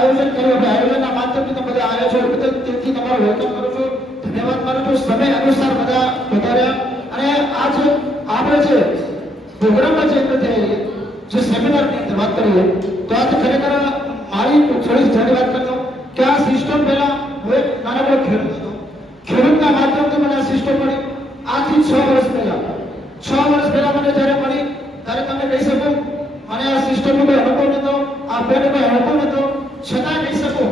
આયોજન કર્યું આયોજનના માધ્યમથી તમે બધા આવ્યા છો તેથી તમારો વેલકમ કરું છું, ધન્યવાદ માનું છું. સમય અનુસાર બધા વધાર્યા અને આજ આપણે જે પ્રોગ્રામમાં જે સેમિનારની વાત કરીએ તો આજે ખરેખર મારી થોડી જાણી વાત કરતો કે આ સિસ્ટમ પહેલા હું એક નાનકડો ખેડૂત હતો. ખેડૂતના માધ્યમથી મને આ સિસ્ટમ મળી આજથી 6 વર્ષ પહેલા મને જ્યારે મળી ત્યારે તમે કહી શકો મને આ સિસ્ટમનો કોઈ અનુભવ નહોતો, આ બેનો કોઈ અનુભવ નહોતો, છતાં કહી શકો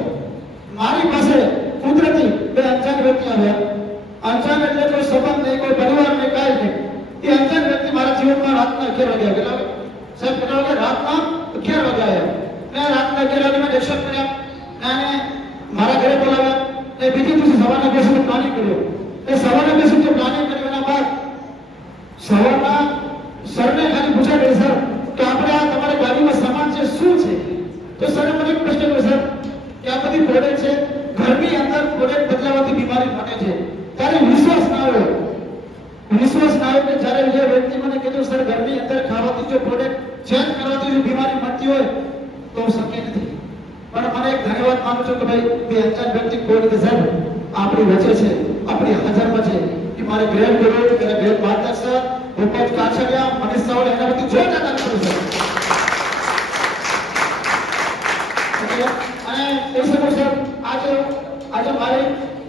મારી પાસે કુદરતી બે અંજાન વ્યક્તિ આવ્યા. અંજાન એટલે કોઈ સંબંધ નહીં, કોઈ પરિવાર નહીં, કાંઈ નહીં. એ અંજાન વ્યક્તિ મારા જીવનમાં રાતના 11 વાગે આવ્યા. સાહેબ કેટલા વાગે? રાતના 11 વાગે આવ્યા. મેં રાતના 11 વાગે મેં દર્શન કર્યા અને મારા ઘરે બોલાવ્યા. એ બીજી દિવસે સવારના બેસીને પ્લાનિંગ કર્યો. એ સવારના બેસીને પ્લાનિંગ કર્યું એના બાદ સવારના સરને ખાલી પૂછાય સર કે આપણે આ તમારી ગાડીમાં સામાન છે શું છે? તો સરે મને એક પ્રશ્ન કર્યો સર કે આ બધી પ્રોડક્ટ છે, ઘરની અંદર પ્રોડક્ટ બદલાવાથી બીમારી મટે છે. ત્યારે વિશ્વાસ ના આવ્યો કે જ્યારે જે વ્યક્તિ મને કીધું સર ઘરની અંદર ખાવાથી જો પ્રોડક્ટ ચેન્જ કરવાથી જો બીમારી મટતી હોય તો શક્ય નથી. પણ મને એક ધન્યવાદ માનું છું કે ભાઈ બે અંજાન વ્યક્તિ કોઈ રીતે સર આપણી વચ્ચે છે, આપણી હાજરમાં છે. એ મારે ગ્રેડ કર્યો કે ગ્રેડ માર્ગદર્શક ભૂપત કાછડિયા, મનીષ સાવળ એના બધી જોરદાર તારીફ કરું છું. અને એ સમય સર આજે મારે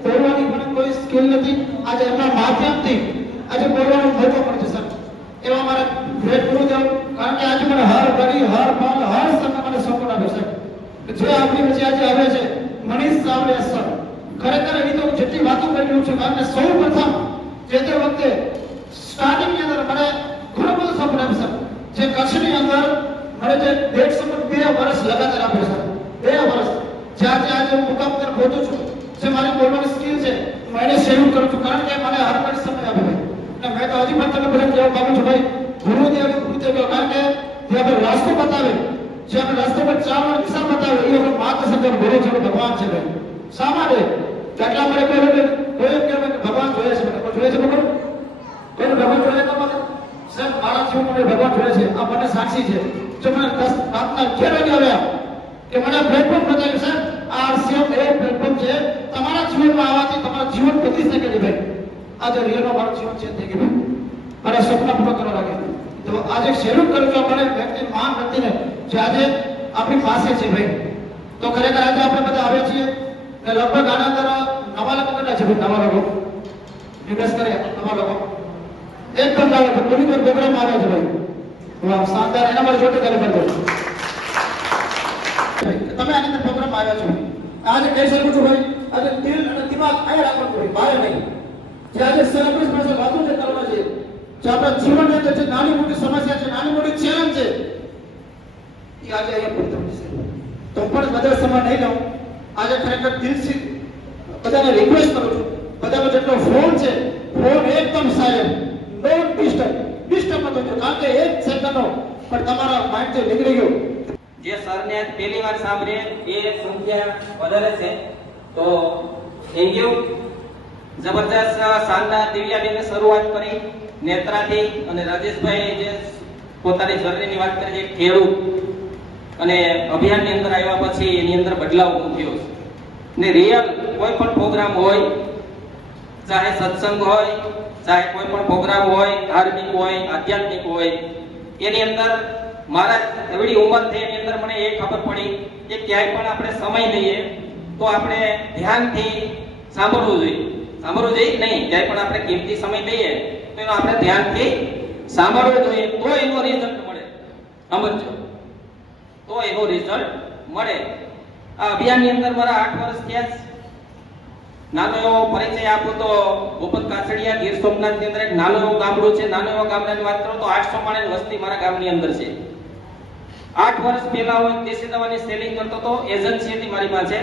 બોલવાની મને કોઈ સ્કિલ નથી. આજે એમના માધ્યમથી આજે બોલવાનો મોકો મળે છે સર. એવા મારા ગ્રેડ ગુરુદેવ, કારણ કે આજે મને હર ઘડી હર પલ હર સમય મને સપોર્ટ આપે છે. જે આપણી વચ્ચે આજે આવે છે મનીષ સાવળિયા સર, ખરેખર એની તો જેટલી વાતો કરી રહ્યું છું કારણ કે સૌ પ્રથમ જે તે વખતે સ્ટાર્ટિંગની અંદર મને ઘણો બધો સપોર્ટ આપે સર. જે કચ્છની અંદર મને જે 2 વર્ષ લગાતાર આપે સર, 2 વર્ષ જ્યાં આજે હું મુકામ પર પહોંચું છું, જે મારી બોલવાની સ્કિલ છે હું એને સેલ્યુટ કરું છું કારણ કે મને હર ઘડી સમય આપે ભાઈ. અને મેં તો હજી પણ તમને બધા કહેવા માંગુ છું ભાઈ ગુરુદેવ કારણ કે જે આપણે રાસ્તો બતાવે, જે આપણે રસ્તો પર ચાલવાની દિશા બતાવે એ આપણે માર્ગદર્શન ગુરુ છે, ભગવાન છે ભાઈ. શા માટે? કેટલા મને કોઈ કે ભગવાન જોઈએ છે, મને કોઈ જોઈએ છે ભગવાન? કોઈ ભગવાન જોઈએ તો મને સર મારા જીવનમાં ભગવાન જોઈએ છે. આ મને સાક્ષી છે. જો મને રાતના 11 વાગે આવ્યા કે મને પ્લેટફોર્મ બતાવ્યું સર આ આરસીએમ એ પ્લેટફોર્મ છે, તમારા જીવનમાં આવવાથી તમારું જીવન બદલી શકે છે ભાઈ. આજે રિયલમાં મારું જીવન ચેન્જ થઈ ગયું ભાઈ. અને સપના પૂરા કરવા લાગ્યા. તો આજે સેલ્યુટ કરું છું આપણે વ્યક્તિ મહાન વ્યક્તિને જે આજે આપણી પાસે છે ભાઈ. તો ખરેખર આજે આપણે બધા આવ્યા છીએ ને લગભગ આના અંદર નવા લોકો કેટલા છે ભાઈ? નવા લોકો નિવેશ કરે નવા લોકો એકદમ લાગે તો પૂરી પર પ્રોગ્રામ આવ્યો છે ભાઈ. વાહ શાનદાર. એના માટે જોડે કરી કરજો તમે આની અંદર પ્રોગ્રામ આવ્યા છો. આજે કહી શકું છું ભાઈ આજે દિલ અને દિમાગ અહીંયા રાખવાનું ભાઈ, બહાર નહીં. જે આજે સેલિબ્રેશન પાસે વાતો જે કરવા છે, જે આપણા જીવનની અંદર જે નાની મોટી સમસ્યા છે, નાની મોટી ચેલેન્જ છે એ આજે અહીંયા પૂરી થવાની છે. તો પણ બધા સમય નહીં લઉં. આજે ખરેખર દિલથી બધાને રિક્વેસ્ટ કરું છું, બધાનો જેટલો ફોન છે ફોન એકદમ સાયલેન્ટ, ડોન્ટ ડિસ્ટર્બ. ડિસ્ટર્બ ન થજો, કારણ કે એક સેકન્ડનો પણ તમારા માઇન્ડથી નીકળી ગયો. જે સરને આજ પહેલી વાર સાંભળીએ એ સંખ્યા વધારે છે, તો થેન્ક યુ. જબરદસ્ત શાનદાર દિવ્યાબેને શરૂઆત કરી નેત્રાથી, અને રાજેશભાઈ જે પોતાની જર્નીની વાત કરી છે, ખેડૂત અને અભિયાનની અંદર આવ્યા પછી એની અંદર બદલાવ થયો છે. ને રિયલ કોઈ પણ પ્રોગ્રામ હોય, ચાહે સત્સંગ હોય, ચાહે કોઈ પણ પ્રોગ્રામ હોય, ધાર્મિક હોય, આધ્યાત્મિક હોય, એની અંદર મારા એવડી ઉંમર થઈ એની અંદર મને એ ખબર પડી કે ક્યાંય પણ આપણે સમય લઈએ તો આપણે ધ્યાનથી સાંભળવું જોઈએ. સાંભળવું જોઈએ નહીં, ક્યાંય પણ આપણે કિંમતી સમય લઈએ તો એનો આપણે ધ્યાનથી સાંભળવું જોઈએ, તો એનો રિઝલ્ટ મળે. સમજો, તો એનો રિઝલ્ટ મળે. આ અભિયાનની અંદર મારા 8 વર્ષ થયા છે. નાનો એવો પરિચય આપું તો ભૂપત કાછડિયા ગીર સોમનાથની અંદર એક નાનું એવું ગામડું છે. નાનો એવો ગામડાની વાત કરું તો 800 માણસની વસ્તી મારા ગામની અંદર છે. 8 વર્ષ પહેલા હું દેશી દવાની સેલિંગ કરતો હતો, એજન્સી હતી મારી પાસે.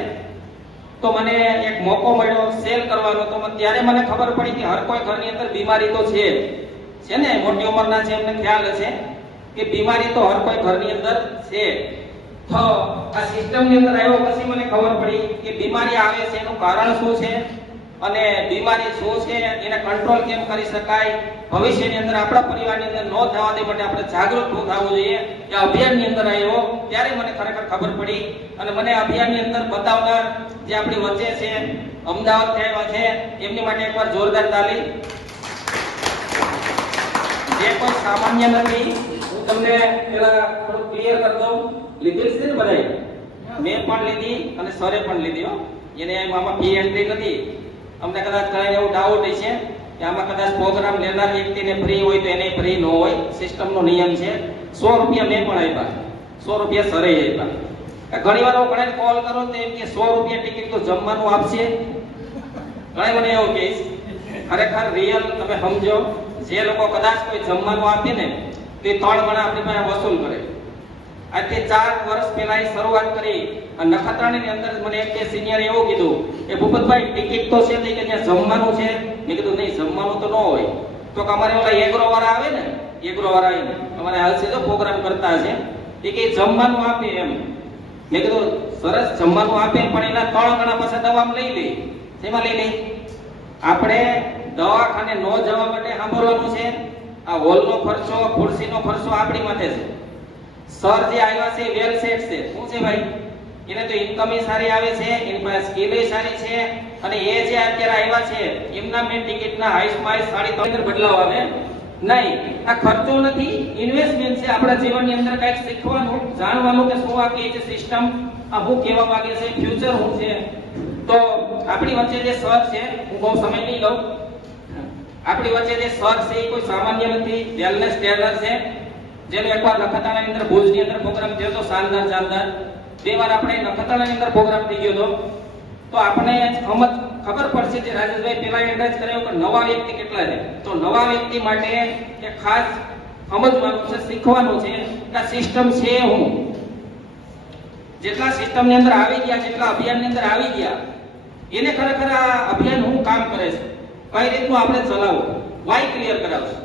તો મને એક મોકો મળ્યો સેલ કરવાનો, તો ત્યારે મને ખબર પડી કે હર કોઈ ઘરની અંદર બીમારી તો છે ને, મોટી ઉંમરના છે એમને ખ્યાલ હશે કે બીમારી તો હર કોઈ ઘરની અંદર છે. તો આ સિસ્ટમની અંદર આવ્યો પછી મને ખબર પડી કે બીમારી આવે છે એનું કારણ શું છે અને બીમારી શું છે, એને કંટ્રોલ કેમ કરી શકાય, ભવિષ્યની અંદર આપણા પરિવારની અંદર ન થવા દે માટે આપણે જાગૃત થવું જોઈએ. એ અભિયાનની અંદર આવ્યો ત્યારે મને ખરેખર ખબર પડી. અને મને અભિયાનની અંદર બતાવનાર જે આપણી વચ્ચે છે, અમદાવાદ આવ્યા છે, એમની માટે એકવાર જોરદાર તાલી. જે કોઈ સામાન્ય નથી. હું તમને પેલા થોડું ક્લિયર કરી દઉં. લીધેલ છે ને બધાય? મેં પણ લીધી અને સરે પણ લીધી. એને આમાં ફી એન્ટ્રી નથી. અમને કદાચ કઈ એવું ડાઉટ છે કે આમાં કદાચ પ્રોગ્રામ લેનાર વ્યક્તિને ફ્રી હોય તો એને ફ્રી ન હોય, સિસ્ટમનો નિયમ છે. 100 રૂપિયા મેં પણ આપ્યા, 100 રૂપિયા સરે આપ્યા. ઘણી વાર હું ઘણાને કોલ કરું તો એમ કે 100 રૂપિયા ટિકિટ તો જમવાનું આપશે. ઘણા મને એવું કહે છે. ખરેખર રિયલ તમે સમજો, જે લોકો કદાચ કોઈ જમવાનું આપે ને તે 3 ગણા આપણી પાસે વસૂલ કરે. આજથી 4 વર્ષ પહેલા એ શરૂઆત કરી. અને નખત્રાણાની અંદર મને એક સિનિયર એવું કીધું કે ભૂપતભાઈ ટિકિટ તો છે કે ત્યાં જમવાનું છે? મેં કીધું નહીં, જમવાનું તો ન હોય. તો કે અમારે ઓલા એગ્રો વાળા આવે ને, એગ્રો વાળા આવીને અમારે હાલ છે તો પ્રોગ્રામ કરતા હશે એ કે જમવાનું આપે એમ. મેં કીધું સરસ, જમવાનું આપે પણ એના 3 ગણા પાસે દવા લઈ લે. શેમાં લઈ લે? આપણે દવાખાને ન જવા માટે સાંભળવાનું છે. આ હોલનો ખર્ચો, ખુરશીનો ખર્ચો આપણી માથે છે. સર જે આવ્યા છે વેલ સેટ છે. શું છે ભાઈ? એને તો ઇન્કમ સારી આવે છે, એની પાસે સ્કિલ સારી છે, અને એ જે અત્યારે આવ્યા છે એમના મેં ટિકિટના હાઈસ માઈસ 3.5 બદલાવ આવે નહીં. આ ખર્ચો નથી, ઇન્વેસ્ટમેન્ટ છે. આપણા જીવનની અંદર કંઈક શીખવાનું, જાણવાનું કે શું આ કે છે સિસ્ટમ, આ હું કહેવા માંગે છે, ફ્યુચર શું છે. તો આપણી વચ્ચે જે સર છે, હું બહુ સમય નહીં લઉં, આપણી વચ્ચે જે સર છે એ કોઈ સામાન્ય નથી, વેલનેસ ટ્રેનર છે, જેનો એકવાર નખત્રાણાની અંદર ભુજની અંદર પ્રોગ્રામ થયો હતો, શાનદાર. 2 વાર આપણે નખત્રાણાની અંદર પ્રોગ્રામ થઈ ગયો હતો. તો આપણે ખબર પડશે જે રાજેશભાઈ પેલા એડ્રેસ કર્યો કે નવા વ્યક્તિ કેટલા છે. તો નવા વ્યક્તિ માટે એક ખાસ સમજવાનું છે, શીખવાનું છે કે સિસ્ટમ છે હું. જેટલા સિસ્ટમની અંદર આવી ગયા, જેટલા અભિયાનની અંદર આવી ગયા, એને ખરેખર આ અભિયાન હું કામ કરે છે, કઈ રીતનું આપણે ચલાવવું, વાય ક્લિયર કરાવશે.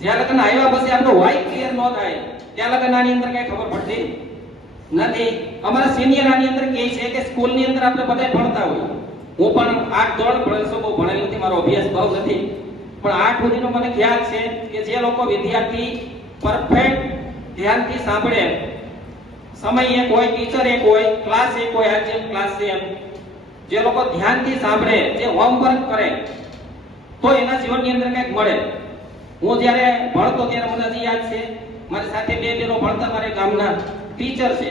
જ્યાં લગન આવ્યા પછી આપણો વાય ક્લિયર ન થાય ત્યાં લગન આની અંદર કઈ ખબર પડતી નથી. અમારા સિનિયર આની અંદર કહે છે કે સ્કૂલની અંદર આપણે બધા ભણતા હોય. હું પણ 8 ધોરણ ભણેલો, બહુ ભણેલો નથી, મારો અભ્યાસ બહુ નથી, પણ 8 સુધીનો મને ખ્યાલ છે કે જે લોકો વિદ્યાર્થી પરફેક્ટ ધ્યાનથી સાંભળે, સમય એક હોય, ટીચર એક હોય, ક્લાસ એક હોય, આ જેમ ક્લાસ છે એમ, જે લોકો ધ્યાનથી સાંભળે, જે હોમવર્ક કરે, તો એના જીવનની અંદર કંઈક મળે. હું જ્યારે ભણતો ત્યારે મને હજી યાદ છે, મારી સાથે 2 બહેનો ભણતા, મારા ગામના ટીચર છે,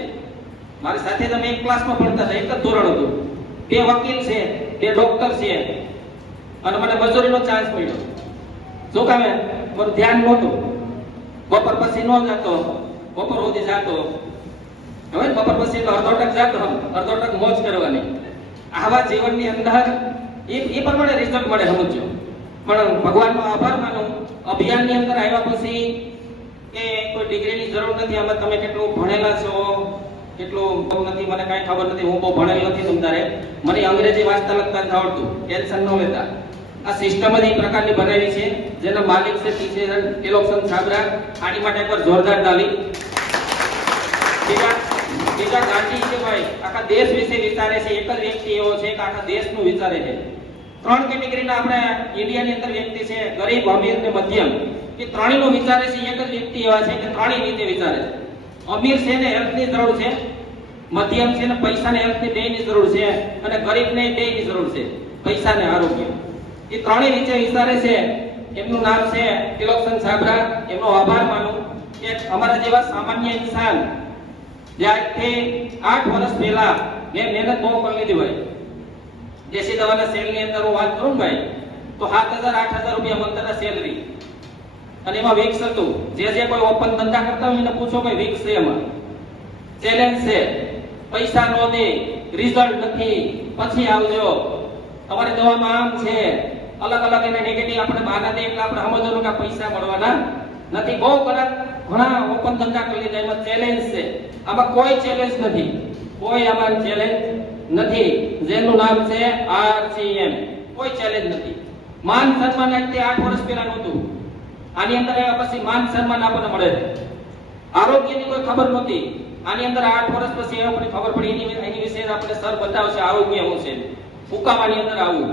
મારી સાથે જ અમે એક ક્લાસમાં ભણતા હતા, એક જ ધોરણ હતું. 2 વકીલ છે, 2 ડોક્ટર છે, અને મને મજૂરીનો ચાન્સ મળ્યો. શું કામે? મારું ધ્યાન નહોતું. બપોર પછી ન જતો, બપોર સુધી જતો. હવે બપોર પછી એટલે અડધો ટક જતો, અડધો ટક મોજ કરવાની. આવા જીવનની અંદર એ પ્રમાણે રિઝલ્ટ મળે, સમજો. પણ ભગવાનનો આભાર માનું, અભિયાનની અંદર આવ્યા પછી કે કોઈ ડિગ્રીની જરૂર નથી. આમાં તમે કેટલું ભણેલા છો, કેટલું નથી મને કાંઈ ખબર નથી, હું બહુ ભણેલ નથી. તમારે મને અંગ્રેજી વાંચતા લખતા આવડતું, ટેન્શન ન લેતા. આ સિસ્ટમ જ એ પ્રકારની બનાવી છે જેના માલિક છે તિલોકચંદ છાબરા. આની માટે એકવાર જોરદાર તાલી. બીજા ગાંધી છે ભાઈ, આખા દેશ વિશે વિચારે છે. એક જ વ્યક્તિ એવો છે કે આખા દેશનું વિચારે છે. 3 કેટેગરીના આપણે ઇન્ડિયાની અંદર વ્યક્તિ છે, ગરીબ, અમીર ને મધ્યમ. એ ત્રણેયનું વિચારે છે. એક જ વ્યક્તિ એવા છે કે ત્રણેય રીતે વિચારે છે. અમીર છે ને હેલ્થની જરૂર છે, મધ્યમ છે ને પૈસા ને હેલ્થની બેયની જરૂર છે, અને ગરીબને બેયની જરૂર છે, પૈસા ને આરોગ્ય. એ ત્રણેય રીતે વિચારે છે. એમનું નામ છે તિલોકચંદ છાબરા. એમનો આભાર માનું કે અમારા જેવા સામાન્ય ઇન્સાન જે આજથી 8 વર્ષ પહેલા મેં મહેનત બહુ કરી લીધી ભાઈ. દેશી દવાના સેલની અંદર હું વાત કરું ભાઈ તો 7,000-8,000 રૂપિયા મંથના સેલરી, અને એમાં વિક્સ હતું. જે કોઈ ઓપન ધંધા કરતા હોય એને પૂછો કે વિક્સ છે, એમાં ચેલેન્જ છે, પૈસા નો દે, રિઝલ્ટ નથી, પછી આવજો, તમારી દવામાં આમ છે, અલગ અલગ એને નેગેટિવ આપણે બહાના દે એટલે આપણે સમજવાનું કે પૈસા મળવાના નથી. બહુ ઘણા ઓપન ધંધા કરી લીધા, એમાં ચેલેન્જ છે. આમાં કોઈ ચેલેન્જ નથી, કોઈ આમાં ચેલેન્જ નથી. જેનું નામ છે RCM. કોઈ ચેલેન્જ નથી. માન સન્માન આજથી 8 વર્ષ પહેલા નહોતું. આની અંદર આવ્યા પછી માન સન્માન આપણને મળે છે. આરોગ્યની કોઈ ખબર નહોતી. આની અંદર 8 વર્ષ પછી આપણને ખબર પડી. એની વિશે આપણે સર બતાવશે આરોગ્ય શું છે, ફૂકાવાની અંદર આવું.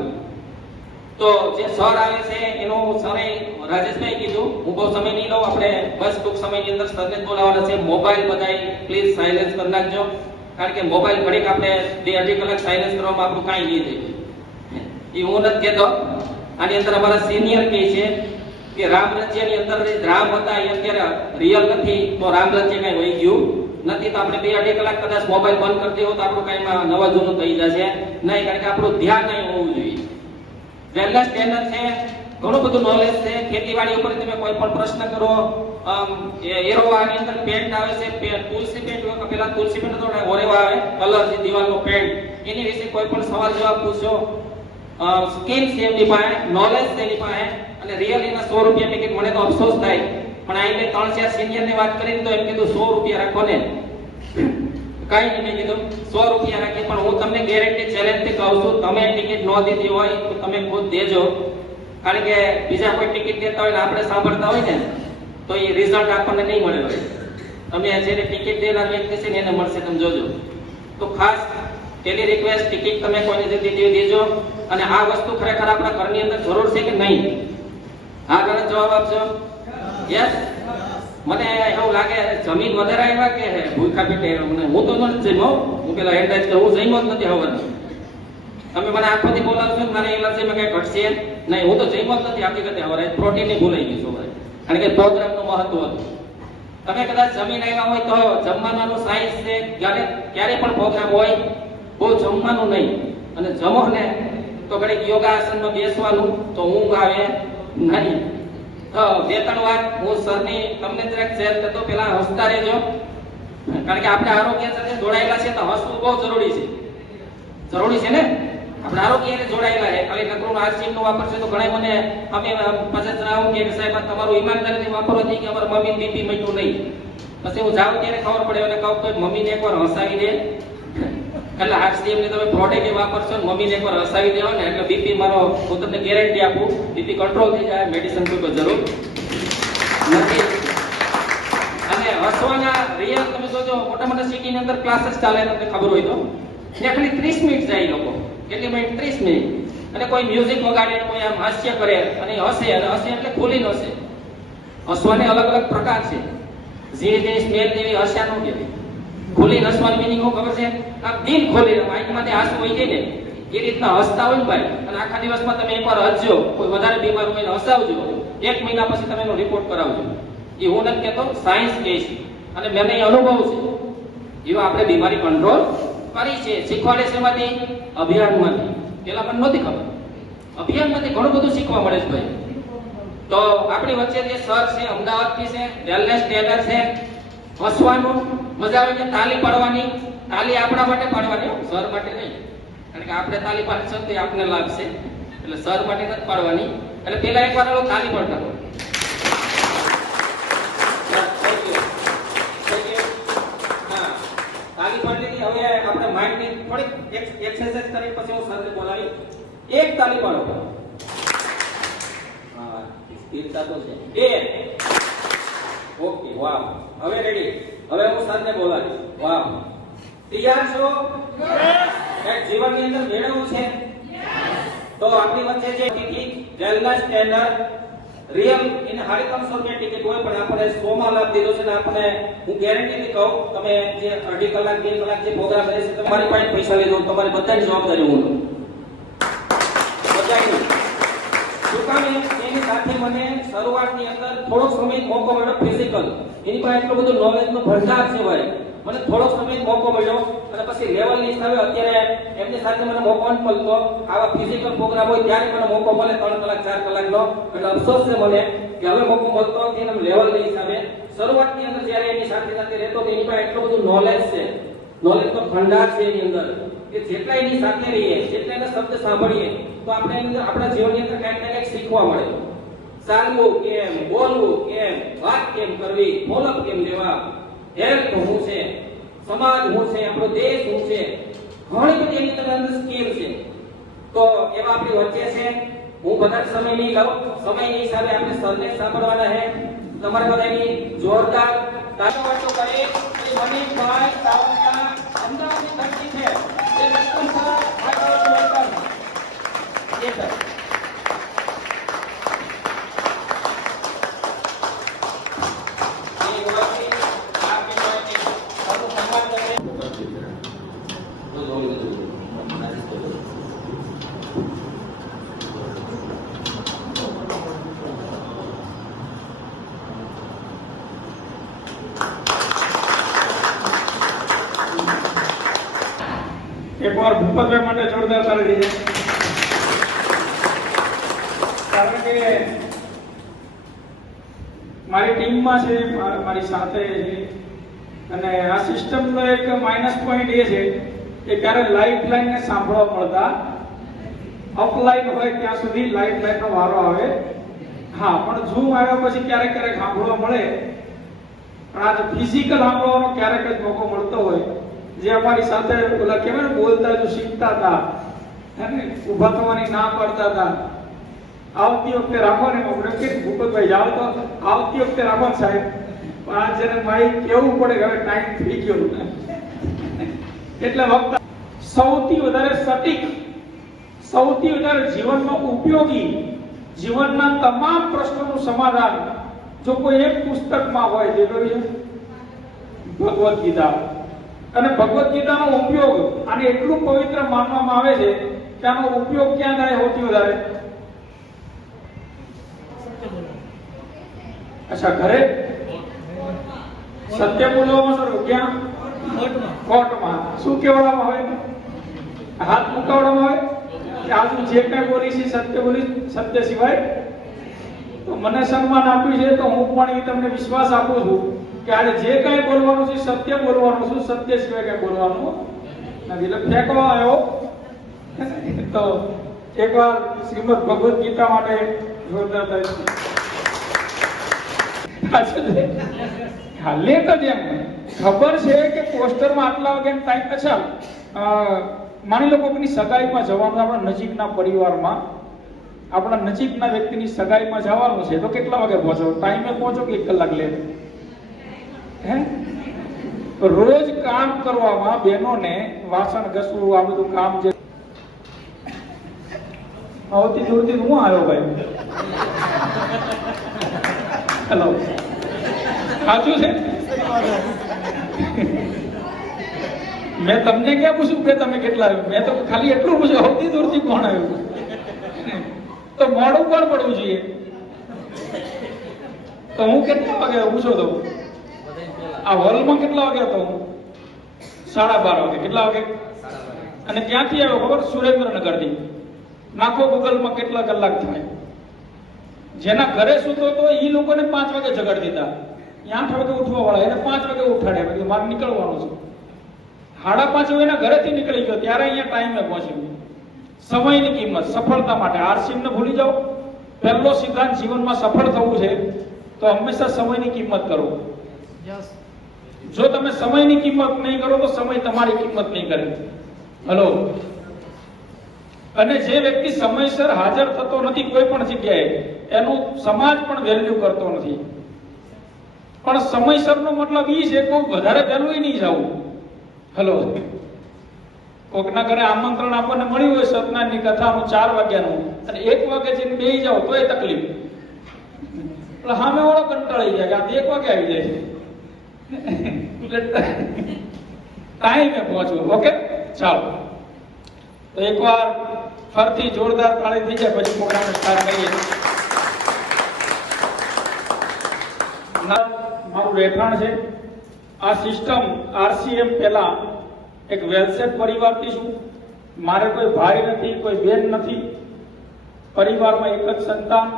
તો જે સર આવે છે એનો સરે રાજેશભાઈ કીધું, હું બહુ સમય નહીં લઉં, આપણે બસ ટૂંક સમયની અંદર સરને જ બોલાવવાના છે. મોબાઈલ બધાય પ્લીઝ સાયલેન્સ કરી નાખજો, કારણ કે મોબાઈલ ઘડીક આપણે 2-2.5 કલાક સાયલેન્સ કરવામાં આપણું કાંઈ નહીં થાય. એ હું નથી કહેતો. આની અંદર અમારા સિનિયર કહે છે કે રામ રાજ્યની અંદર રામ હતા એ અત્યારે રિયલ નથી, તો રામ રાજ્ય કઈ વહી ગયું નથી. તો આપણે 2-2.5 કલાક કદાચ મોબાઈલ બંધ કરી દેવો તો આપણું કાંઈમાં નવા જૂનું થઈ જશે નહીં, કારણ કે આપણું ધ્યાન નહીં હોવું જોઈએ. વેલનેસ ટ્રેનર છે, ઘણું બધું નોલેજ છે. ખેતીવાડી ઉપર તમે કોઈ પણ પ્રશ્ન કરો, એરોવાની અંદર પેન્ટ આવે છે, તુલસી પેન્ટ, પેલા તુલસી પેન્ટ તો ઓરેવા આવે કલર જે દિવાલનો પેન્ટ, એની વિશે કોઈ પણ સવાલ જવાબ પૂછો. સ્કીમ છે એમની પાસે, નોલેજ છે એની પાસે, અને રિયલી ના 100 રૂપિયા ટિકિટ. મને તો અફસોસ થાય, પણ આઈને 3-4 સિનિયર ની વાત કરીને તો એમ કીધું 100 રૂપિયા રાખો ને. કઈ નહીં, મેં કીધું 100 રૂપિયા રાખીએ, પણ હું તમને ગેરંટી ચેલેન્જ થી કહું છું, તમે ટિકિટ ન દીધી હોય તો તમે ખુદ દેજો. કારણ કે બીજા કોઈ ટિકિટ દેતા હોય ને આપણે સાંભળતા હોય ને તો એ રિઝલ્ટ આપણને નહીં મળે હોય. તમે જેને ટિકિટ દેનાર વ્યક્તિ છે ને એને મળશે, તમે જોજો. તો ખાસ પેલી રિક્વેસ્ટ, ટિકિટ તમે કોઈને દીધી દેજો. અને આ વસ્તુ ખરેખર આપણા ઘરની અંદર જરૂર છે કે નહીં? હા ગણે જવાબ આપજો. યસ. મને એવું લાગે જમીન વધારે આવ્યા કે ભૂખા પેટે. હું તો નથી જમ્યો, હું પેલા હેન્ડ તો હું જમ્યો જ નથી હવાનો. તમે મને આખોથી બોલાવશો ને મારે એલર્જીમાં કઈ ઘટશે નહીં. હું તો જમ્યો જ નથી હકીકતે હવે. પ્રોટીન ની ભૂલાઈ ગયું છું હવે, કારણ કે પ્રોગ્રામનું મહત્વ હતું. તમે કદાચ જમીન આવ્યા હોય તો જમવાનું સાયન્સ છે. ક્યારે પણ પ્રોગ્રામ હોય બહુ જમવાનું નહીં, અને જમો ને તો ઘડીક યોગાસનમાં બેસવાનું, તો ઊંઘ આવે નહીં. 2-3 વાત હું સરની તમને જરાક શેર કરતો. પેલા હસતા રહેજો, કારણ કે આપણે આરોગ્ય સાથે જોડાયેલા છે તો હસવું બહુ જરૂરી છે. જરૂરી છે ને, આપણે આરોગ્યને જોડાયેલા છે. ખાલી નકરું RCM નો વાપરશે તો ઘણા મને અમે પછી આવું કે સાહેબ તમારું ઈમાનદારીથી વાપરવાથી કે અમારા મમ્મી બીપી મટ્યું નહીં. પછી હું જાઉં ત્યારે ખબર પડે અને કહું તો મમ્મીને એકવાર હસાવી દે, એટલે RCM ને તમે પ્રોડક્ટ વાપરશો ને મમ્મીને એકવાર હસાવી દેવો ને એટલે બીપી મારો, હું તમને ગેરંટી આપું, બીપી કંટ્રોલ થઈ જાય. મેડિસિન કોઈ જરૂર નથી. અને હસવાના રિયલ તમે જોજો, મોટા મોટા સિટીની અંદર ક્લાસીસ ચાલે, તમને ખબર હોય તો ત્યાં ખાલી 30 મિનિટ જાય લોકો. કેટલી મિનિટ? 30 મિનિટ. અને કોઈ મ્યુઝિક વગાડે, કોઈ આમ હાસ્ય કરે અને હસે, અને હસે એટલે ખુલીને હસે. હસવાને અલગ અલગ પ્રકાર છે. ઝીણી ઝીણી સ્મેલ જેવી હસ્યા નો કહેવાય. ખુલી હસવાની મિનિંગ શું ખબર છે? આ દિલ ખોલી માઇકમાંથી હાસવું હોય છે ને એ રીતના હસતા હોય ને ભાઈ. અને આખા દિવસમાં તમે એકવાર હસજો, કોઈ વધારે બીમાર હોય હસાવજો, 1 મહિના પછી તમે એનો રિપોર્ટ કરાવજો. એ હું નથી કહેતો, સાયન્સ કહે છે, અને મને અનુભવ છે. એવા આપણે બીમારી કંટ્રોલ કરી છે. શીખવાડે છે એમાંથી, અભિયાનમાંથી. પેલા પણ નહોતી ખબર. અભિયાનમાંથી ઘણું બધું શીખવા મળે છે ભાઈ. તો આપણી વચ્ચે જે સર છે, અમદાવાદથી છે, વેલનેસ ટ્રેનર છે. હસવાનું, મજા આવે છે, તાલી પાડવાની. તાલી આપણા માટે પાડવાની, સર માટે નહીં, કારણ કે આપણે તાલી પાડશું તો આપને લાગશે, એટલે સર માટે નથી પાડવાની. એટલે પેલા એકવાર તાલી પાડતા હતો. તાલી પાડી લીધી. હવે આપણે માઇન્ડની થોડીક એક્સરસાઇઝ કરી પછી હું સરને બોલાવી. એક તાલી પાડો. સ્થિરતા તો છે. એ ઓકે, વાહ. હવે રેડી. હવે હું સાથે બોલાવીશ. વાહ. તૈયાર છો? એક જીવનની અંદર મેળવવું છે તો આપણી વચ્ચે જે ticket wellness trainer real in 350 રૂપિયા ટિકિટ હોય પણ આપણે 100 માં લાભ દીધો છે ને આપણે હું ગેરંટીથી કહું તમે જે અડધી કલાક 2 કલાક જે પ્રોગ્રામ રહેશે તમારી પાસે પૈસા લીધો તમારી બધાની જવાબદારી હું લઉં. બધાની. શું કામ એની સાથે મને શરૂઆતની અંદર થોડો સમય મોકો મળ્યો ફિઝિકલ એની પાસે એટલું બધું નોલેજનો ભંડાર છે ભાઈ મને થોડો સમય મોકો મળ્યો અને પછી લેવલની હિસાબે અત્યારે એમની સાથે મને મોકો ન મળતો આવા ફિઝિકલ પ્રોગ્રામ હોય ત્યારે મને મોકો મળે 3 કલાક 4 કલાકનો એટલે અફસોસ છે મને કે હવે મોકો મળતો નથી એમ લેવલની હિસાબે શરૂઆતની અંદર જ્યારે એની સાથે સાથે રહેતો તો એની પાસે એટલું બધું નોલેજ છે નોલેજનો ભંડાર છે એની અંદર કે જેટલા એની સાથે રહીએ જેટલા એના શબ્દ સાંભળીએ તો આપણે એની અંદર આપણા જીવનની અંદર કંઈક ને કંઈક શીખવા મળે ચાલવું કેમ બોલવું કેમ વાત કેમ કરવી ફોલોઅપ કેમ લેવા હેલ્થ શું છે સમાજ શું છે આપણો દેશ શું છે ઘણી બધી એની અંદર સ્કીલ છે તો એવા આપણી વચ્ચે છે હું બધા સમય નહીં લઉં સમયની હિસાબે આપણે સરને સાંભળવાના છે તમારે બધાની જોરદાર તાળીઓ કરી મનીષભાઈ સાવંતના અમદાવાદની ધરતી છે એ welcome sir welcome yes sir એકવાર ભૂપતભાઈ માટે જોરદાર તાળી દીધી કારણ કે મારી ટીમમાં છે મારી સાથે છે અને આ સિસ્ટમનો એક માઇનસ પોઈન્ટ એ છે કે ક્યારે લાઇફ લાઈનને સાંભળવા મળતા અપલાઈન હોય ત્યાં સુધી લાઇફ લાઈનનો વારો આવે હા પણ ઝૂમ આવ્યા પછી ક્યારેક ક્યારેક સાંભળવા મળે પણ આ ફિઝિકલ સાંભળવાનો ક્યારેક જ મોકો મળતો હોય જે અમારી સાથે ઓલા કેવાય ને બોલતા જો શીખતા હતા હે ઊભા થવાની ના પાડતા હતા આવતી વખતે રાખો ને આપણે કે ભૂપતભાઈ જાવ તો આવતી વખતે રાખો સાહેબ પણ આ જયારે માઈ કેવું પડે કે હવે ટાઈમ થઈ ગયો એટલે વખત સૌથી વધારે સટીક સૌથી વધારે જીવનમાં ઉપયોગી જીવનના તમામ પ્રશ્નોનું સમાધાન જો કોઈ એક પુસ્તકમાં હોય તે કયું ભગવદ ગીતા અને ભગવદ ગીતાનો ઉપયોગ આને એટલું પવિત્ર માનવામાં આવે છે કે આનો ઉપયોગ ક્યાં થાય સૌથી વધારે અચ્છા ઘરે સત્ય બોલવામાં સર ક્યાં કોર્ટમાં શું કહેવામાં આવે હાથ મુકાવવામાં આવે કે આજુ જે કઈ બોલી છે સત્ય બોલી સત્ય સિવાય તો મને સન્માન આપ્યું છે તો હું પણ એ તમને વિશ્વાસ આપું છું કે આજે જે કઈ બોલવાનું છે સત્ય બોલવાનું છે સત્ય સિવાય કઈ બોલવાનું નથી એટલે ફેંકવા આવ્યો તો એકવાર શ્રીમદ ભગવદ ગીતા માટે જોરદાર હા લેટ જ એમ ખબર છે કે પોસ્ટરમાં આટલા વાગે ટાઈમ અચ્છા માની લો કોઈની સગાઈમાં જવાનું આપણા નજીકના પરિવારમાં આપણા નજીકના વ્યક્તિની સગાઈમાં જવાનું છે તો કેટલા વાગે પહોંચો ટાઈમે પહોંચો કે 1 કલાક લેટ હે રોજ કામ કરવામાં બહેનોને વાસણ ઘસવું આ બધું કામ જે આવતી દૂરથી હું આવ્યો ભાઈ હેલો સાચું છે મેં તમને ક્યાં પૂછ્યું કે તમે કેટલા આવ્યો મેં તો ખાલી એટલું પૂછ્યું આવતી દૂરથી કોણ આવ્યું તો મોડું પણ પડવું જોઈએ તો હું કેટલા વાગે પૂછો તો આ હોલમાં કેટલા વાગે હતો 12:30 વાગે કેટલા વાગે અને ક્યાંથી આવ્યો ખબર સુરેન્દ્રનગરથી નાખો ગૂગલમાં કેટલા કલાક થાય જેના ઘરે સૂતો તો એ લોકોને 5 વાગે જગાડી દીધા 8 વાગે ઉઠવા વાળા એને 5 વાગે ઉઠાડ્યા એટલે મારે નીકળવાનું છે 5:30 વાગે એના ઘરેથી નીકળી ગયો ત્યારે અહીંયા ટાઈમે પહોંચ્યો સમયની કિંમત સફળતા માટે આરસીએમને ભૂલી જાઓ પહેલો સિદ્ધાંત જીવનમાં સફળ થવું છે તો હંમેશા સમયની કિંમત કરો જો તમે સમયની કિંમત નહીં કરો તો સમય તમારી કિંમત નહીં કરે હલો અને જે વ્યક્તિ સમયસર હાજર થતો નથી કોઈ પણ જગ્યાએ એનું સમાજ પણ વેલ્યુ કરતો નથી. પણ સમયસરનો મતલબ એ છે કોઈ વધારે વહેલું નહીં જવું. હલો, કોકના ઘરે આમંત્રણ આપણને મળ્યું હોય સત્યનારાયણની કથાનું 4 વાગ્યાનું અને 1 વાગે જઈને બેસી જાવ તો એ તકલીફ. એટલે સામે વાળો કંટાળી જાય કે આ 1 વાગે આવી જાય છે ટાઈમે પહોંચવું. ઓકે, ચાલો તો એકવાર ફરતી જોરદાર તાળી થઈ જાય પછી પ્રોગ્રામ સ્ટાર્ટ કરીએ. મારું રહેઠાણ છે આ સિસ્ટમ આરસીએમ પહેલા એક વેલસેટ પરિવારથી છું. મારે કોઈ ભાઈ નથી, કોઈ બેન નથી, પરિવારમાં એક જ સંતાન,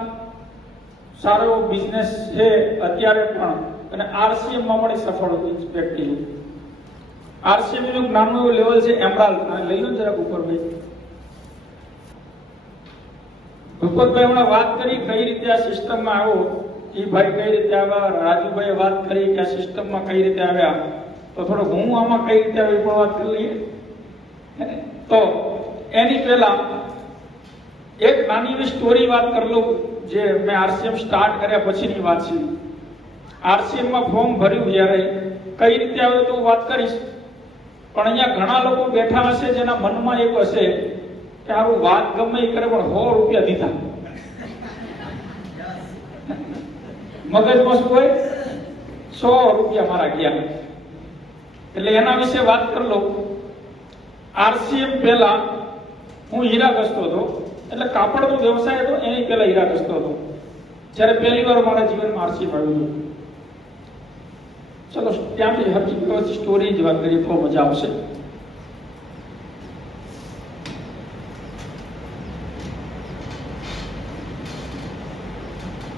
સારો એવો બિઝનેસ છે અત્યારે પણ, અને આરસીએમ માં પણ સફળ વ્યક્તિ છું. આરસીએમ નું નામનું એવું લેવલ છે એમરાલ્ડ. લઈ લો જરાક ઉપર ભાઈ. ભૂપતભાઈ હમણાં વાત કરી કઈ રીતે આ સિસ્ટમમાં આવ્યો, એ ભાઈ કઈ રીતે આવ્યા, રાજુભાઈએ વાત કરી કે આ સિસ્ટમમાં કઈ રીતે આવ્યા, તો થોડો હું આમાં કઈ રીતે આવ્યો પણ વાત કરી લઈએ. તો એની પહેલા એક નાની એવી સ્ટોરી વાત કરી લઉં જે મેં આરસીએમ સ્ટાર્ટ કર્યા પછીની વાત છે. આરસીએમ માં ફોર્મ ભર્યું જ્યારે કઈ રીતે આવ્યો તો હું વાત કરીશ. પણ અહીંયા ઘણા લોકો બેઠા હશે જેના મનમાં એક હશે કે આવું વાત ગમે એ કરે પણ 100 રૂપિયા દીધા. મગજમાં શું હોય? 100 રૂપિયા મારા ગયા. એટલે એના વિશે વાત કરી લઉં. આરસીએમ પહેલા હું હીરા ઘસતો હતો, એટલે કાપડનો વ્યવસાય હતો, એની પહેલા હીરા ઘસતો હતો જ્યારે પહેલી વાર મારા જીવનમાં આરસીએમ આવ્યું હતું. ચલો ત્યાંથી હકીકત સ્ટોરી જ વાત કરીએ તો મજા આવશે.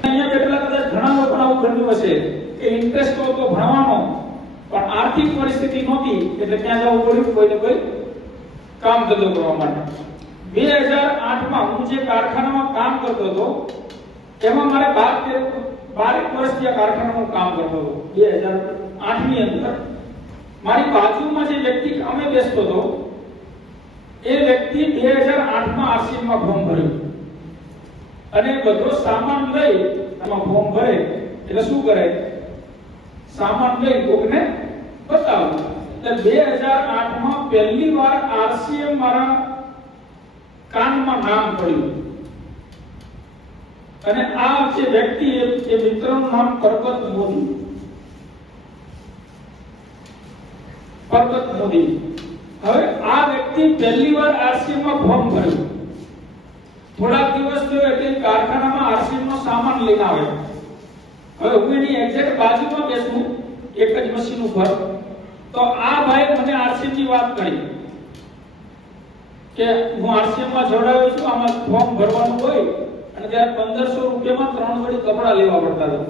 અહીંયા બેઠેલા કદાચ ઘણા લોકો આવું બન્યું હશે કે ઇન્ટરેસ્ટ તો હતો ભણવાનો પણ આર્થિક પરિસ્થિતિ નહોતી એટલે ત્યાં જવું પડ્યું કોઈને કોઈ કામ ધંધો કરવા માટે. 2008માં હું જે કારખાનામાં કામ કરતો હતો એમાં મારે 12 વર્ષથી આ કારખાનામાં કામ કરતો હતો. 2008 ની અંદર મારી બાજુમાં જે વ્યક્તિ કામે બેસતો હતો એ વ્યક્તિ 2008માં આરસીએમ માં ફોર્મ ભર્યું અને બધો સામાન લઈ આમાં ફોર્મ ભરે એટલે શું કરે? સામાન લઈ કોકને બતાવે. એટલે 2008માં પહેલી વાર આરસીએમ મારા કાનમાં નામ પડ્યું. અને આ જે વ્યક્તિ એ મિત્રનું નામ પરબત મોદી. પરબત મોદી. હવે આ વ્યક્તિ પહેલી વાર આરસીએમ માં ફોર્મ ભર્યું. થોડા દિવસ થયો એટલે કારખાનામાં આરસીએમ નો સામાન લઈને આવે. હવે હું એની એક્ઝેક્ટ બાજુમાં બેસું એક જ મશીન ઉપર, તો આ ભાઈ મને આરસીએમ ની વાત કરી કે હું આરસીએમ માં જોડાયો છું, આમાં ફોર્મ ભરવાનું હોય અને ત્યારે 1500 રૂપિયામાં 3 જોડી કપડા લેવા પડતા હતા.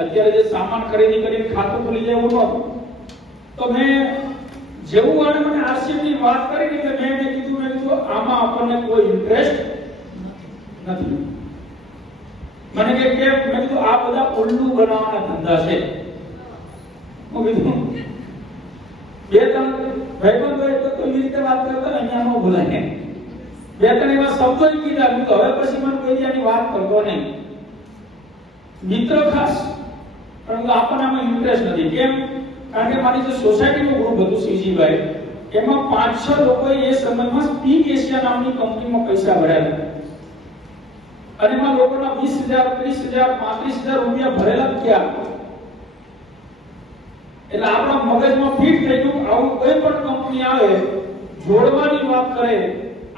અત્યારે જે સામાન ખરીદી કરીને ખાતું ખુલી જાય એવું નહોતું. તો મેં જેવું આને મને આરસીએમ ની વાત કરી એટલે મેં કીધું આમાં આપણને કોઈ ઇન્ટરેસ્ટ નથી. મને કે કેમ? મેં કીધું આ બધા ઉલ્લુ બનાવવાના ધંધા છે. હું કીધું 2-3 ભાઈબંધો એટલે તો એ રીતે વાત કરતા અહીંયા ન બોલાય. 2-3 એવા શબ્દો જ કીધા. તો હવે પછી મને કોઈ આની વાત કરતો નહીં. મિત્ર ખાસ પરંતુ આપણને આમાં ઇન્ટરેસ્ટ નથી. કેમ? કારણ કે મારી જે સોસાયટીનું ગ્રુપ હતું સીજીભાઈ એમાં 5-6 લોકોએ એ સમયમાં સ્પીક એશિયા નામની કંપનીમાં પૈસા ભર્યા હતા અને એમાં લોકોના 20,000, 30,000, 35,000 રૂપિયા ભરેલા ગયા. એટલે આપણા મગજમાં ફિટ થઈ ગયું આવું કોઈ પણ કંપની આવે જોડવાની વાત કરે,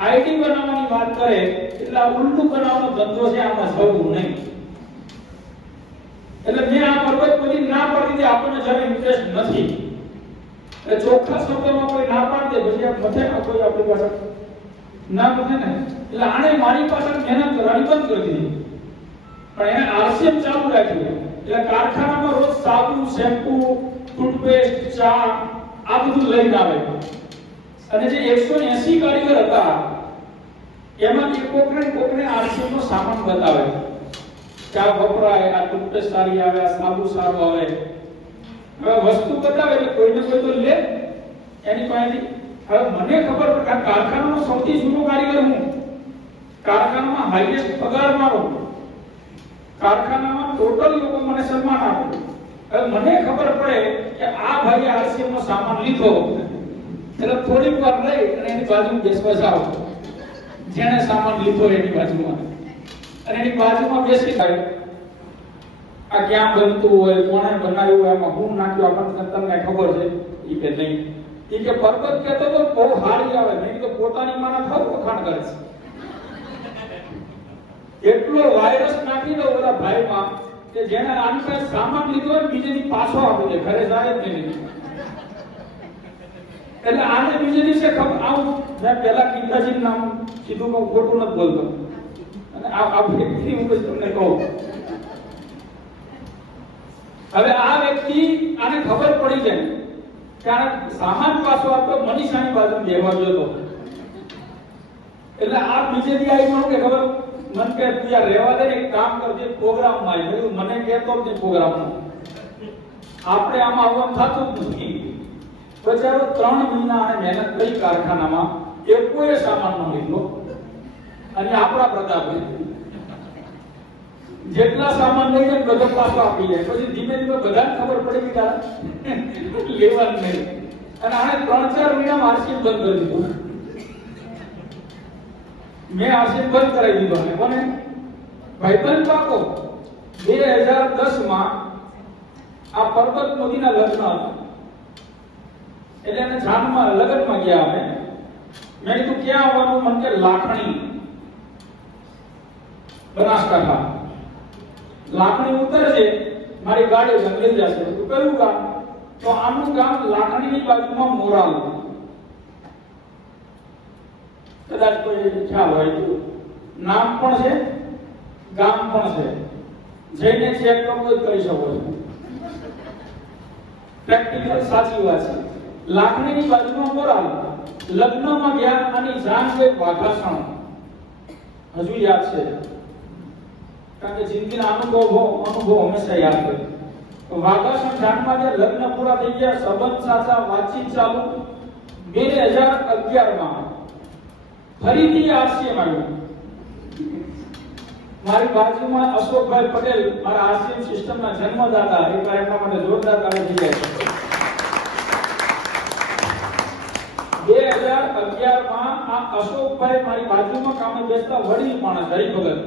આઈડી બનાવવાની વાત કરે એટલે આ ઉલટું બનાવવાનો ધંધો છે, આમાં જવું નહીં. એટલે મેં આ પરબત બધી ના પાડી દીધી. આપણને જરા ઇન્ટરેસ્ટ નથી એટલે ચોખ્ખા શબ્દોમાં કોઈ ના પાડી દે પછી આ મથે ના કોઈ આપણી પાસે ના મથે ને એટલે આણે મારી પાસે મહેનત કરવાની બંધ કરી દીધી. પણ એને આરસીએમ ચાલુ રાખ્યું. એટલે કારખાનામાં રોજ સાબુ, શેમ્પુ, ટૂથપેસ્ટ, ચા આ બધું લઈને આવે અને જે 180 કારીગર હતા એમાંથી કોકને આરસીએમ નો સામાન બતાવે. ચા વપરાય, આ ટૂથપેસ્ટ સારી આવે, આ સાબુ સારું આવે. હવે વસ્તુ બતાવે એટલે કોઈને કોઈ તો લે એની પાસેથી. હવે મને ખબર પડે કે કારખાનાનો સૌથી જૂનો કારીગર હું, કારખાનામાં હાઈએસ્ટ પગાર મારો કારખાનામાં ટોટલ લોકો મને સન્માન આપે. હવે મને ખબર પડે કે આ ભાઈ આરસીએમ નો સામાન લીધો એટલે થોડીક વાર લઈ અને એની બાજુમાં બેસવા જાવ, જેણે સામાન લીધો એની બાજુમાં, અને એની બાજુમાં બેસી જાય. આ ક્યાં બનતું હોય, કોણે બનાવ્યું હોય, એમાં હું નાખ્યું, આપણને તમને ખબર છે ઈ કે નહીં. ઈ કે પર્વત કહેતો તો બહુ હારી આવે, નહીં તો પોતાની માના થાવ વખાણ કરે છે. એટલો વાયરસ નાખી દો ઓલા ભાઈમાં કે જેને આની પાસે સામાન લીધો હોય બીજેથી પાછો આપી દે, ઘરે જાય જ નહીં. એટલે આને બીજે દિવસે ખબર આવું મેં પહેલા ગીતાજીનું નામ સીધું હું ખોટું નથી બોલતો, અને આ વ્યક્તિ હું તમને કહું. હવે આ વ્યક્તિ આને ખબર પડી જાય કારણ સામાન પાછો આપ્યો, મનીષાની બાજુ બેહવા ગયો. એટલે આ બીજે દી આવી મને કે ખબર મન કે તું યાર રહેવા દે, એક કામ કરજે પ્રોગ્રામમાં આવી. મને કહેતો જ નહીં પ્રોગ્રામમાં, આપણે આમાં આવવાનું થતું જ નથી. બચારો 3 મહિના અને મહેનત કરી કારખાનામાં, એકોય સામાન ન લીધો, અને આપણા પ્રતાપે જેટલા સામાન લઈ જાય બધો પાછો આપી જાય. પછી ધીમે ધીમે બધાને ખબર પડી કે લેવાનું નહીં, અને આને 3-4 મહિના આરસીએમ બંધ કરી દીધું. મેં આરસીએમ બંધ કરાવી દીધો. અને કોને? ભાઈબંધ પાકો 2010 માં આ પર્વત મોદીના લગ્ન હતા, એટલે એને જાનમાં લગ્નમાં ગયા. અમે મેં કીધું ક્યાં આવવાનું? મને કે લાખણી, બનાસકાંઠા. લાખણી ઉતરજે, મારી ગાડી લઈ જશે. તો કયું ગામ? તો આનું ગામ લાખણીની બાજુમાં મોરાલ. કદાચ કોઈ ખ્યાલ હોય તો નામ પણ છે, ગામ પણ છે. જઈને ચેક કરી શકો છો. પ્રેક્ટિકલ સાચી વાત છે. લાખણીની બાજુમાં મોરાલ. લગ્નમાં ગયા અને જાન કોઈ વાઘાસણ હજુ યાદ છે, કારણ કે જિંદગીના અનુભવ હંમેશા યાદ રહે. વાઘાસણ જાનમાં જે લગ્ન પૂરા થઈ ગયા, સંબંધ સાચા, વાતચીત ચાલુ. 2011 માં ફરીથી આરસીએમ આવ્યું. મારી બાજુમાં અશોકભાઈ પટેલ, મારા આરસીએમ સિસ્ટમના જન્મદાતા, એક વાર એમના માટે જોરદાર તાળી થઈ જાય. 2011 માં આ અશોકભાઈ મારી બાજુમાં કામે બેસતા વડીલ માણસ, હરિભગત,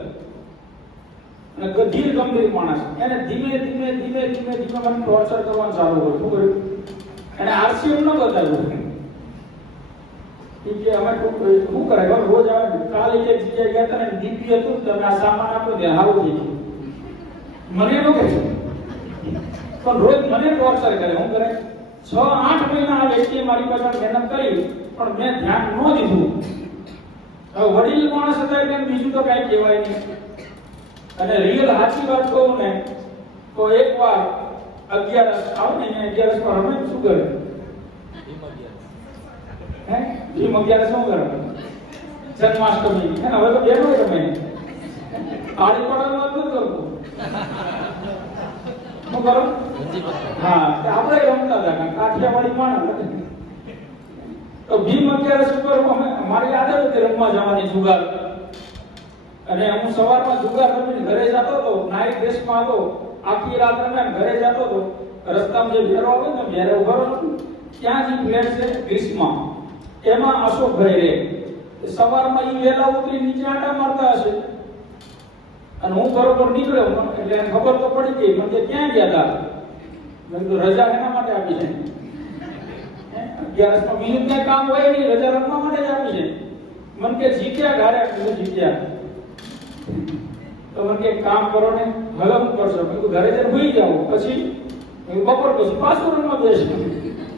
અને ગંભીર માણસ. એને ધીમે ધીમે મને ટોર્ચર કરવાનું ચાલુ કર્યું. શું કર્યું? એને આરસીએમ ન બતાવ્યું. કે અમે શું કરે રોજ આવે. કાલે એક જગ્યાએ ગયા હતા ને ડીપી હતું, તમે આ સામાન આપો દે હારું થઈ ગયું. મને ન કહે પણ રોજ મને ટોર્ચર કરે. હું કરે 6-8 મહિના આ વ્યક્તિએ મારી પાસે મહેનત કરી, પણ મેં ધ્યાન ન દીધું. હવે વડીલ માણસ હતા એટલે બીજું તો કઈ કહેવાય નહીં. અને રિયલ સાચી વાત કહું ને તો એકવાર 11 આવ ને 11 પર અમે શું કરે? ભીમ 11 શું કરે? જન્માષ્ટમી. હવે તો બેનો રમે. આડી પડવાનું નથી કરતું. શું કરો? હા, આપણે રમતા હતા કાઠિયાવાડી માણસ. તો ભીમ 11 ઉપર અમારી આદત હતી રમવા જવાની, જુગાર. અને હું સવારમાં જુગાર રમીને ઘરે જતો હતો, નાઈટ ડ્રેસમાં હતો. આખી રાત રમ્યા, ઘરે જતો હતો. રસ્તામાં જે ભેરો આવે ને, ભેરો ઉભો ત્યાં જે ફ્લેટ છે ગ્રીસમાં, એમાં અશોકભાઈ રહે. સવારમાં ઈ વેલા ઉતરી નીચે આંટા મારતા હશે, અને હું બરોબર નીકળ્યો. એટલે એને ખબર તો પડી ગઈ. મને ક્યાં ગયા હતા? મેં કીધું રજા એના માટે આપી છે. 11 બીજું કઈ કામ હોય નહીં, રજા રમવા માટે જ આપી છે. મને કે જીત્યા ઘરે, જીત્યા. તો મને કે કામ કરો ને, હવે હું કરશો. મેં કીધું ઘરે જઈને ભૂલી જાવ, પછી બપોર પછી પાછું રમવા બેસું.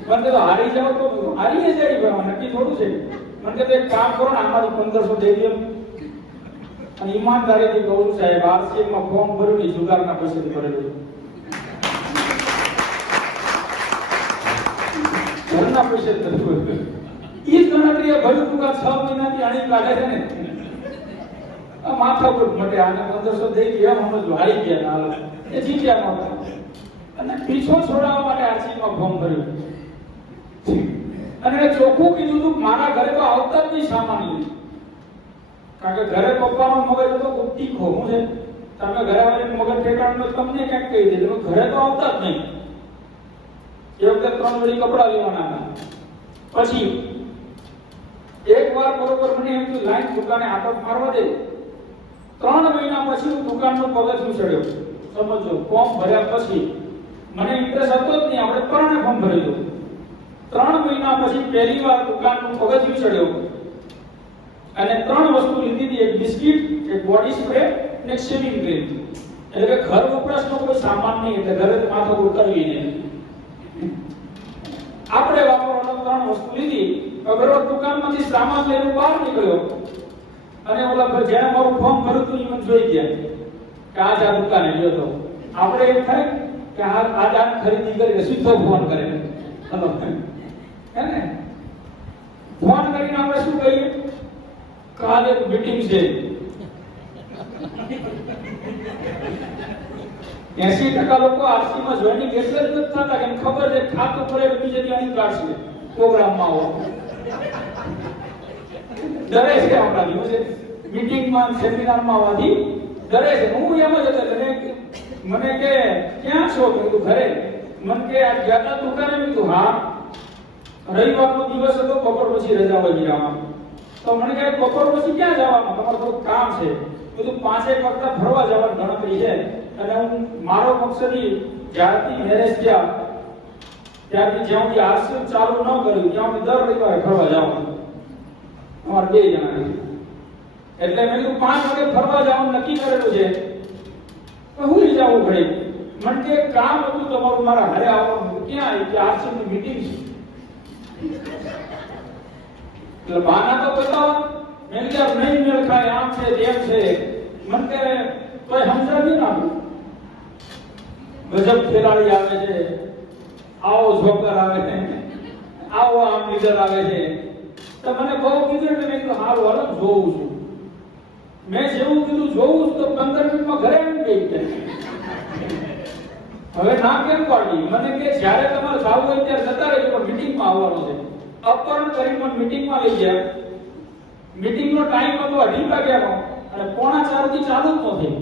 મને તો હારી જાવ તો હારીએ જાય, નક્કી થોડું છે. મને કે એક કામ કરો ને, આમાંથી 1500 દઈ દો. અને ઈમાનદારીથી કહું સાહેબ, આરસીએમમાં ફોર્મ ભર્યું ને જુગારના પૈસાથી ભરેલું. ઘરના પૈસે થતું. ઈ જ ગણતરી ભર્યું તું 6 મહિનાથી આણી કાઢે છે ને. માથા પર મટે. આને 1500 દઈ ગયા, સમજ હારી ગયા. હાલ એ જીત્યા નહોતા. અને પીછો છોડાવવા માટે આરસીએમમાં ફોર્મ ભર્યું. અને ચોખ્ખું કીધું તું મારા ઘરે તો આવતા જ નહીં સામાન લઈ. કારણ કે ઘરે પપ્પાનો મગજ હતો ખૂબ તીખો. હું છે તમે ઘરે આવીને મગજ ઠેકાણું તમને ક્યાંક કહી દે, તમે ઘરે તો આવતા જ નહીં. એ વખતે 3 જોડી કપડા લેવાના હતા. પછી એક વાર બરોબર મને એમ થયું લાઈન દુકાને આટો મારવા દે. 3 મહિના પછી હું દુકાનનું પગથિયું ચડ્યો. સમજો, ફોર્મ ભર્યા પછી મને ઇન્ટરેસ્ટ હતો જ નહીં, આપણે પરણે ફોર્મ ભરેલું. 3 મહિના પછી પહેલી વાર દુકાનનું પગથિયું ચડ્યો અને 3 વસ્તુ લીધી હતી, એક બિસ્કિટ, એક બોડી સ્પ્રે અને એક શેવિંગ ક્રીમ. એટલે કે ઘર વપરાશનો કોઈ સામાન નહીં, એટલે ઘરે માથાકૂટ કરવી નહીં. આપણે વાપરવાનો 3 વસ્તુ લીધી. બરોબર, દુકાનમાંથી સામાન લઈને બહાર નીકળ્યો અને ઓલા પર જેને મારું ફોર્મ ભર્યું હતું એ મને જોઈ ગયા કે આજ આ દુકાને ગયો તો. આપણે એમ થાય કે આજ આ ખરીદી કરીને સીધો ફોન કરે. હલો, હે ને? ફોન કરીને આપણે શું કહીએ? કાલે મીટિંગ છે. 80% લોકો આરસી માં જોઈનિંગ એટલે જ નથી થતા કે ખબર છે ખાતું પડે બીજે ત્યાં કાઢશે પ્રોગ્રામમાં આવો. ડરે છે આપણા દિવસે મીટિંગમાં સેમિનારમાં આવવાથી ડરે છે. હું એમ જ હતો, મને કે ક્યાં છો? મેં કીધું ઘરે. મને કે આજ ગયા દુકાને? મેં કીધું હા, રવિવારનો દિવસ હતો, બપોર પછી રજા હોય જવામાં. તો મને કહે બપોર પછી ક્યાં જવાનું? તમારું થોડું કામ છે. બધું 5-1 વખત ફરવા જવાની ગણતરી છે. અને હું મારો મકસદ જ્યારથી મેરેજ થયા ત્યારથી જ્યાં સુધી આરસી ચાલુ ન કર્યું ત્યાં સુધી દર રવિવારે ફરવા જવાનું. અમારે 2 જણા એટલે મેં કીધું 5 વાગે ફરવા જવાનું નક્કી કરેલું છે. તો હું જવું પડે. મને કે કામ હતું તમારું મારા ઘરે આવવાનું. ક્યાં આવી? કે આરસી ની મીટિંગ છે. એટલે બહાના તો બતાવો. મેં કીધું નહીં મેળ ખાય, આમ છે તેમ છે. મને કે કોઈ સમજાવી ના. ગજબ ખેલાડી આવે છે, આવો જોકર આવે છે, આવો આમ લીડર આવે છે. તો મને બહુ કીધું એટલે મેં કીધું હારું હાલો જોઉં છું. મેં જેવું કીધું જોઉં તો 15 મિનિટમાં ઘરે આવી ગઈ. હવે ના કેમ પાડી? મને કે જ્યારે તમારે જાવું હોય ત્યારે જતા રહેજો, પણ મીટિંગમાં આવવાનું છે. અપહરણ કરી મને મીટિંગમાં લઈ ગયા. મીટિંગનો ટાઈમ હતો 2:30 વાગ્યાનો અને 3:45 થી ચાલુ જ નહોતી.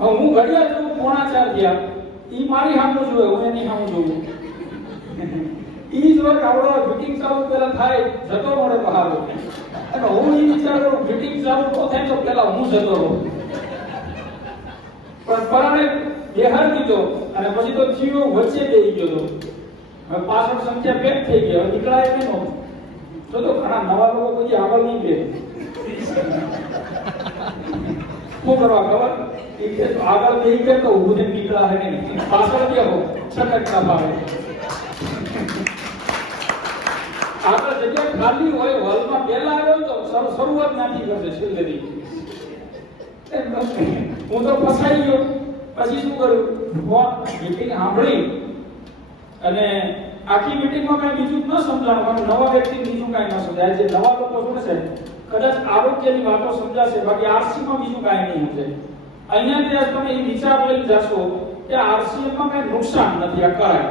હું ઘડિયાળ જોઉં 3:45 થયા. ઈ મારી સામે જોવે, હું એની સામે જોઉં. ઈ જો આવડો મીટિંગ ચાલુ પહેલા થાય જતો મળે બહાર. અને હું ઈ વિચારું મીટિંગ ચાલુ તો થાય તો પહેલા હું જતો રહું. પણ પરાણે બેહાર દીધો અને પછી તો જીવો વચ્ચે બેસી ગયો તો. હવે પાછળ સંખ્યા પેક થઈ ગઈ. હવે નીકળાય કેનો? તો ઘણા નવા લોકો પછી આગળ નહીં બે. શું કરવા ખબર? આગળ બે કે તો ઊભું થઈને નીકળા હે નહીં, પાછળ બેહો છટક ના પાડે. આગળ જગ્યા ખાલી હોય, હોલમાં પહેલા આવ્યો તો શરૂઆત નાખી કરશે છેલ્લેથી. હું તો ફસાઈ ગયો. પછી શું કર્યું? મીટિંગ સાંભળી અને આખી મીટિંગમાં કઈ બીજું ન સમજાણું, કારણ નવા વ્યક્તિ બીજું કઈ ન સમજાય. જે નવા લોકો શું છે કદાચ આરોગ્યની વાતો સમજાશે, બાકી આરસી માં બીજું કઈ નહીં સમજે. અહીંયાથી આજ તમે એ વિચાર લઈ જશો કે આરસી માં કઈ નુકસાન નથી, આ કરાય,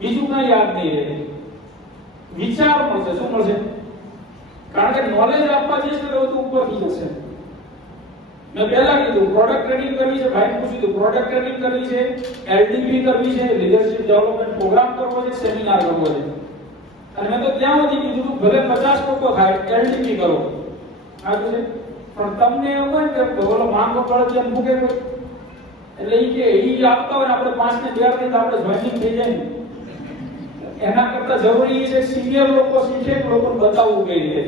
બીજું કઈ યાદ નહીં રહે. વિચાર મળશે. શું મળશે? કારણ કે નોલેજ આપવા જઈશ તો બધું ઉપરથી જશે. મેં પહેલા કીધું પ્રોડક્ટ ટ્રેનિંગ કરવી છે. ભાઈ પૂછ્યું હતું પ્રોડક્ટ ટ્રેનિંગ કરવી છે, એલડીપી કરવી છે, લીડરશિપ ડેવલપમેન્ટ પ્રોગ્રામ કરવો છે, સેમિનાર કરવો છે. અને મેં તો ત્યાં સુધી કીધું ભલે 50 લોકો થાય એલડીપી કરો. સાચું છે? પણ તમને એવું હોય કે બોલો માંગો પડે મૂકે એટલે ઈ કે ઈ આપતા હોય આપણે 5 ને 2 થી આપણે જોઈનિંગ થઈ જાય. એના કરતા જરૂરી છે સિનિયર લોકો શીખે, લોકોને બતાવવું કઈ રીતે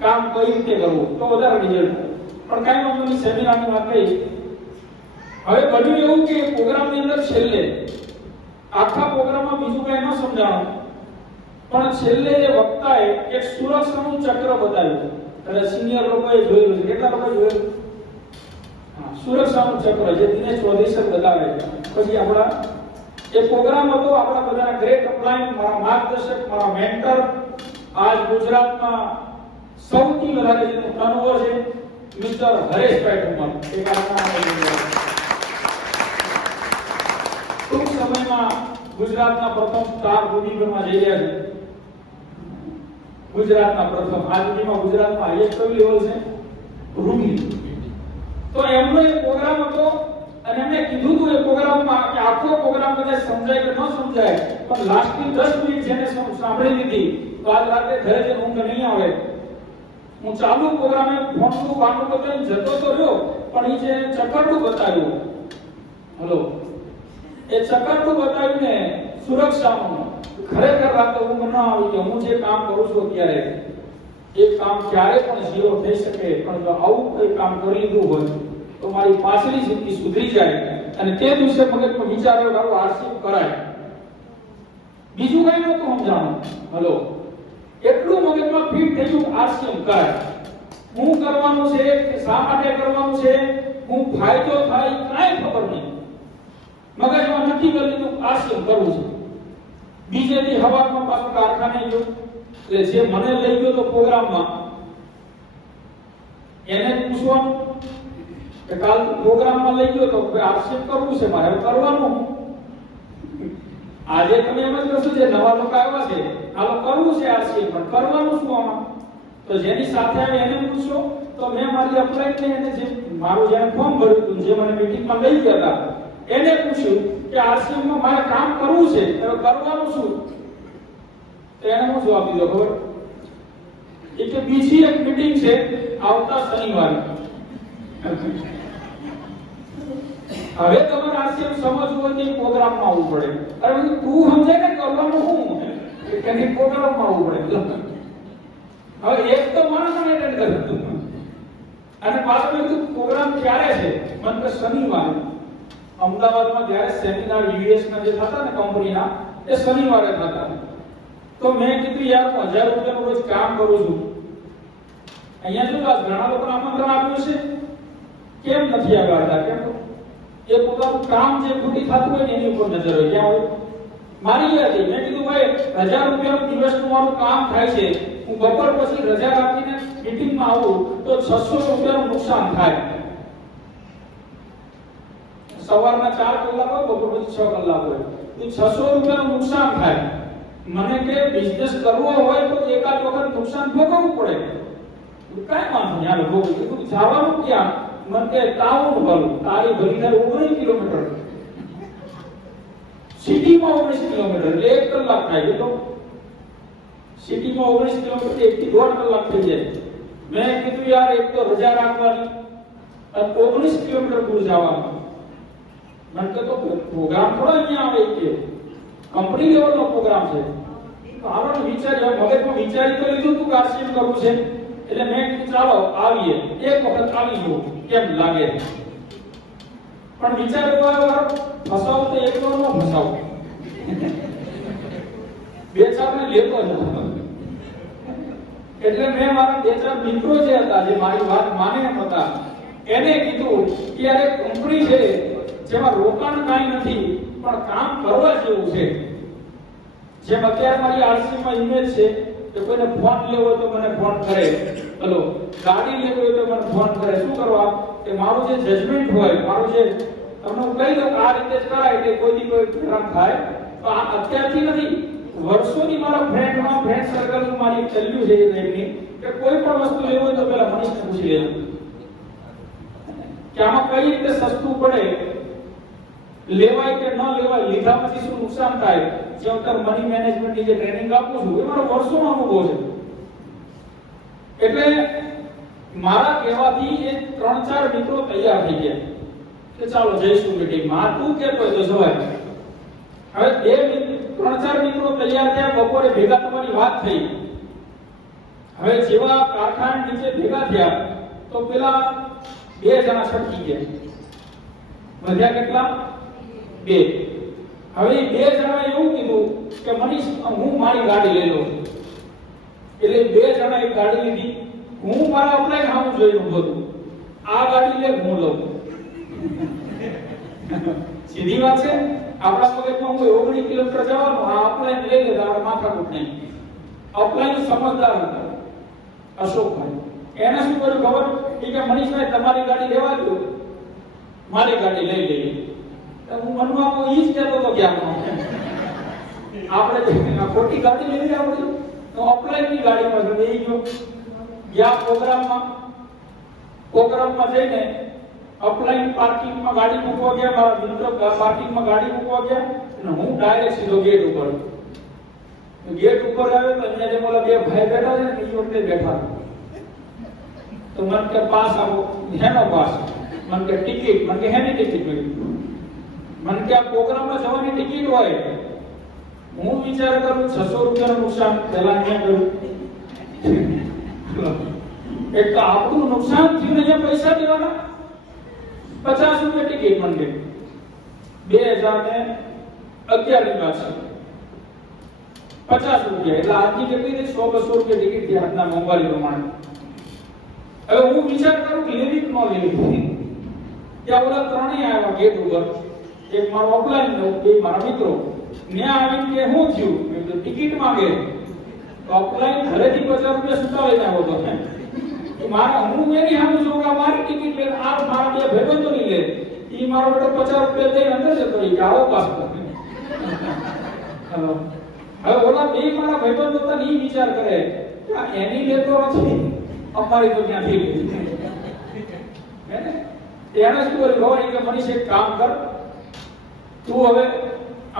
કામ કઈ રીતે કરવું તો વધારે રિઝલ્ટ. પણ કાંઈ વાંધો નહીં, સેમિનારની વાત કહી. હવે બન્યું એવું કે પ્રોગ્રામની અંદર છેલ્લે આખા પ્રોગ્રામમાં બીજું કઈ ન સમજાણું, પણ છેલ્લે જે વક્તાએ એક સુરક્ષાનું ચક્ર બતાવ્યું. એટલે સિનિયર લોકોએ જોયેલું છે. કેટલા લોકોએ જોયેલું? હા, સુરક્ષાનું ચક્ર જે દિનેશ ચૌધરી સર બતાવે. પછી આપણા એ પ્રોગ્રામ હતો આપણા બધાના ગ્રેટ અપલાઈન, મારા માર્ગદર્શક, મારા મેન્ટર, આજ ગુજરાતમાં સૌથી વધારે જેનું ટર્નઓવર છે મિસ્ટર હરેશભાઈ ઠુમર. ટૂંક સમયમાં ગુજરાતના પ્રથમ સ્ટાર બોડીબિલ્ડરમાં જઈ રહ્યા છે. ગુજરાતના પ્રથમ, આ સુધીમાં ગુજરાતમાં હાઈએસ્ટ લેવલ છે તો એમનો એક પ્રોગ્રામ હતો અને એમને કીધું હતું એ પ્રોગ્રામમાં કે આખો પ્રોગ્રામ કદાચ સમજાય કે ન સમજાય પણ લાસ્ટની 10 મિનિટ જેને સાંભળી લીધી તો આજ રાતે ઘરે જઈને ઊંઘ નહીં આવે. હું ચાલુ પ્રોગ્રામે ફોનનું બાનું બતાવીને જતો તો રહ્યો પણ એ જે ચકરડું બતાવ્યું, હલો, એ ચકરડું બતાવીને સુરક્ષાનું ખરેખર રાતે ઊંઘ ન આવી કે હું જે કામ કરું છું અત્યારે એ કામ ક્યારે પણ ઝીરો થઈ શકે, પણ જો આવું કોઈ કામ કરી લીધું હોય તો મારી પાછલી જિંદગી સુધરી જાય. અને તે દિવસે મગજમાં વિચાર આવ્યો કે આરસીએમ કરાય. બીજું કઈ નહોતું સમજાણું, હલો, એટલું મગજમાં ફિટ થઈ ગયું આરસીએમ કરાય. હું કરવાનું છે કે શા માટે કરવાનું છે, હું ફાયદો થાય કાંઈ ખબર નહીં. મગજમાં નક્કી કરી લીધું આરસીએમ કરવું છે. બીજે દી હવારમાં પાછું કારખાને ગયો એટલે જે મને લઈ ગયો તો પ્રોગ્રામમાં એને પૂછવાનું કે કાલ પ્રોગ્રામમાં લઈ ગયો તો આરસીએમ કરવું છે મારે કરવાનું. આજે તમે એમ જ કહેશો જે નવા લોકો આવ્યા છે હાલો કરવું છે આરસીએમ પણ કરવાનું શું આમાં? તો જેની સાથે આવે એને પૂછો. તો મેં મારી અપ્લાયને એને જે મારું જેને ફોર્મ ભર્યું હતું જે મને મીટિંગમાં લઈ ગયા હતા એને પૂછ્યું કે આરસીએમ માં મારે કામ કરવું છે હવે કરવાનું શું? તો એને હું જવાબ દીધો ખબર? એ કે બીજી એક મીટિંગ છે આવતા શનિવારે. હવે તમારે આરસીએમ સમજવું હોય તો પ્રોગ્રામમાં આવવું પડે. અરે તું સમજે ને કરવાનું શું કે પ્રોગ્રામમાં આવવું પડે. હવે એક તો માણસ એટેન્ડ કરે અને પાછું મેં પ્રોગ્રામ ક્યારે છે? મને કે શનિવારે. અમદાવાદમાં જ્યારે સેમિનાર યુએસ ના જે થતા ને કંપનીના એ શનિવારે થતા. તો મેં કીધું યાર 1000 રૂપિયાનું રોજ કામ કરું છું, અહીંયા જો ઘણા લોકોને આમંત્રણ આપ્યું છે કેમ નથી આવ્યા? કેમ? એ પોતાનું કામ જે ખોટી થતું હોય ને એની ઉપર નજર હોય. ક્યાં હોય? મારી એ હતી. મેં કીધું ભાઈ 1000 રૂપિયાનું દિવસનું મારું કામ થાય છે, હું બપોર પછી રજા રાખીને મીટિંગમાં આવું તો 600 રૂપિયાનું નુકસાન થાય. સવારના 4 કલાક હોય, બપોર પછી 6 કલાક હોય, તો 600 રૂપિયાનું નુકસાન થાય. મને કે બિઝનેસ કરવો હોય તો એકાદ વખત નુકસાન ભોગવવું પડે. કાઈ વાંધો નહીં, હાલો ભોગવું. કીધું જવાનું ક્યાં? મને કે ટાઉન હોલ તારી ભરીને 19 કિલોમીટર, સિટીમાં 19 કિલોમીટર એટલે 1 કલાક થાય. કેટલો? સિટીમાં 19 કિલોમીટર 1 થી 1.5 કલાક થઈ જાય. મેં કીધું યાર એક તો રજા રાખવાની અને 19 કિલોમીટર દૂર જવાનું. મને કે તો પ્રોગ્રામ થોડો અહીંયા આવે કે કંપની લેવલનો પ્રોગ્રામ છે. તો હાલો વિચાર્યું, મગજમાં વિચારી તો લીધું તું આરસીએમ કરવું છે એટલે મેં કીધું ચાલો આવીએ, એક વખત આવી જુઓ કેમ લાગે. પણ વિચાર્યો ફસાવ તો એકલો ન ફસાવ, બે ચાર ને લેતો જ હતો. એટલે મેં મારા 2-4 મિત્રો જે હતા જે મારી વાત માને એમ હતા એને કીધું કે યાર એક કંપની છે જેમાં રોકાણ કાંઈ નથી પણ કામ કરવા જેવું છે. જેમ અત્યારે મારી આરસીએમ માં ઇમેજ છે કે કોઈને ફોન લેવો હોય તો મને ફોન કરે, હલો, ગાડી લેવી હોય તો મને ફોન કરે. શું કરવા? કે મારું જે જજમેન્ટ હોય, મારું જે તમને હું કહી દઉં આ રીતે જ કરાય એટલે કોઈ દી કોઈ ખરાબ થાય. તો આ અત્યારથી નથી, વર્ષોની મારા ફ્રેન્ડ સર્કલનું મારી ચાલ્યું છે એ ટાઈપની કે કોઈ પણ વસ્તુ લેવી હોય તો પહેલા મનીષને પૂછી લેજો કે આમાં કઈ રીતે સસ્તું પડે, લેવાય કે ન લેવાય, લીધા પછી શું નુકસાન થાય. જે અત્યારે મની મેનેજમેન્ટની જે ટ્રેનિંગ આપું છું એ મારો વર્ષોનો અનુભવ છે. એટલે મારા કહેવાથી એ 3-4 મિત્રો તૈયાર થઈ ગયા કે ચાલો જઈશું મીટિંગમાં. તું કેતો તો જવાય. હવે 3-4 મિત્રો તૈયાર થયા, બપોરે ભેગા થવાની વાત થઈ. હવે જેવા કારખાના નીચે ભેગા થયા તો પેલા 2 જણા છટકી ગયા. વધ્યા કેટલા? 2. હવે 2 જણાએ એવું કીધું કે મનીષ હું મારી ગાડી લઈ લઉં. એટલે 2 જણાએ ગાડી લીધી. હું મારા અપ્લાય હાઉસ જોઈને બધું આ ગાડી લે હું લઉં. સીધી વાત છે. આપણા મગજમાં હું 19 કિલોમીટર જવાનું, આ અપ્લાય લઈ લે તો આપણે માથાકૂટ નહીં. અપ્લાય સમજદાર હતા અશોકભાઈ. એને શું કર્યું ખબર? કે મનીષભાઈ તમારી ગાડી લેવા દો, મારી ગાડી લઈ લઈએ. હું મનમાં ઈ જ કહેતો હતો કે આપણે ખોટી ગાડી લઈ લે આપણી તો અપ્લાયની ગાડીમાં જઈ ગયો. ગયા પ્રોગ્રામમાં જઈને ઓફલાઈન પાર્કિંગમાં ગાડી મૂકવા ગયા, મારા મિત્ર પાર્કિંગમાં ગાડી મૂકવા ગયા અને હું ડાયરેક્ટ સીધો ગેટ ઉપર આવ્યો તો અહીંયા જે મોલા બે ભાઈ બેઠા છે ને એ વખતે બેઠા તો મને કે પાસ આપો, હેનો પાસ? મને કે ટિકિટ. મને કે હેની ટિકિટ જોઈ? મને કે આ પ્રોગ્રામમાં જવાની ટિકિટ હોય. હું વિચાર કરું 600 રૂપિયાનું નુકસાન પહેલા અહીંયા કરું. એક તો આપણું નુકસાન થયું ને પૈસા દેવાના 50 રૂપિયા ટિકિટ. મને 2011 ની વાત છે. 50 રૂપિયા એટલે આજની કેટલી છે? 100-200 રૂપિયા ટિકિટ થી આજના મોંઘવારી પ્રમાણે. હવે હું વિચાર કરું કે લેવી કે ન લેવી. ત્યાં ઓલા ત્રણેય આવ્યા ગેટ ઉપર, એક મારો ઓફલાઈન નો, બે મારા મિત્રો. ત્યાં આવીને કે શું થયું? મેં કીધું ટિકિટ માંગે. ઓફલાઈન ઘરેથી 50 રૂપિયા સુતા લઈને આવ્યો હતો. મારા હું એની સામે જોઉં કે મારી ટિકિટ લે, આ મારા બે ભાઈબંધો ની લે, ઈ મારો બેટો 50 રૂપિયા દઈને અંદર જતો રહી કે આવો પાસ કર. હવે ઓલા બે મારા ભાઈબંધો હતા ને ઈ વિચાર કરે કે આ એની લેતો નથી, અમારી તો ક્યાંથી લીધી. હે ને? એને શું કર્યું હોય કે મનીષ એક કામ કર, તું હવે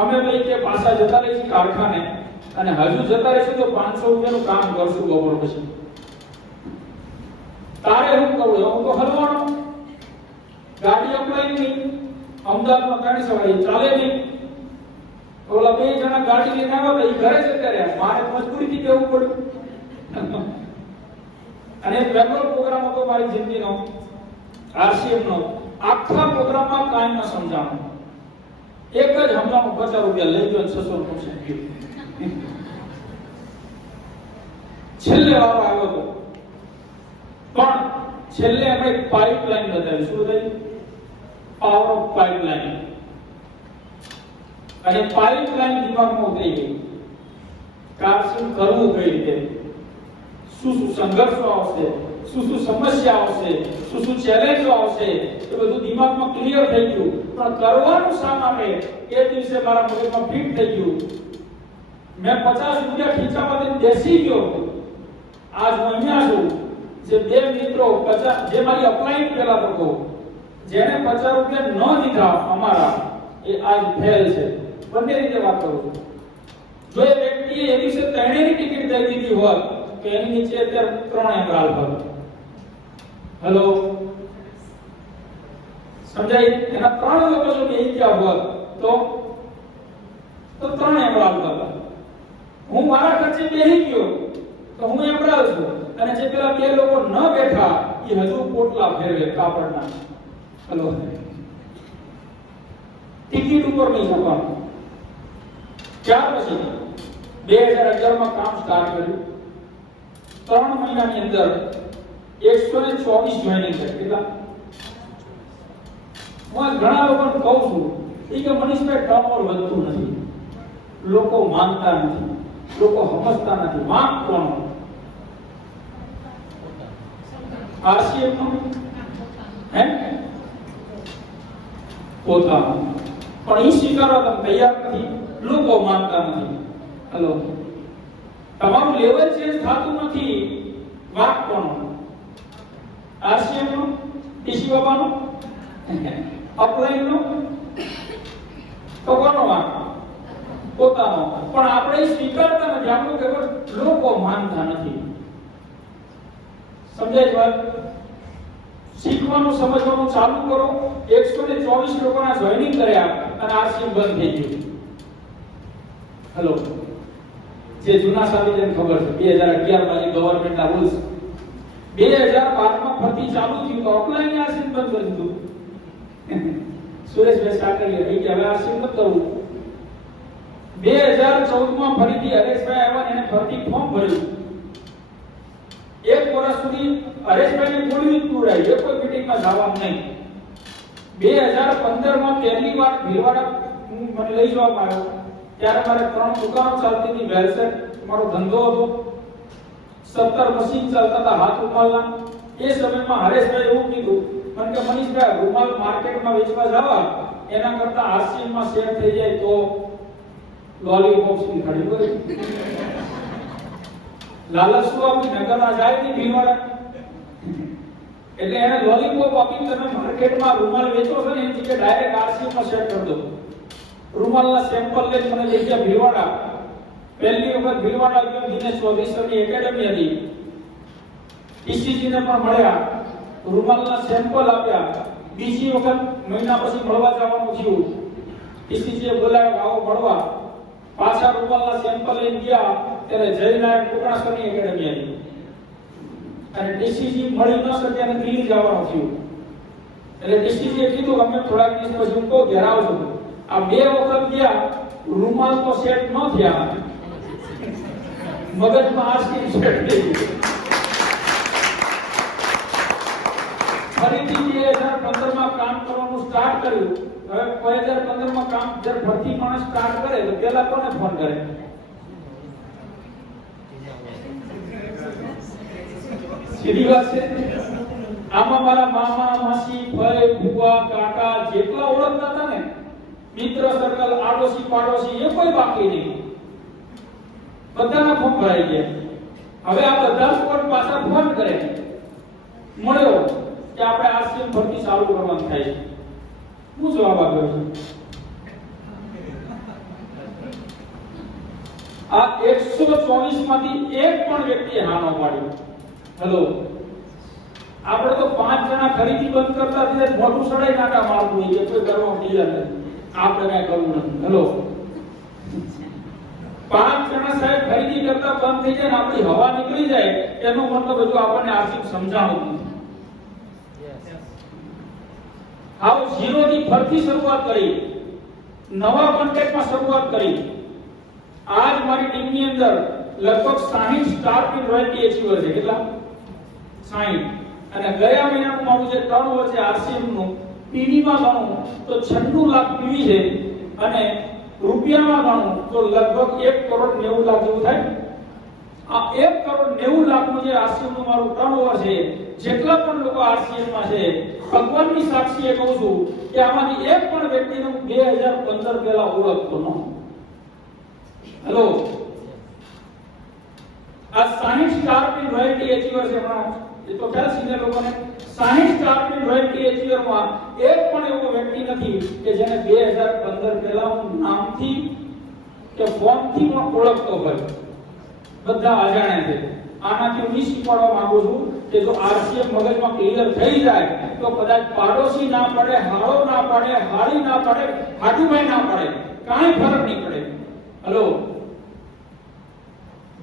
અમે ભાઈ કે પાછા જતા રહીશું કારખાને અને હજુ જતા રહીશું તો 500 રૂપિયાનું કામ કરશું બપોર પછી. તારે હું કહું હું તો હલવાનો, ગાડી અપલાઈ નહીં, અમદાવાદમાં ગાડી સવારી ચાલે નહીં. ઓલા બે જણા ગાડી લઈને આવ્યા તો ઘરે જતા રહ્યા, મારે મજબૂરીથી કહેવું પડ્યું. અને પહેલો પ્રોગ્રામ હતો મારી જિંદગીનો, આરસીએમ નો. આખા પ્રોગ્રામમાં કાંઈ ન સમજાણું, એક જ સમજાણું 50 રૂપિયા લઈ ગયો 600 રૂપિયા. છેલ્લે વારો આવ્યો હતો પણ છેલ્લે આપણે એક પાઇપલાઇન બતાવી. શું બતાવી? Power of pipeline. અને પાઇપલાઇન દિમાગમાં ઉતરી ગઈ. કાર શું કરવું કઈ રીતે, શું સંઘર્ષો આવશે, શું સમસ્યા આવશે, શું ચેલેન્જો આવશે, એ બધું દિમાગમાં ક્લિયર થઈ ગયું. પણ કરવાનું શા માટે એ દિવસે મારા મગજમાં ફિટ થઈ ગયું. મેં 50 રૂપિયા ખીચામાંથી બેસી ગયો. આજ હું અહીંયા છું. જે બે મિત્રો 50, જે મારી અપલાઈન પેલા લોકો જેને 50 રૂપિયા ન દીધા અમારા, એ આજ ફેલ છે. બંને રીતે વાત કરું છું. જો એ વ્યક્તિએ એ દિવસે ત્રણેયની ટિકિટ દઈ દીધી હોત તો એની નીચે અત્યારે 3 એમરાલ હોત. હેલો, સમજાય? એના 3 લોકો જો બેસી ગયા હોત તો 3 એમરાલ હોત. હું મારા ખર્ચે બેસી ગયો તો હું એમરાલ છું, અને જે પેલા બે લોકો ન બેઠા એ હજુ પોટલા ફેરવે કાપડના. હેલો, ટિકિટ ઉપર નહીં જવાનું. ત્યાર પછી 2011 માં કામ સ્ટાર્ટ કર્યું. 3 મહિનાની અંદર 124 જોઈનિંગ છે. કેટલા? હું ઘણા લોકોને કહું છું કે મનીષભાઈ ટર્નઓવર વધતું નથી, લોકો માનતા નથી, લોકો સમજતા નથી. માંગ કોણ? આરસીએમ નો હે પોતાનું. પણ એ સ્વીકારવા તમે તૈયાર નથી, લોકો માનતા નથી. હેલો, તમારું લેવલ ચેન્જ થતું નથી. વાક કોનો? આરસીએમ નો, ટીસી બાબાનો, અપલાઈન નો? તો કોનો વાક? પોતાનો. પણ આપણે સ્વીકારતા નથી. આપણું કેવળ લોકો માનતા નથી. સમજાય વાત? શીખવાનું સમજવાનું ચાલુ કરો. 124 લોકોના જોઈનિંગ કર્યા અને આરસીએમ બંધ થઈ ગયું. હેલો, જે જૂના સાબિતને ખબર છે 2011 માં જે ગવર્નમેન્ટના રૂલ્સ 2012 માં ફરતી ચાલુ થયું તો ઓફલાઈન આરસીએમ બંધ કરી દીધું. સુરેશભાઈ સાકરિયા એ કે હવે આરસીએમ ન કરવું. 2014 માં ફરીથી હરેશભાઈ આવ્યા, એને ફરતી ફોર્મ ભર્યું. 1 વર્ષ સુધી હરેશભાઈને બોલવી જ પૂરાય, એ કોઈ મીટિંગમાં જવાનું નહીં. 2015 માં પહેલી વાર ભીલવાડા મને લઈ જવામાં આવ્યો. ત્યારે મારે 3 દુકાનો ચાલતી હતી. વેલસેટ મારો ધંધો હતો, 17 મશીન ચાલતા હતા હાથ રૂમાલના. એ સમયમાં હરેશભાઈ એવું કીધું મને કે મનીષભાઈ, રૂમાલ માર્કેટમાં વેચવા જવા એના કરતા આરસીએમ માં શેર થઈ જાય તો લોલીપોપ ની ખડી હોય. લાલચ શું આપી? નગરના જાય નહીં ભીલવાડા. એટલે એને લોલીપોપ આપી તમે માર્કેટમાં રૂમાલ વેચો છો ને એની જગ્યાએ ડાયરેક્ટ આરસીએમ માં સેટ કરી દો. રૂમાલના સેમ્પલ લઈને મને લઈ ગયા ભીલવાડા. પહેલી વખત ભીલવાડા ગયો, દિનેશ ચૌધરી સરની એકેડમી હતી. ઈસીજી ને પણ મળ્યા, રૂમાલના સેમ્પલ આપ્યા. બીજી વખત મહિના પછી મળવા જવાનું થયું. ઈસીજી એ બોલાવ્યો આવો મળવા. પાછા રૂમાલના સેમ્પલ લઈને ગયા ત્યારે જયનાયક કુકણા સરની એકેડમી હતી. અને ડીસીજી મળી ન શક્યા અને દિલ્હી જવાનું થયું. એટલે ડીસીજી એ કીધું અમે થોડાક દિવસ પછી હું કહું ઘેર આવજો. આ બે વખત ગયા, રૂમાલ તો સેટ ન થયા, મગજમાં આરસી સેટ થઈ ગયું. ફરીથી 2015 માં કામ કરવાનું સ્ટાર્ટ કર્યું. હવે 2015 માં કામ જ્યારે ફરતી માણસ સ્ટાર્ટ કરે તો પહેલા કોને ફોન કરે? સીધી વાત છે. આમાં મારા મામા, માસી, ભાઈ, ભુવા, કાકા જેટલા ઓળખતા હતા ને, મિત્ર સર્કલ, આડોશી પાડોશી એ કોઈ બાકી નહીં. બધાના ફોન ભરાઈ ગયા. હવે આ બધા સ્કોર પાછા ફોન કરે મળ્યો કે આપણે આરસીએમ ભરતી ચાલુ કરવાનું થાય છે. હું જવાબ આપ્યો છું આ 124 માંથી એક પણ વ્યક્તિએ હા ન પાડ્યો. હેલો, આપણે તો 5 જણા ખરીદી બંધ કરતા થઈને મોટું સડાઈ નાકા મારતું હોય કે કોઈ કરવા તૈયાર નથી, આપણે કઈ કરવું નથી. હેલો, 5 જણા સાહેબ ખરીદી કરતા બંધ થઈ જાય ને આપણી હવા નીકળી જાય એનો મતલબ હજુ આપણને આર્થિક સમજાણું નથી. આવ ઝીરો થી ફરતી શરૂઆત કરી, નવા કોન્ટેક્ટમાં શરૂઆત કરી. આજ મારી ટીમની અંદર લગભગ 60 સ્ટાર પીન રોયલ્ટી એચીવર છે. કેટલા? 60. અને ગયા મહિનાનું મારું જે ટર્નઓવર છે આરસીએમ નું પીવી માં ગણું તો 96 લાખ પીવી છે અને રૂપિયામાં ગણું તો લગભગ 1 કરોડ 90 લાખ જેવું થાય. આ 1 કરોડ 90 લાખનું જે આરસીએમ નું મારું ટર્નઓવર છે, જેટલા પણ લોકો આરસીએમ માં છે, ભગવાનની સાક્ષીએ કહું છું કે આમાંથી એક પણ વ્યક્તિને 2015 પહેલા ઓળખતો ન. હેલો, આ 60 સ્ટાર પીન રોયલ્ટી એચીવર છે. હમણાં એ તો ખ્યાલ સિનિયર લોકોને 60 સ્ટાર પીન રોયલ્ટી એચીવર માં એક પણ એવો વ્યક્તિ નથી કે જેને 2015 પહેલા હું નામથી કે ફોનથી પણ ઓળખતો હોય. બધા અજાણ્યા છે. આનાથી હું શીખવાડવા માંગુ છું કે જો આરસીએમ મગજમાં ક્લિયર થઈ જાય તો કદાચ પાડોશી ના પડે, હાળો ના પડે, હાળી ના પડે, હાટુભાઈ ના પડે, કાંઈ ફરક નહીં પડે. હેલો,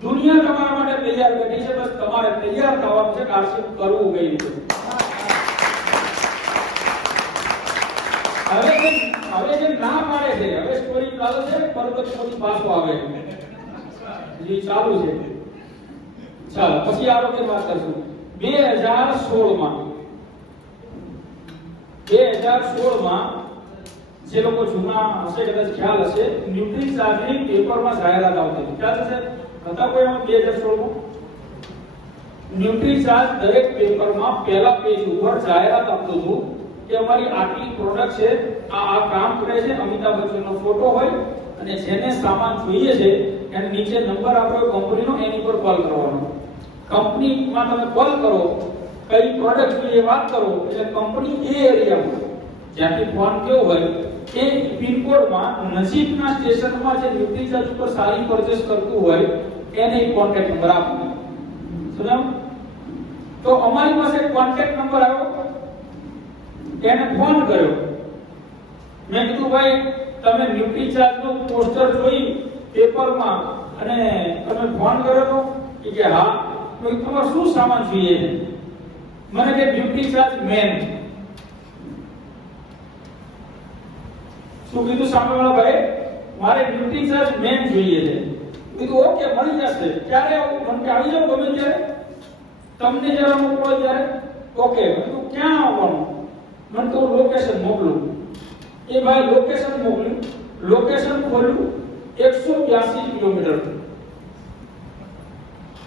દુનિયા તમારા માટે તૈયાર બેઠી છે, બસ તમારે તૈયાર થવાનું છે કે આરસીએમ કરવું કઈ રીતે. હવે જે ના પાડે છે, હવે સ્ટોરી ચાલે છે, પરબતમાંથી પાછો આવે છે, ચાલુ છે. ચાલો પછી આરોગ્ય વાત કરશું. 2016 માં જે લોકો જૂના હશે કદાચ ખ્યાલ હશે, ન્યુટ્રી ચાર્જની પેપરમાં જાહેરાત આવતી હતી. ખ્યાલ હશે? હતા કોઈ આમાં 2016 માં ન્યુટ્રી ચાર્જ દરેક પેપરમાં પહેલા પેજ ઉપર જાહેરાત આપતું હતું કે અમારી આટલી પ્રોડક્ટ છે, આ કામ કરે છે. અમિતાભ બચ્ચનનો ફોટો હોય અને જેને સામાન જોઈએ છે એને નીચે નંબર આપ્યો કંપનીનો, એની પર કોલ કરવાનો. કંપનીમાં તમે કોલ કરો, કઈ પ્રોડક્ટ જોઈએ વાત કરો, એટલે કંપની એ એરિયામાં જ્યાંથી ફોન કેવો હોય એ પિનકોડમાં નજીકના સ્ટેશનમાં જે ન્યુટ્રી ચાર્જ ઉપર સારી પરચેસ કરતું હોય એને કોન્ટેક્ટ નંબર આપો. સમજાયું? તો અમારી પાસે કોન્ટેક્ટ નંબર આવ્યો, એને ફોન કર્યો. મેં કીધું ભાઈ તમે ન્યુટ્રી ચાર્જનો પોસ્ટર જોઈ પેપરમાં અને તમે ફોન કર્યો તો? કે હા. તો તમારે શું સામાન જોઈએ છે? મને કે ન્યુટ્રી ચાર્જ મેન. શું કીધું સામેવાળા ભાઈ? મારે ન્યુટ્રી ચાર્જ મેન જોઈએ છે. કીધું ઓકે, મળી જશે. ક્યારે આવું? મને કે આવી જાવ ગમે ત્યારે, તમને જ્યારે મોકલો ત્યારે. ઓકે. કીધું ક્યાં આવવાનું? મને તો લોકેશન મોકલું. એ ભાઈ લોકેશન મોકલ્યું, લોકેશન ખોલ્યું, 182 કિલોમીટર.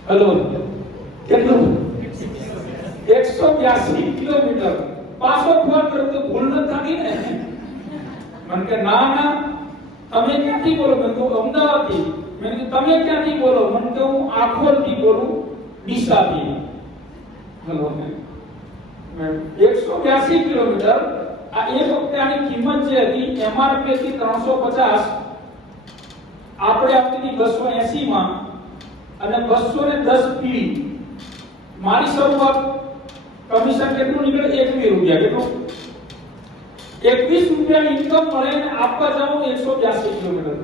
હેલો, કેટલું? 182 કિલોમીટર. પાછો ફોન કર્યો તો ભૂલ ન થાકી ને. મને કે ના ના તમે ક્યાંથી બોલો? મેં તો અમદાવાદથી. મેં કીધું તમે ક્યાંથી બોલો? મને કે હું આખોલથી બોલું, ડીસાથી. Hello, 182 kilometre. આ એક વખતે આની કિંમત જે હતી MRP થી 350, આપણે આપી હતી 280 માં અને 210 પી. મારી શરૂઆત કમિશન કેટલું નીકળે? 21 રૂપિયા. કેટલું? 21 રૂપિયાની ઇન્કમ મળે અને આપવા જવાનું 182 કિલોમીટર.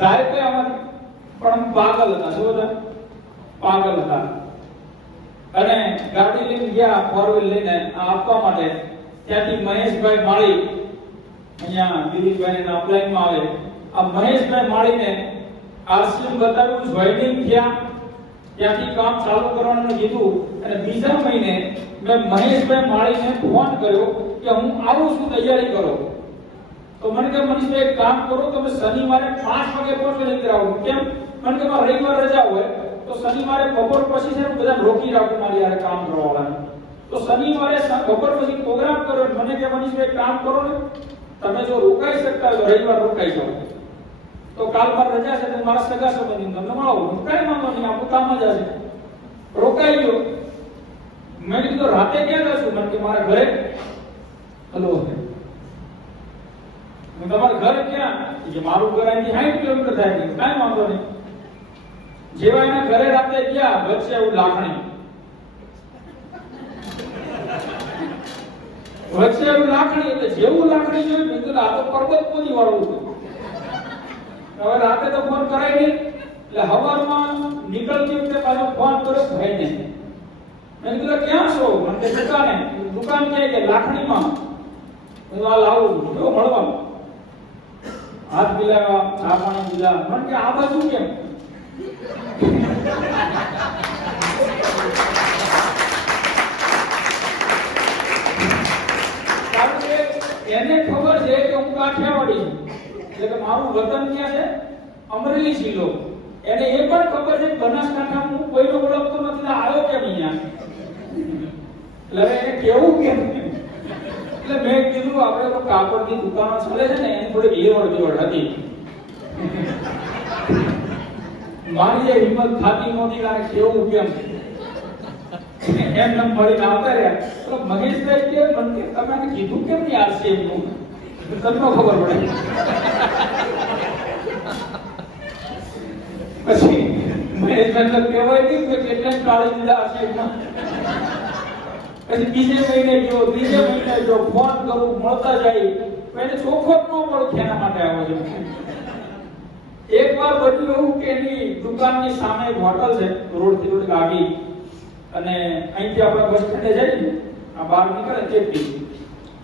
જાય તો આમાં પણ પાગલ હતા. શું હતા? પાગલ હતા. અને ગાડી લઈને ગયા, ફોર વ્હીલ લઈને આપવા માટે. ત્યાંથી મહેશભાઈ માળી, અહીંયા દિલીપભાઈ ના અપ્લાયમાં આવે, આ મહેશભાઈ માળીને આરસીએમ બતાવ્યું, જોઈનિંગ થયા, ત્યાંથી કામ ચાલુ કરવાનું કીધું અને બીજા મહિને મેં મહેશભાઈ માળીને ફોન કર્યો કે હું આવું છું, તૈયારી કરો. તો મને કે મનીષભાઈ એક કામ કરો, તમે શનિવારે 5 વાગે પહોંચો નહીં કરાવો. કેમ? મને કે મારે રવિવાર રજા હોય તો શનિવારે બપોર પછી છે બધા રોકી રાખું મારી યાર કામ કરવાવાળા. તો શનિવારે બપોર પછી પ્રોગ્રામ કરો. મને કે મનીષભાઈ કામ કરો ને, તમે જો રોકાઈ શકતા હોય તો રવિવાર રોકાઈ જાઓ. તો કાલ માર રજા છે તો મારા સગા સંબંધી તમને મળાવો. કઈ વાંધો નહીં, આપણું કામ જ હશે. રોકાઈ ગયો. મેં કીધું રાતે ક્યાં જશું? મને કે મારા ઘરે. હલો, તમારું ઘર ક્યાં? કે મારું ઘર અહીંથી 60 કિલોમીટર થાય. કઈ વાંધો નહીં. જેવા એના ઘરે રાતે ગયા, વચ્ચે એવું લાકડી, વચ્ચે એવું લાકડી, એટલે જેવું લાકડી જોયું મેં કીધું આ તો પર્વત પોની વાળું હતું. હવે રાતે તો ફોન કરાય નહીં, એટલે હવારમાં નીકળતી વખતે પાછો ફોન કર્યો ભાઈને. મેં કીધું ક્યાં છો? મને કે દુકાને. દુકાન ક્યાં? કે લાકડીમાં. મેં આ લાવું જો મળવા. હાથ મિલાવ્યા, ચા પાણી પીધા. મને કે આ બાજુ કેમ? કારણ કે એને ખબર છે કે હું કાઠિયાવાડી છું, એટલે કે મારું વતન ક્યાં છે? અમરેલી જિલ્લો. એને એ પણ ખબર છે કે બનાસકાંઠામાં હું કોઈને ઓળખતો નથી, આવ્યો કેમ અહીંયા? એટલે એને કેવું કેમ? એટલે મેં કીધું આપણે તો કાપડની દુકાનો ચાલે છે ને, એની થોડી લેવડ હતી. મારી જે હિંમત થાતી નહોતી કારણ કેવું કેમ એમ નમ મળીને આવતા રહ્યા. તો મહેશભાઈ કે મને તમે કીધું કેમ નહીં આરસીએમ નું? તમને ખબર પડે. પછી મહેશભાઈ તો કહેવાય નહીં કે કેટલાય કાળી દીધા આરસીએમ માં. પછી બીજે મહિને ગયો, ત્રીજે મહિને ગયો, ફોન કરું, મળતા જાય. એને ચોખ્ખો જ ન પડું કે એના માટે આવ્યો છે. એક વાર બન્યું એવું કે એની દુકાનની સામે એક હોટલ છે, રોડ થી થોડી આગી, અને અહીંથી આપણે બસ સ્ટેન્ડે જઈએ, આ બહાર નીકળે ચેપી,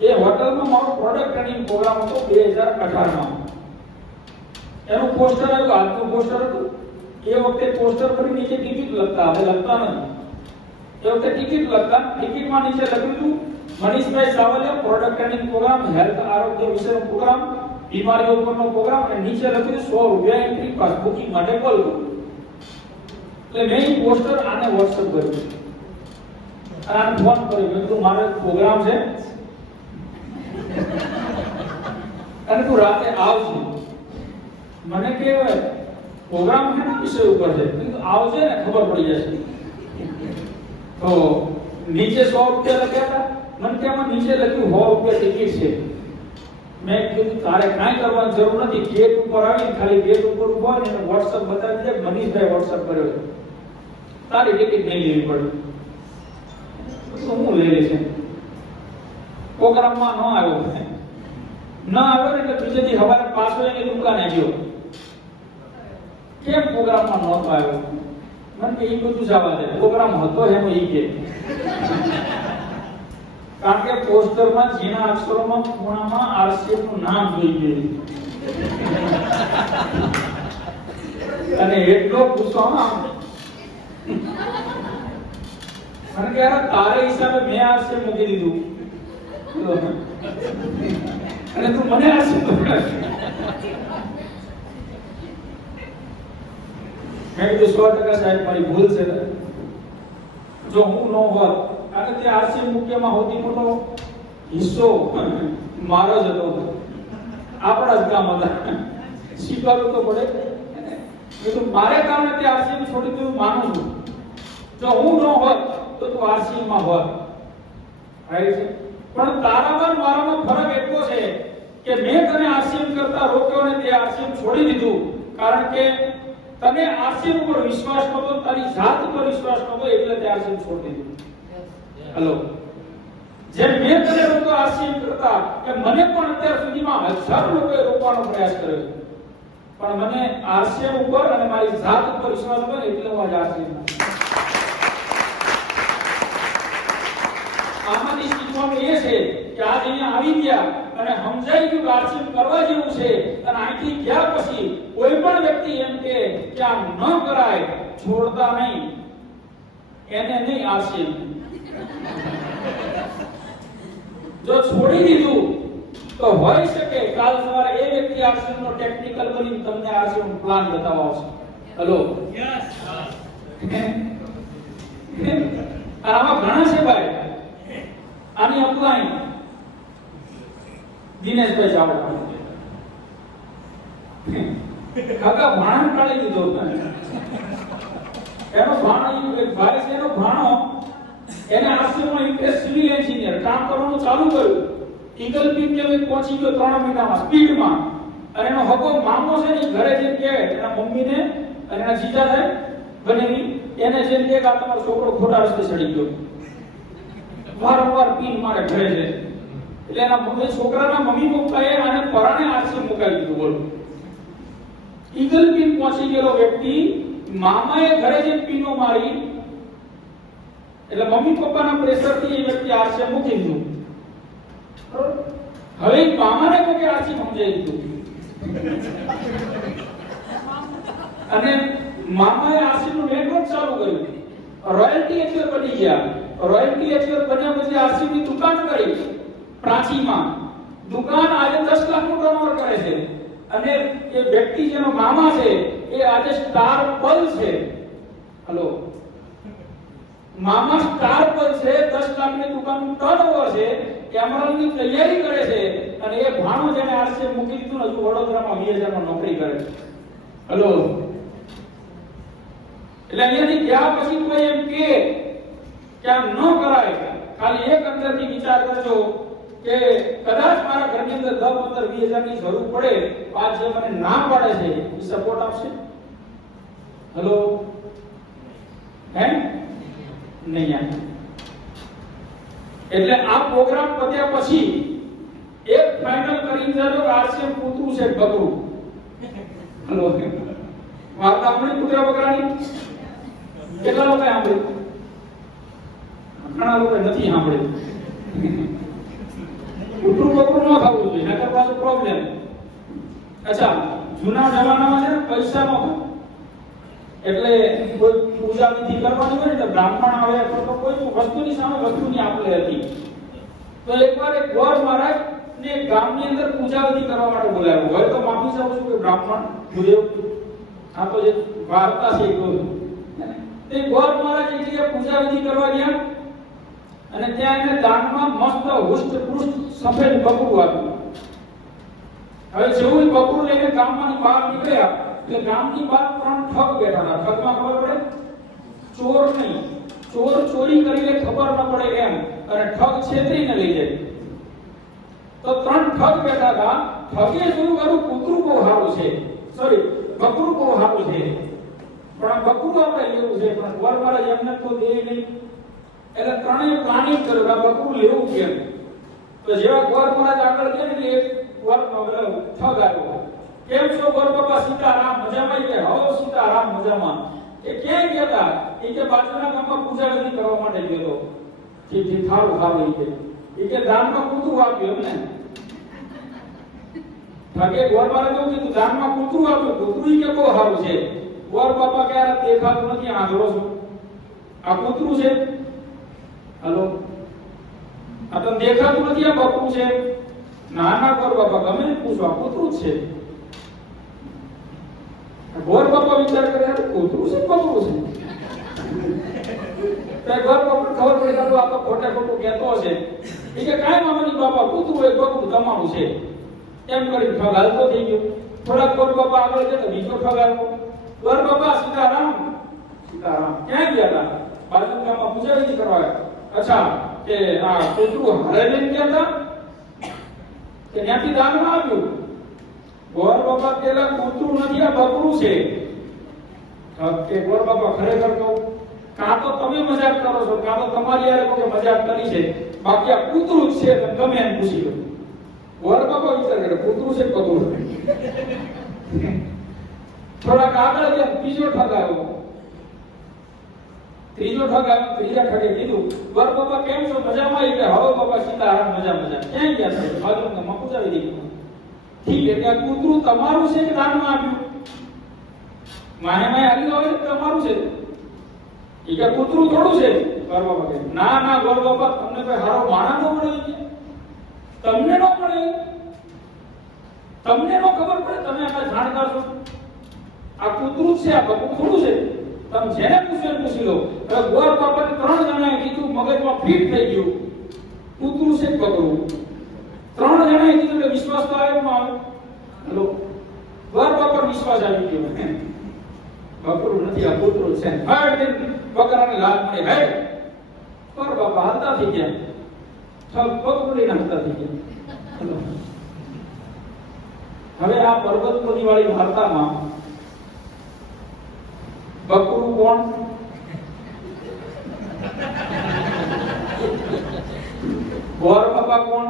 એ હોટલમાં મારો પ્રોડક્ટ ટ્રેનિંગ પ્રોગ્રામ હતો 2018 માં. એનું પોસ્ટર આવ્યું, હાથનું પોસ્ટર હતું. એ વખતે પોસ્ટર પર નીચે ટિકિટ લખતા, હવે લખતા નથી. એ વખતે ટિકિટ લખતા, ટિકિટમાં નીચે લખ્યું હતું Manishbhai Savaliya product training program, health આરોગ્ય વિષયનો પ્રોગ્રામ, બીમારીઓ પરનો પ્રોગ્રામ, અને નીચે લખ્યું 100 રૂપિયા એન્ટ્રી પાસ, બુકિંગ માટે કોલ કરો. એટલે મેં એ પોસ્ટર આને WhatsApp કર્યું અને આને ફોન કર્યો. મેં કીધું મારો પ્રોગ્રામ છે અને તું રાતે આવજે. મને કે પ્રોગ્રામ છે ને વિષય ઉપર છે, કીધું આવજે ને ખબર પડી જશે. તો નીચે 100 રૂપિયા લખ્યા હતા. મને કે આમાં નીચે લખ્યું 100 રૂપિયા ટિકિટ છે. મેં કીધું તારે કાંઈ કરવાની જરૂર નથી, ગેટ ઉપર આવીને ખાલી ગેટ ઉપર ઉભો ને WhatsApp બતાવી દે, મનીષભાઈ WhatsApp કર્યો છે, તારી ટિકિટ નહીં લેવી પડે. તો હું લઈ લેશે. પ્રોગ્રામમાં ન આવ્યો ને એટલે બીજેથી સવારે પાછો એની દુકાને ગયો. કેમ પ્રોગ્રામમાં નહોતો આવ્યો? મને કે એ બધું જવા દે, પ્રોગ્રામ હતો એમ એ કે. કારણ કે પોસ્ટરમાં ઝીણા અક્ષરોમાં ખૂણામાં આરસીએમ નું નામ જોઈ ગયું અને એટલો ગુસ્સો મને કે યાર તારે હિસાબે મેં આરસીએમ મૂકી દીધું અને તું મને આરસીએમ મેં કીધું 100% સાહેબ મારી ભૂલ છે. જો હું ન હોત, કારણ કે આરસીએમ મુખ્યમાં સૌથી મોટો હિસ્સો મારો જ હતો, આપણા જ કામ હતા, સ્વીકારવું તો પડે. એટલે મારે કારણે તે આરસીએમ છોડી દીધું માનું છું. જો હું ન હોત તો તો તું આરસીએમ માં હોત. રાઈટ છે. પણ તારામાં મારામાં ફરક એટલો છે કે મેં તને આરસીએમ કરતા રોક્યો અને તે આરસીએમ છોડી દીધું, કારણ કે તને આરસીએમ ઉપર વિશ્વાસ નહોતો, તારી જાત ઉપર વિશ્વાસ નહોતો, એટલે તે આરસીએમ છોડી દીધું. હેલો, જેમ મેં તને રોક્યો આરસીએમ કરતા, કે મને પણ અત્યાર સુધીમાં હજારો લોકોએ રોકવાનો પ્રયાસ કર્યો, પણ મને આરસીએમ ઉપર અને મારી જાત ઉપર વિશ્વાસ હતો એટલે હું આજે આરસીએમ. આમાંથી શીખવાનું એ છે કે આજ અહીંયા આવી ગયા અને સમજાઈ ગયું કે આરસીએમ કરવા જેવું છે, અને અહીંથી ગયા પછી કોઈ પણ વ્યક્તિ એમ કે આમ ન કરાય, છોડતા નહીં, એને નહીં આરસીએમ. જો છોડી દીધું તો હોઈ શકે કાલ સવારે એ વ્યક્તિ આરસીએમ નો ટેકનિકલ બની તમને આરસીએમ પ્લાન બતાવવા આવશે. Hello, yes. આમાં ઘણા છે ભાઈ. આની અપલાઈન દિનેશભાઈ ચાવડા કાકા ભાણ કાઢી દીધો. એનો ભાણો એક ભાઈ છે, એનો ભાણો એને આરસીએમ માં ઇન્ટરેસ્ટ, સિવિલ એન્જિનિયર કામ કરવાનું ચાલુ કર્યું. ઈગલ પીક લેવલ પહોંચી ગયો 3 મહિનામાં સ્પીડમાં. અને એનો હગો મામો છે ને ઘરે જઈને કે એના મમ્મીને અને એના જીજા થાય બનેવી એને જઈને કે આ તમારો છોકરો ખોટા રસ્તે ચડી ગયો, વારંવાર પીન મારે ઘરે છે. એટલે એના મમ્મી છોકરાના મમ્મી પપ્પાએ આને પરાણે આરસીએમ મુકાવી દીધું. બોલો, ઈગલ પીન પહોંચી ગયેલો વ્યક્તિ મામાએ ઘરે જઈને પીનો મારી, એટલે મમ્મી પપ્પાના પ્રેશરથી એ વ્યક્તિ આરસીએમ મૂકી દીધું. હવે મામાને કોઈ આરસીએમ સમજાવી દીધું અને મામાએ આરસીએમ નું નેટવર્ક ચાલુ કર્યું. રોયલ્ટી એક્સેલ બની ગયા. રોયલ્ટી એક્સેલ બન્યા પછી આરસીએમ ની દુકાન કરી પ્રાચીમાં. દુકાન આજે 10 લાખનું ટર્નઓવર કરે છે, અને એ વ્યક્તિ જેનો મામા છે એ આજે સ્ટાર પલ છે. હેલો, મામા સ્ટાર પલ છે, 10 લાખની દુકાનનું ટર્નઓવર છે, એમરલ્ડની તૈયારી કરે છે, અને એ ભાણો જેને આરસીએમ મૂકી દીધું ને હજુ વડોદરામાં 20,000 માં નોકરી કરે છે. હેલો, એટલે અહીંયાથી ગયા પછી કોઈ એમ કે આમ ન કરાય, ખાલી એક અંદરથી વિચાર કરજો કે કદાચ મારા ઘરની અંદર 10, 15, 20,000 ની જરૂર પડે, આ જે મને ના પાડે છે એ સપોર્ટ આપશે. હેલો, હે નહીં આપે. એટલે આ પ્રોગ્રામ પત્યા પછી એક ફાઇનલ કરીને જાજો કે આરસીએમ કૂતરું છે બકરું. હેલો, વાત સાંભળી કૂતરા બકરાની? કેટલા લોકો સાંભળી? ઘણા લોકો નથી સાંભળી. કૂતરું બકરું ન ખાવું જોઈએ, નકર પાછો પ્રોબ્લેમ. અચ્છા, જૂના જમાનામાં છે ને પૈસા નો, એટલે કોઈ પૂજા વિધિ કરવાની હોય ને તો બ્રાહ્મણ આવે અથવા કોઈ વસ્તુની સામે વસ્તુની આપલે હતી. તો એકવાર એક ગોર મહારાજ ને ગામની અંદર પૂજા વિધિ કરવા માટે બોલાવ્યો. હોય તો માફી ચાહું છું કે બ્રાહ્મણ ગુરુદેવ, આ તો જે વાર્તા છે એ કહું. તે ગોર મહારાજ એક જગ્યાએ પૂજા વિધિ કરવા ગયા અને ત્યાં એને દાનમાં મસ્ત હુષ્ટ પુષ્ટ સફેદ બકરું આપ્યું. હવે જેવું બકરું લઈને ગામમાંથી બહાર નીકળ્યા એટલે ગામની બહાર 3 ઠગ બેઠા હતા. ઠગમાં ખબર પડે? ચોર નહીં, ચોર ચોરી કરીને ખબર ન પડે એમ, અને ઠગ છેતરીને લઈ જાય. તો 3 ઠગ બેઠા હતા. ઠગે શું કર્યું? કૂતરું બહુ સારું છે, સોરી બકરું બહુ સારું છે, પણ બકરું આપણે લેવું છે, પણ ગોર મહારાજ એમને તો દે નહીં. એટલે ત્રણેય પ્લાનિંગ કર્યું આ બકરું લેવું કેમ. તો જેવા ગોર મહારાજ આગળ ગયા ને એક ગોર ઠગ આવ્યો. કેમ છો ગોર બાપા? સીતારામ મજામાં? કે હો સીતારામ મજામાં. એ ક્યાં ગયા હતા? એ કે બાજુના ગામમાં પૂજા વિધિ કરવા માટે ગયો. ઠીક સારું સારું. એ કે દાનમાં કૂતરું આપ્યું એમને. ઠગે ગોર મહારાજ એવું કીધું દાનમાં કૂતરું આપ્યું. કૂતરું કે બહુ સારું છે. ગોર બાપા કે આ દેખાતું નથી, આંધળો છું, આ કૂતરું છે. હેલો, આ તો દેખાતું નથી, આ બકરું છે. ના ના ગોર બાપા ગમે ને પૂછો, આ કૂતરું જ છે. ગોર બાપા વિચાર કરે કૂતરું છે બકરું છે. ગોર બાપા ખબર પડી કે આ તો ખોટે ખોટું કહેતો હશે. એ કે કાંઈ મામાની બાપા કૂતરું હોય બકરું તમારું છે એમ કરીને ઠગ હાલતો થઈ ગયો. થોડાક ગોર બાપા આગળ ગયા તો બીજો ઠગ આવ્યો. ગોર બાપા સીતારામ સીતારામ. ક્યાં ગયા હતા? બાજુના ગામમાં પૂજાવી કરવા આવ્યા. અચ્છા કે આ કૂતરું હારે લઈને ગયા હતા કે ત્યાંથી દાનમાં આવ્યું. ગોર બાપા પેલા કૂતરું નથી આ બકરું છે. કે ગોર બાપા ખરેખર કહું કાં તો તમે મજાક કરો છો કાં તો તમારી યાર કોઈ મજાક કરી છે, બાકી આ કૂતરું જ છે. ગમે એને પૂછી લો. ગોર બાપા વિચાર કરે કૂતરું છે કૂતરું. થોડાક આગળ ગયા બીજો ઠગ આવ્યો, ત્રીજો ઠગ આવ્યો, ત્રીજા ઠગે કીધું ગોર બાપા કેમ છો મજામાં? એટલે હવે બાપા સીતારામ મજા મજા. ક્યાં ગયા છે? બાજુમાં મકુજાવી દીધું. ઠીક છે ત્યાં કૂતરું તમારું છે કે દાનમાં આપ્યું? માહે આવી ગયો તમારું છે. એ કે કૂતરું થોડું છે. ગોર બાપા કહે ના ના ગોર બાપા તમને કોઈ હારો માણા ન મળે કે તમને ન મળે, તમને ન ખબર પડે, તમે આટલા જાણકાર છો. આ કૂતરું છે આ બકરું થોડું છે. તમે જેને પૂછ્યું પૂછી લો. હવે ગોર બાપાને 3 જણાએ કીધું મગજમાં ફિટ થઈ ગયું કૂતરું છે બકરું. 3 જણાએ કીધું એટલે વિશ્વાસ તો આવ્યો ન આવ્યો? હેલો ગોર બાપા વિશ્વાસ આવી ગયો બકરું નથી આ કૂતરું છે. હે બકરાને લાત મળી. હે ગોર બાપા હાલતા થઈ ગયા. સબ બકરું લઈને હાલતા થઈ ગયા. હવે આ પર્વતપુરી વાળી વાર્તામાં બકરું કોણ? ગોર બાપા કોણ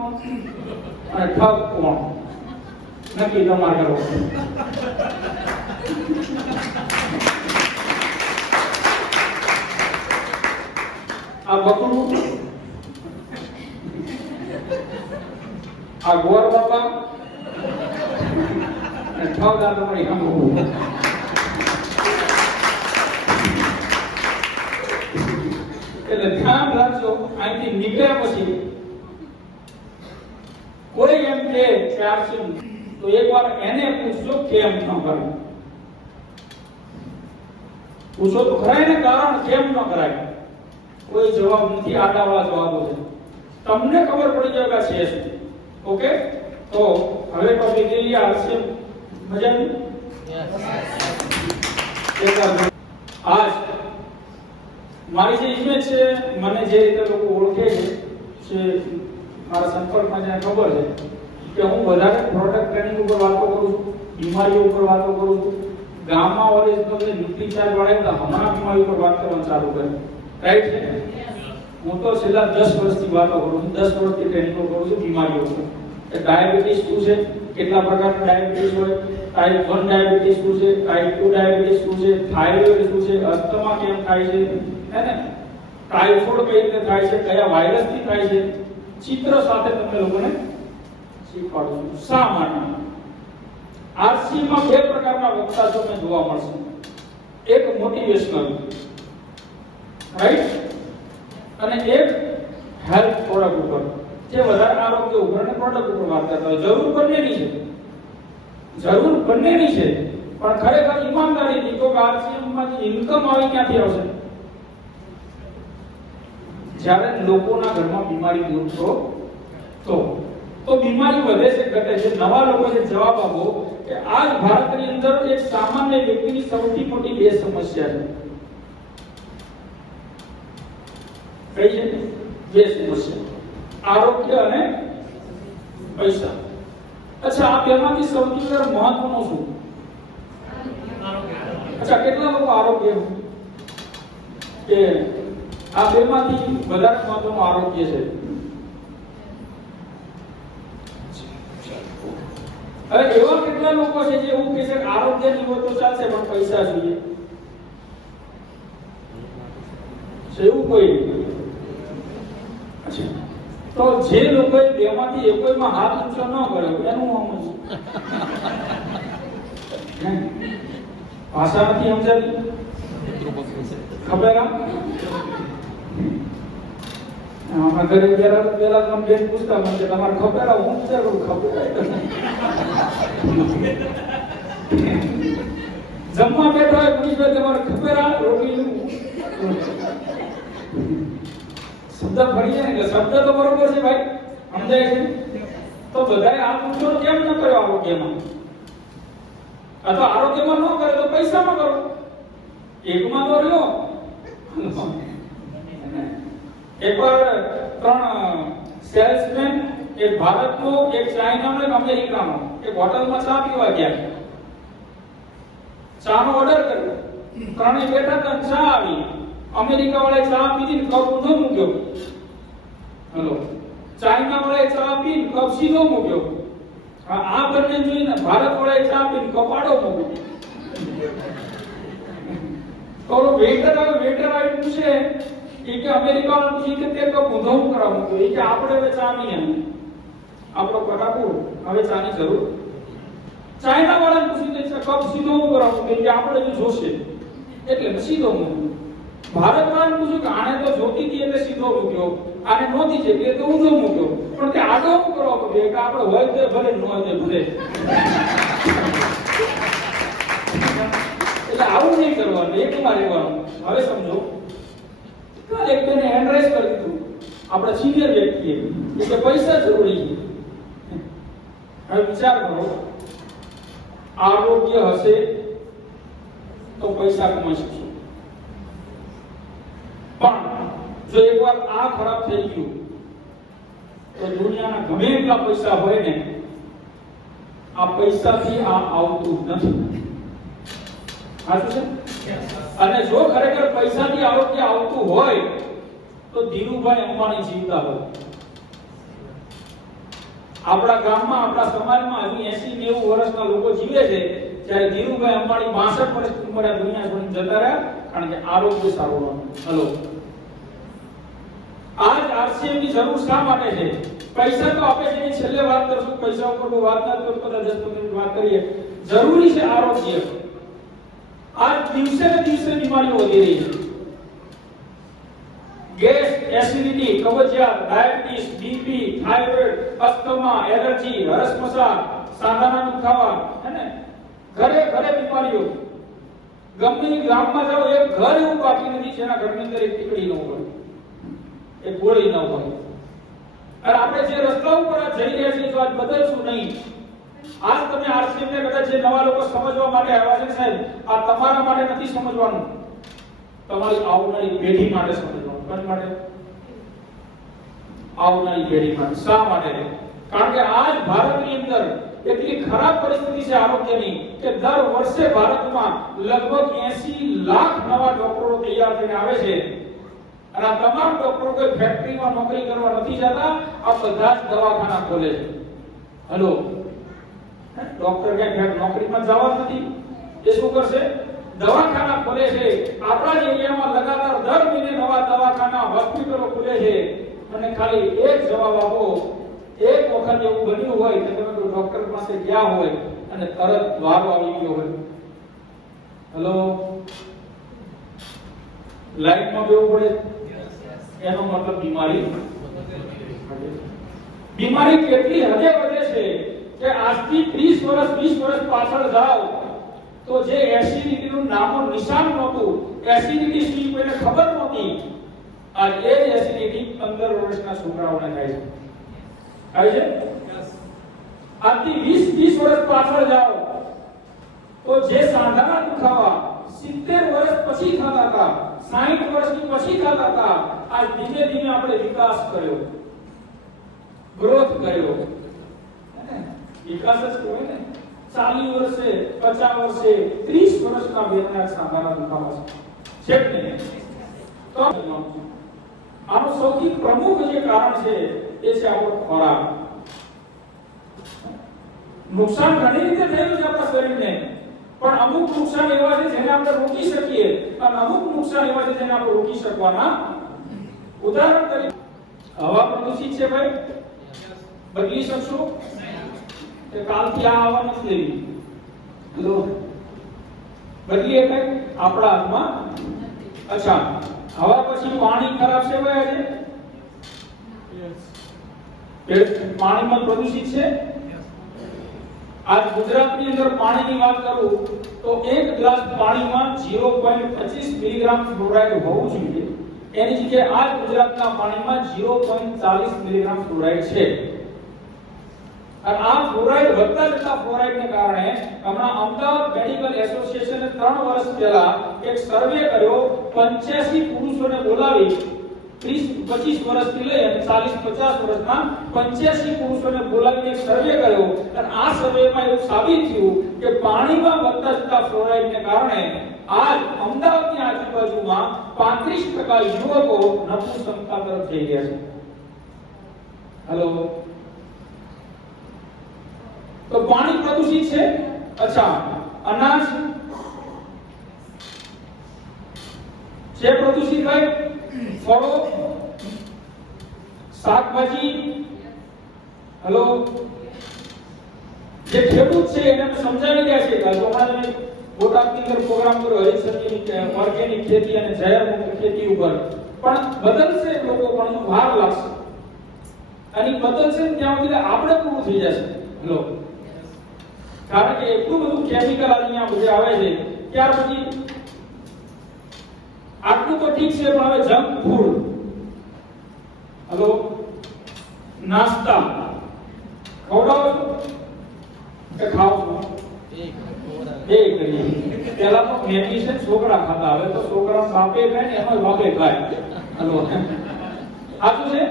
અને ઠગ કોણ? નક્કી તમારે કરવું. આ બકરું, આ ગોર બાપા અને ઠગ આ તમારી સાંભળવું. એટલે ધ્યાન રાખજો. અહીંથી નીકળ્યા પછી કોઈ એમ કે ચાર્જિંગ તો એકવાર એને પૂછજો કેમ ન કરે. પૂછો તો ખરાય ને કારણ કેમ ન કરાય. કોઈ જવાબ નથી, આડાવાળા જવાબો છે. તમને ખબર પડી જાય કે છે શું. ઓકે તો હવે ટોપિક લઈએ આવશે. મજાની આજ મારી જે ઇમેજ છે, મને જે રીતે લોકો ઓળખે છે મારા સંપર્કમાં જેને ખબર છે કે હું વધારે પ્રોડક્ટ ટ્રેનિંગ ઉપર વાતો કરું છું, બીમારીઓ ઉપર વાતો કરું છું. ગામમાં ઓરિજિનલ ન્યુટ્રીચાર્જ વાળા તો હમણાં બીમારી ઉપર વાત કરવાનું ચાલુ કર્યું. રાઈટ છે. હું તો છેલ્લા 10 વર્ષથી વાતો કરું છું, 10 વર્ષથી ટ્રેનિંગ કરું છું બીમારીઓ ઉપર. ડાયાબિટીસ શું છે, કેટલા પ્રકારના ડાયાબિટીસ હોય, ટાઈપ 1 ડાયાબિટીસ શું છે, ટાઈપ 2 ડાયાબિટીસ શું છે, થાઇરોઇડ શું છે, અસ્થમા કેમ થાય છે, હે ને, ટાઇફોઇડ કઈ રીતે થાય છે, કયા વાયરસથી થાય છે, ચિત્ર સાથે તમને લોકોને શીખવાડું છું. શા માટે? આરસી માં 2 પ્રકારના વક્તા તમને જોવા મળશે. એક મોટિવેશનલ, રાઈટ, અને એક હેલ્થ પ્રોડક્ટ ઉપર, જે વધારે આરોગ્ય ઉપર અને પ્રોડક્ટ ઉપર વાત કરતા હોય. જરૂર બંનેની છે, જરૂર બંનેની છે, પણ ખરેખર ઈમાનદારીથી તો આરસીએમ માંથી ઇન્કમ આવી ક્યાંથી આવશે? જ્યારે લોકોના ઘરમાં બીમારી દૂર તો બીમારી વધે છે ઘટે છે. નવા લોકો જે જવાબ આપો કે આજ ભારતની અંદર એક સામાન્ય વ્યક્તિની સૌથી મોટી 2 સમસ્યા છે. કઈ છે? 2 સમસ્યા, આરોગ્ય અને પૈસા. અચ્છા, આ બેમાંથી સૌથી વધારે મહત્વનું શું? અચ્છા, કેટલા લોકો આરોગ્ય કે આ બેમાંથી વધારે મહત્વનું આરોગ્ય છે? હવે એવા કેટલા લોકો છે જે એવું કહે છે કે આરોગ્ય નહીં હોય તો ચાલશે પણ પૈસા જોઈએ? એવું કોઈ નહીં. અચ્છા, તો જે લોકોએ બેમાંથી એકોઈમાં હાથ ઊંચો ન કર્યો એનું હું સમજુ. ભાષા નથી સમજાતી? ખબર? આમાં ઘરે પેલા મને બેન પૂછતા મને કે તમારે ખબર? હું વિચાર કરું ખબર. જમવા બેઠો હોય પૂછે તમારે ખબર? રોટલી શબ્દ ફરી જાય ને, શબ્દ તો બરોબર છે ભાઈ, સમજાય છે. તો બધાએ આ ઊંચો કેમ ન કર્યો આરોગ્યમાં? અથવા આરોગ્યમાં ન કરે તો પૈસામાં કરો. એકમાં તો રહ્યો. એકવાર 3 સેલ્સમેન, એક ભારતનો, એક ચાઇનાનો, એક અમેરિકાનો એક હોટલમાં ચા પીવા ગયા. ચાનો ઓર્ડર કર્યો. ત્રણેય બેઠા હતા, ચા આવી. અમેરિકા વાળાએ ચા પીધી ને કપ ઊંધો મૂક્યો. હેલો. ચાઇના વાળાએ ચા પીને કપ સીધો મૂક્યો. આ બંને જોઈને ભારત વાળાએ ચા પીને કપ આડો મૂક્યો. તો વેટર આવી પૂછે કે અમેરિકા વાળા પૂછે કે તે કપ ઊંધો કરા મૂક્યો. એ કે આપણે હવે ચા નહીં, આપણો કરાપુ હવે ચાની જરૂર. ચાઇના વાળાને પૂછ્યું કે કપ સીધો કરા મૂક્યો. કે આપણે જો જોશે એટલે સીધો મૂક્યો. ભારત વાળાને પૂછ્યું કે આને તો જોતી હતી એટલે સીધો મૂક્યો, આને નહોતી જોતી એટલે ઊંધો મૂક્યો, પણ તે આડો કરવા પડે કે આપણે હોય તો ભલે ન હોય તો ભલે. એટલે આવું નહીં કરવાનું, એકમાં રહેવાનું. હવે સમજો, કાલે એક બેને હેન્ડ રાઇઝ કરી દીધું આપણા સિનિયર વ્યક્તિએ કે પૈસા જરૂરી છે. હવે વિચાર કરો, આરોગ્ય હશે તો પૈસા કમાઈ શકશો, પણ જો એકવાર આ ખરાબ થઈ ગયું તો દુનિયાના ગમે એટલા પૈસા હોય ને, આ પૈસાથી આ આવતું નથી. સાચું છે? અને જો ખરેખર પૈસાથી આરોગ્ય આવતું હોય તો ધીરુભાઈ અંબાણી જીવતા હોય. આપણા ગામમાં, આપણા સમાજમાં હજી 80-90 વર્ષના લોકો જીવે છે, જ્યારે ધીરુભાઈ અંબાણી 62 વર્ષની ઉંમરે દુનિયા છોડીને જતા રહ્યા, કારણ કે આરોગ્ય સારું નહોતું. હલો, આજ આરસીએમ ની જરૂર શા માટે છે? પૈસા તો આપે છે, એની છેલ્લે વાત કરશું. પૈસા ઉપર કોઈ વાત ના કરું, કદાચ 10-15 મિનિટ વાત કરીએ. જરૂરી છે આરોગ્ય. આજ દિવસે ને દિવસે બીમારીઓ વધી રહી છે. ગેસ, એસિડિટી, કબજિયાત, diabetes, BP, thyroid, asthma, allergy, હરસમસા, સાંધાના દુખાવા, હે ને, ઘરે ઘરે બીમારીઓ. ગમે ગામમાં જાઓ, એક ઘર એવું બાકી નથી જેના ઘરની અંદર એક ટીકડી ન હોય, એક ગોળી ન હોય. અને આપણે જે રસ્તા ઉપર જઈ રહ્યા છીએ, જો આજ બદલશું નહીં, આજ તમે આરસીએમ ને કદાચ જે નવા લોકો સમજવા માટે આવ્યા છે સાહેબ, આ તમારા માટે નથી સમજવાનું, તમારી આવનારી પેઢી માટે સમજવાનું. કોની માટે? આવનારી પેઢી માટે. શા માટે? કારણ કે આજ ભારતની અંદર એટલી ખરાબ પરિસ્થિતિ છે આરોગ્યની કે દર વર્ષે ભારતમાં લગભગ 80 લાખ નવા ડોક્ટરો તૈયાર થઈને આવે છે. અને આ તમામ ડોક્ટરો કોઈ ફેક્ટરીમાં નોકરી કરવા નથી જતા, આ બધા જ દવાખાના ખોલે છે. હેલો, ડોક્ટર કે નોકરીમાં જવા નથી, એ શું કરશે? દવાખાના ખોલે છે. આપણા જ એરિયામાં લગાતાર દર મહિને નવા દવાખાના, હોસ્પિટલો ખુલે છે. અને ખાલી એક જવાબ આપો, એક વખત એવું બન્યું હોય કે તમે કોઈ ડોક્ટર પાસે ગયા હોય અને તરત વારો આવી ગયો હોય. હેલો, લાઈફમાં બેવું પડે, એનો મતલબ બીમારી કેટલી હદે વધે છે કે આજથી 30 વર્ષ 20 વર્ષ પાછળ જાઓ તો જે એસિડિટી નું નામો નિશાન નહોતું, એસિડિટી શું કોઈને ખબર નહોતી, આ એ જ એસિડિટી 15 વર્ષના છોકરાઓને થાય છે. આવે છે? આજથી 20 વર્ષ પાછળ જાઓ તો જે સાંધાના દુખાવા 70 વર્ષ પછી થતા હતા, 60 વર્ષની પછી થતા હતા, આજ ધીમે ધીમે આપણે વિકાસ કર્યો, ગ્રોથ કર્યો. વિકાસ જ કહેવાય ને. 40 વર્ષે, 50 વર્ષે, 30 વર્ષના બેના સાંધાના દુખાવા છે કે નહીં? તો આનું સૌથી પ્રમુખ જે કારણ છે એ છે આપણો ખોરાક. નુકસાન ઘણી રીતે થયું છે આપણા શરીરને, પણ અમુક નુકસાન એવા છે જેને આપણે રોકી શકીએ અને અમુક નુકસાન એવા છે જેને આપણે રોકી શકવાના. ઉદાહરણ તરીકે હવા પ્રદૂષિત છે ભાઈ, બદલી શકશો? કે કાલથી આ હવા નથી લેવી, બદલી એટલે આપણા હાથમાં. અચ્છા, હવા પછી પાણી ખરાબ છે ભાઈ, આજે પાણીમાં પ્રદૂષિત છે. આજ ગુજરાતની અંદર પાણીની વાત કરું તો એક ગ્લાસ પાણીમાં 0.25 મિલીગ્રામ ફ્લોરાઇડ હોવું જોઈએ, એની જગ્યાએ આજ ગુજરાતના પાણીમાં 0.40 મિલીગ્રામ ફ્લોરાઇડ છે. અને આ ફ્લોરાઇડ વધતા જતા ફ્લોરાઇડને કારણે હમણાં અમદાવાદ મેડિકલ એસોસિએશને 3 વર્ષ પહેલા એક સર્વે કર્યો, 85 પુરુષોને બોલાવી 30-25 વર્ષથી લઈ અને 40-50 વર્ષના 85 પુરુષોને બોલાવીને એક સર્વે કર્યો અને આ સર્વેમાં એવું સાબિત થયું કે પાણીમાં વધતા જતા ફ્લોરાઇડને કારણે આજ અમદાવાદની આજુબાજુમાં 35% યુવકો નપુંસકતા તરફ જઈ રહ્યા છે. હેલો, તો પાણી પ્રદૂષિત છે. અચ્છા, અનાજ જે પ્રદૂષિત હોય, ફળો, શાકભાજી, હેલો, જે ખેડૂત છે એને અમે સમજાવી રહ્યા છીએ. હમણાં તમે બોટાદની અંદર પ્રોગ્રામ કર્યો હરિસરની ઓર્ગેનિક ખેતી અને જૈવ મુક્ત ખેતી ઉપર, પણ બદલશે લોકો, પણ વાર લાગશે અને બદલશે ત્યાં સુધી આપણે પૂરું થઈ જશે. હેલો, કારણ કે એટલું બધું કેમિકલ અહીંયા બધે આવે છે. ત્યાર પછી આટલું તો ઠીક છે, પણ હવે જંક ફૂડ, હેલો, નાસ્તા ખવડાવો કે ખાવ છો? બે કરીએ. પહેલા તો મેગી છે છોકરા ખાતા, હવે તો છોકરા બાપે ખાય ને એમાં બાપે ખાય. હેલો, સાચું છે?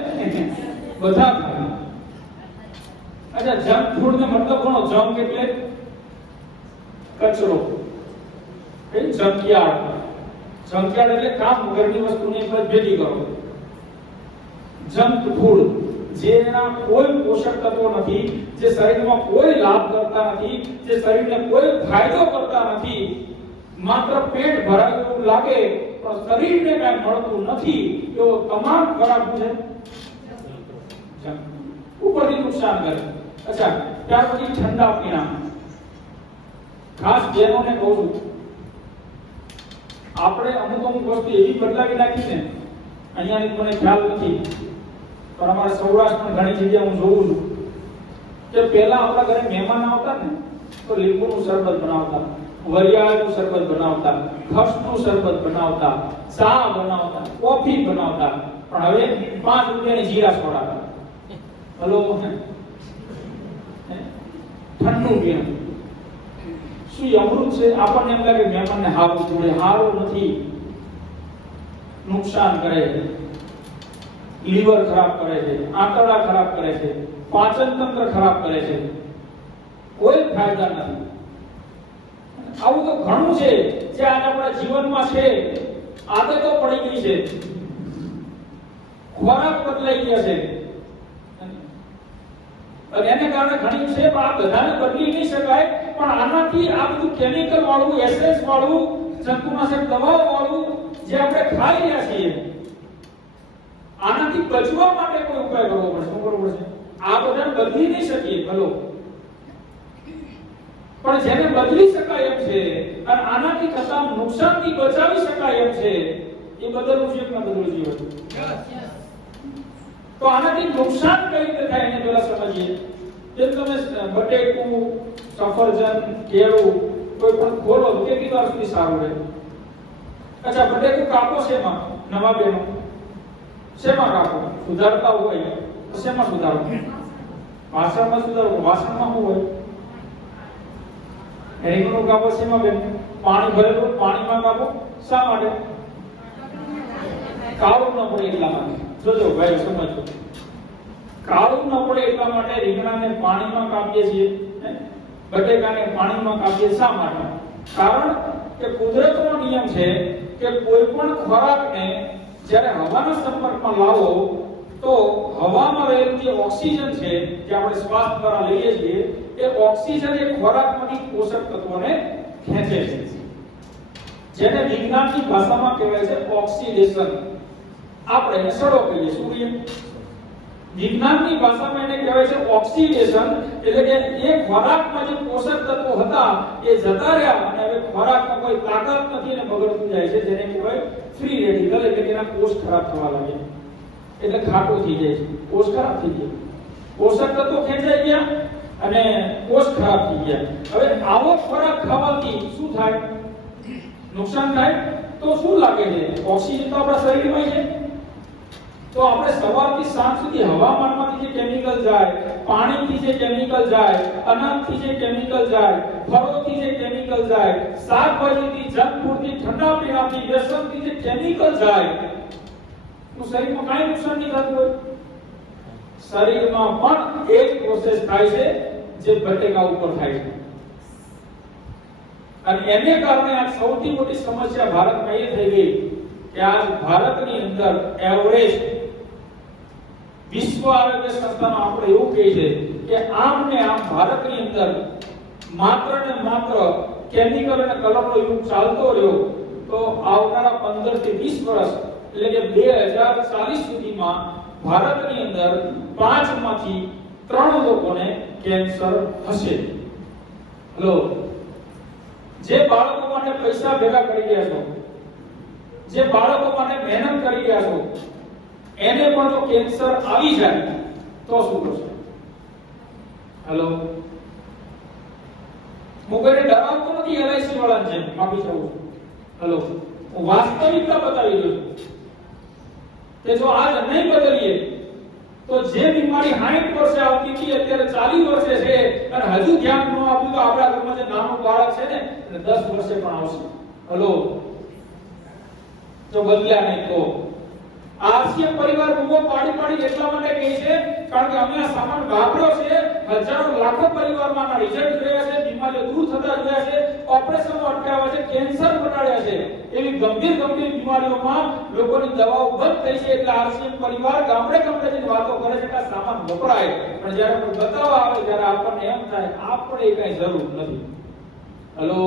બધા ખાય. અચ્છા, જંક ફૂડ નો મતલબ કોનો? જંક એટલે કચરો, જંકયાર્ડ. જંકયાર્ડ એટલે કામ વગરની વસ્તુને એક જ ભેગી કરો. જંક ફૂડ જેના કોઈ પોષક તત્વો નથી, જે શરીરમાં કોઈ લાભ કરતા નથી, જે શરીરને કોઈ ફાયદો કરતા નથી, માત્ર પેટ ભરાયું એવું લાગે પણ શરીરને કાંઈ મળતું નથી, એવો તમામ ખોરાક છે ઉપરથી નુકસાન કરે. અચ્છા, ત્યાર પછી ઠંડા પીણા. ખાસ બહેનોને કહું છું, આપણે અમુક વસ્તુ એવી બદલાવી નાખી ને, અહીંયાની મને ખ્યાલ નથી, પણ અમારા સૌરાષ્ટ્રમાં ઘણી જગ્યાએ હું જોઉં છું કે પહેલા આપણા ઘરે મહેમાન આવતા ને તો લીંબુનું શરબત બનાવતા, વરિયાળનું શરબત બનાવતા, ખસનું શરબત બનાવતા, ચા બનાવતા, કોફી બનાવતા, પણ હવે 5 રૂપિયાની જીરા સોડા. હલો, ઠંડુ પીણું. શું અમૃત છે? આપણને એમ લાગે મહેમાનને હારું જોડે, હારું નથી, નુકસાન કરે છે, લીવર ખરાબ કરે છે, આંતરડા ખરાબ કરે છે, પાચન તંત્ર ખરાબ કરે છે, કોઈ ફાયદા નથી. આવું તો ઘણું છે જે આજ આપણા જીવનમાં છે. આદતો પડી ગઈ છે, ખોરાક બદલાઈ ગયા છે અને એને કારણે ઘણી છે, પણ આ બધાને બદલી નહીં શકાય. પણ આનાથી આ બધું કેમિકલ વાળું, એસેન્સ વાળું, જંતુનાશક દવાઓ વાળું જે આપણે ખાઈ રહ્યા છીએ, આનાથી બચવા માટે કોઈ ઉપાય કરવો પડશે. શું કરવું પડશે? આ બધાને બદલી નહીં શકીએ ભલો, પણ જેને બદલી શકાય એમ છે અને આનાથી થતા નુકસાનથી બચાવી શકાય એમ છે, એ બદલવું છે કે ન બદલવું જોઈએ? તો આનાથી નુકસાન કઈ રીતે થાય એને પહેલા સમજીએ. જેમ તમે બટેકું, સફરજન, કેળું કોઈ પણ ખોલો કેટલી વાર સુધી સારું રહે? અચ્છા, બટેકું કાપો શેમાં? નવા બેનો શેમાં કાપો? સુધારતા હોય તો શેમાં સુધારો? વાસણમાં સુધારો. વાસણમાં શું હોય? રીંગણું કાપો શેમાં બેન? પાણી ભરેલું પાણીમાં કાપો. શા માટે? કાળું ન પડે એટલા માટે. જોજો ભાઈ, સમજો, કાળું ન પડે એટલા માટે રીંગણાને પાણીમાં કાપીએ છીએ, બટેકાને પાણીમાં કાપીએ. શા માટે? કારણ કે કુદરતનો નિયમ છે કે કોઈ પણ ખોરાકને જ્યારે હવાના સંપર્કમાં લાવો તો હવામાં રહેલું જે ઓક્સિજન છે જે આપણે શ્વાસ દ્વારા લઈએ છીએ, એ ઓક્સિજન એ ખોરાકમાંથી પોષક તત્વોને ખેંચે છે, જેને વિજ્ઞાનની ભાષામાં કહેવાય છે ઓક્સિડેશન. આપણે એને સડો કહીએ. શું કહીએ? વિજ્ઞાનની ભાષામાં એને કહેવાય છે ઓક્સિડેશન. એટલે કે એ ખોરાકમાં જે પોષક તત્વો હતા એ જતા રહ્યા અને હવે ખોરાકમાં કોઈ તાકાત નથી અને બગડતું જાય છે, જેને કહેવાય ફ્રી રેડિકલ. એટલે કે એના કોષ ખરાબ થવા લાગે, એટલે ખાટું થઈ જાય છે, કોષ ખરાબ થઈ ગયા, પોષક તત્વો ખેંચાઈ ગયા અને કોષ ખરાબ થઈ ગયા. હવે આવો ખોરાક ખાવાથી શું થાય? નુકસાન થાય. તો શું લાગે છે? ઓક્સિજન તો આપણા શરીરમાં છે, તો આપણે સવારથી સાંજ સુધી હવામાનમાંથી જે કેમિકલ જાય, પાણીથી જે કેમિકલ જાય, અનાજથી જે કેમિકલ જાય, ફળોથી જે કેમિકલ જાય, શાકભાજીથી, જંક ફૂડથી, ઠંડા પીણાથી, વ્યસનથી જે કેમિકલ જાય, તો શરીરમાં કાંઈ નુકસાન નહીં થતું હોય. શરીરમાં પણ એક પ્રોસેસ થાય છે જે બટેકા ઉપર થાય છે. અને એને કારણે આ સૌથી મોટી સમસ્યા ભારતમાં એ થઈ ગઈ કે આજ ભારતની અંદર એવરેજ વિશ્વ આરોગ્ય સંસ્થાનો આપણે એવું કહે છે કે આમ ને આમ ભારતની અંદર માત્ર ને માત્ર કેમિકલ અને કલરનો યુગ ચાલતો રહ્યો તો આવનારા 15 થી 20 વર્ષ એટલે કે 2040 સુધીમાં ભારતની અંદર 5 માંથી 3 લોકોને કેન્સર હશે. લો, જે બાળકો માટે પૈસા ભેગા કરી રહ્યા છો, જે બાળકો માટે મહેનત કરી રહ્યા છો, એને પણ જો કેન્સર આવી જાય તો શું કરશો? હેલો, હું કોઈને ડરાવતો નથી એલઆઈસી વાળાને જેમ, માફી ચાહું છું. હેલો, હું વાસ્તવિકતા બતાવી રહ્યો છું કે જો આજ નહીં બદલીએ તો જે બીમારી 60 વર્ષે આવતી હતી અત્યારે 40 વર્ષે છે અને હજુ ધ્યાન ન આપ્યું તો આપણા ઘરમાં જે નાનું બાળક છે ને 10 વર્ષે પણ આવશે. હેલો, જો બદલ્યા નહીં તો આરસીએમ પરિવાર બૂમો પાડી એટલા માટે કહે છે કારણ કે અમે આ સામાન વાપર્યો છે, હજારો લાખો પરિવારમાં રિઝલ્ટ જોયા છે, બીમારીઓ દૂર થતા જોયા છે, ઓપરેશનો અટકાવ્યા છે, કેન્સર ઘટાડ્યા છે. એવી ગંભીર બીમારીઓમાં લોકોની દવાઓ બંધ થઈ છે એટલે આરસીએમ પરિવાર ગામડે જઈને વાતો કરે છે કે આ સામાન વપરાય, પણ જ્યારે કોઈ બતાવવા આવે ત્યારે આપણને એમ થાય આપણે કઈ જરૂર નથી. હેલો,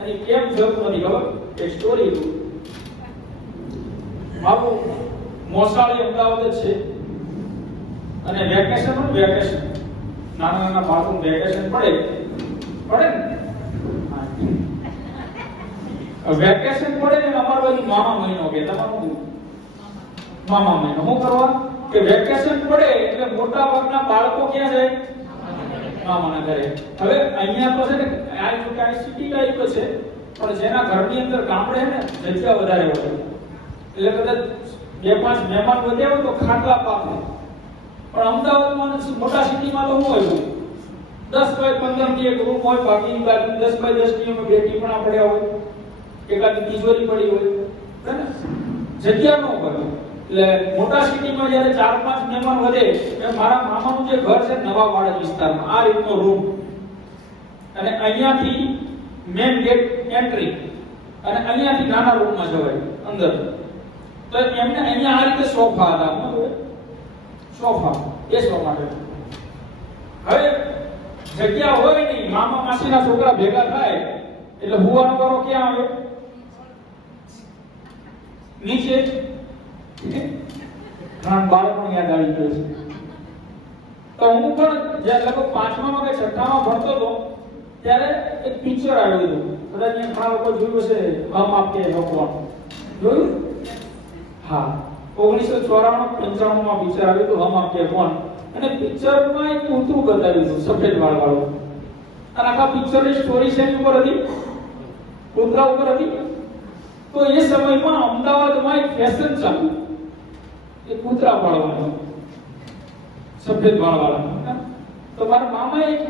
એની કેમ જરૂર નથી ખબર? એક સ્ટોરી મારું મોસાળી અમદાવાદ જ છે અને વેકેશન નાના બાળકોનું વેકેશન પડે ને વેકેશન પડે ને અમારો બાજુ મામા મહિનો કે તમારું મામા મહિનો શું કરવા કે વેકેશન પડે એટલે મોટા ભાગના બાળકો ક્યાં જાય? મામાના ઘરે. હવે અહીંયા તો છે ને આ સિટી ટાઈપ છે પણ જેના ઘરની અંદર ગામડે છે ને જગ્યા વધારે હોય એટલે કદાચ 2-5 મહેમાન વધ્યા હોય તો ખાટલા પાકે. પણ અમદાવાદમાં મોટા સિટીમાં તો શું હોય 10x15 ની એક રૂમ હોય, બાકી 10x10 ની બે ટીપણા પડ્યા હોય, એકાદી તિજોરી પડી હોય, બરાબર? જગ્યા ન હોય એટલે મોટા સિટીમાં જ્યારે 4-5 મહેમાન વધે એટલે મારા મામાનું જે ઘર છે નવાવાડા વિસ્તારમાં આ રીતનો રૂમ અને અહીંયાથી મેઇન ગેટ એન્ટ્રી અને અહીંયાથી નાના રૂમમાં જવાય અંદર. તો એમને અહીંયા આ રીતે સોફા હતા, સોફા બેસવા માટે. હવે જગ્યા હોય નહીં, મામા માસીના છોકરા ભેગા થાય એટલે હુવાનો વારો ક્યાં આવે? નીચે. ઘણા બાળકોને યાદ આવી ગયો છે. તો હું પણ જ્યારે લગભગ 5મા કે 6મા ભણતો હતો ત્યારે એક પિક્ચર આવ્યું હતું, કદાચ ઘણા લોકો જોયું હશે, હમ આપકે ભગવાન. જોયું? હા, 1994-95 માં પિક્ચર આવ્યું હતું હમ આપકે ભગવાન અને પિક્ચરમાં એક કૂતરું બતાવ્યું હતું સફેદ વાળ વાળું અને આખા પિક્ચરની સ્ટોરી શેની ઉપર હતી? કૂતરા ઉપર હતી. તો એ સમયમાં અમદાવાદમાં એક ફેશન ચાલી એ કૂતરા પાળવાનું, સફેદ વાળ વાળા. તો મારા મામાએ એક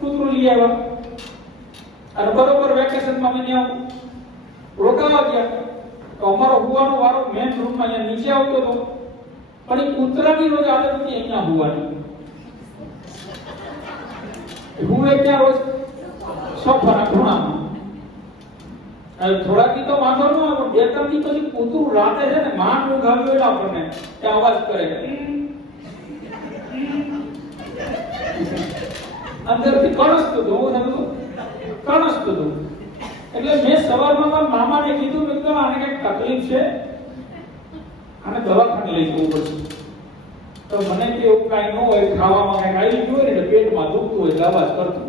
કૂતરું લઈ આવ્યા અને બરોબર વેકેશનમાં અમે ત્યાં રોકાવા ગયા તો અમારો હુવાનો વારો મેન રૂમમાં અહીંયા નીચે આવતો હતો પણ એ કૂતરાની રોજ આદત હતી અહીંયા હુવાની. હું ત્યાં રોજ સોફાના ખૂણામાં. થોડા દી તો વાંધો ન આવે, 2-3 દી પછી કૂતરું રાતે છે ને માંડ ઊંઘ આવી હોય આપણને ત્યાં અવાજ કરે અંદરથી કણસતું હતું. હું સમજું કણસતું હતું એટલે મેં સવારમાં મારા મામાને કીધું કે આને કંઈક તકલીફ છે, આને દવાખાને લઈ જવું પડશે. તો મને કે એવું કાંઈ ન હોય, ખાવામાં કાંઈક આવી ગયું હોય ને પેટમાં દુખતું હોય એટલે અવાજ કરતું,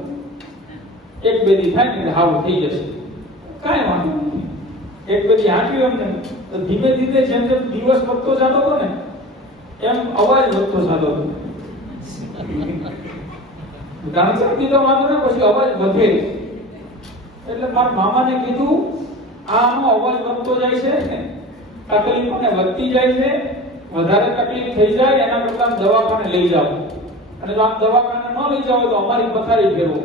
1-2 દી થાય ને હાવ થઈ જશે, કાંઈ વાંધો નહીં. 1-2 દી હાંચ્યું એમને તો ધીમે ધીમે જેમ દિવસ વધતો જતો હતો ને એમ અવાજ વધતો જતો હતો. ગાંધી તો વાંધો ને પછી અવાજ વધે એટલે મારા મામાને કીધું આનો અવાજ વધતો જાય છે, તકલીફ મને વધતી જાય છે, વધારે તકલીફ થઈ જાય એના કરતા દવાખાને લઈ જાઓ અને જો આમ દવાખાને ન લઈ જાઓ તો અમારી પથારી ફેરવો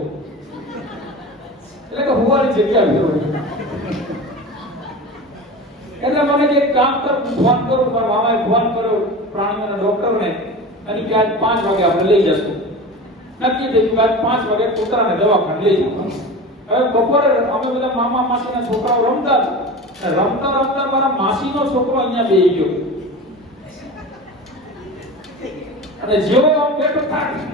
એટલે કે હુવાની જગ્યા ફેરવો. એટલે મને કે એક કામ કર, હું ફોન કરું, મારા મામાએ ફોન કર્યો પ્રાણીઓના ડોક્ટરને અને કે આજ 5 વાગે આપણે લઈ જશું. નક્કી થઈ ગયું આજ 5 વાગે કૂતરાને દવાખાને લઈ જવાનું. હવે બપોરે અમે બધા મામા માસીના છોકરાઓ રમતા રમતા મારા માસીનો છોકરો અહીંયા બેસી ગયો અને જેવો આમ બેઠો થાય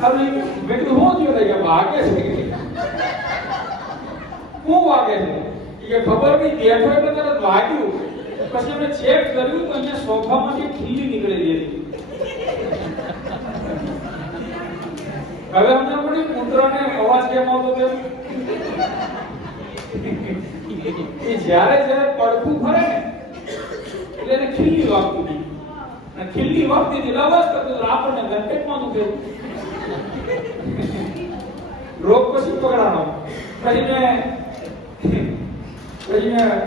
હવે મેં કીધું હું થયું કે વાગે છે, હું વાગે છે કે ખબર નહીં, બેઠો એટલે તરત વાગ્યું. પછી અમે ચેક કર્યું તો અહીંયા સોફામાંથી ખીલી નીકળેલી હતી. હવે અમને પડી કૂતરાને અવાજ કેમ આવતો હતો એ જ્યારે પડખું ફરે ને એટલે એને ખીલી વાગતું હતી અને ખીલી વાગતી હતી અવાજ કરતો હતો, આપણને ગંટેકમાં દુખે. રોગ પછી પકડાનો. પછી મેં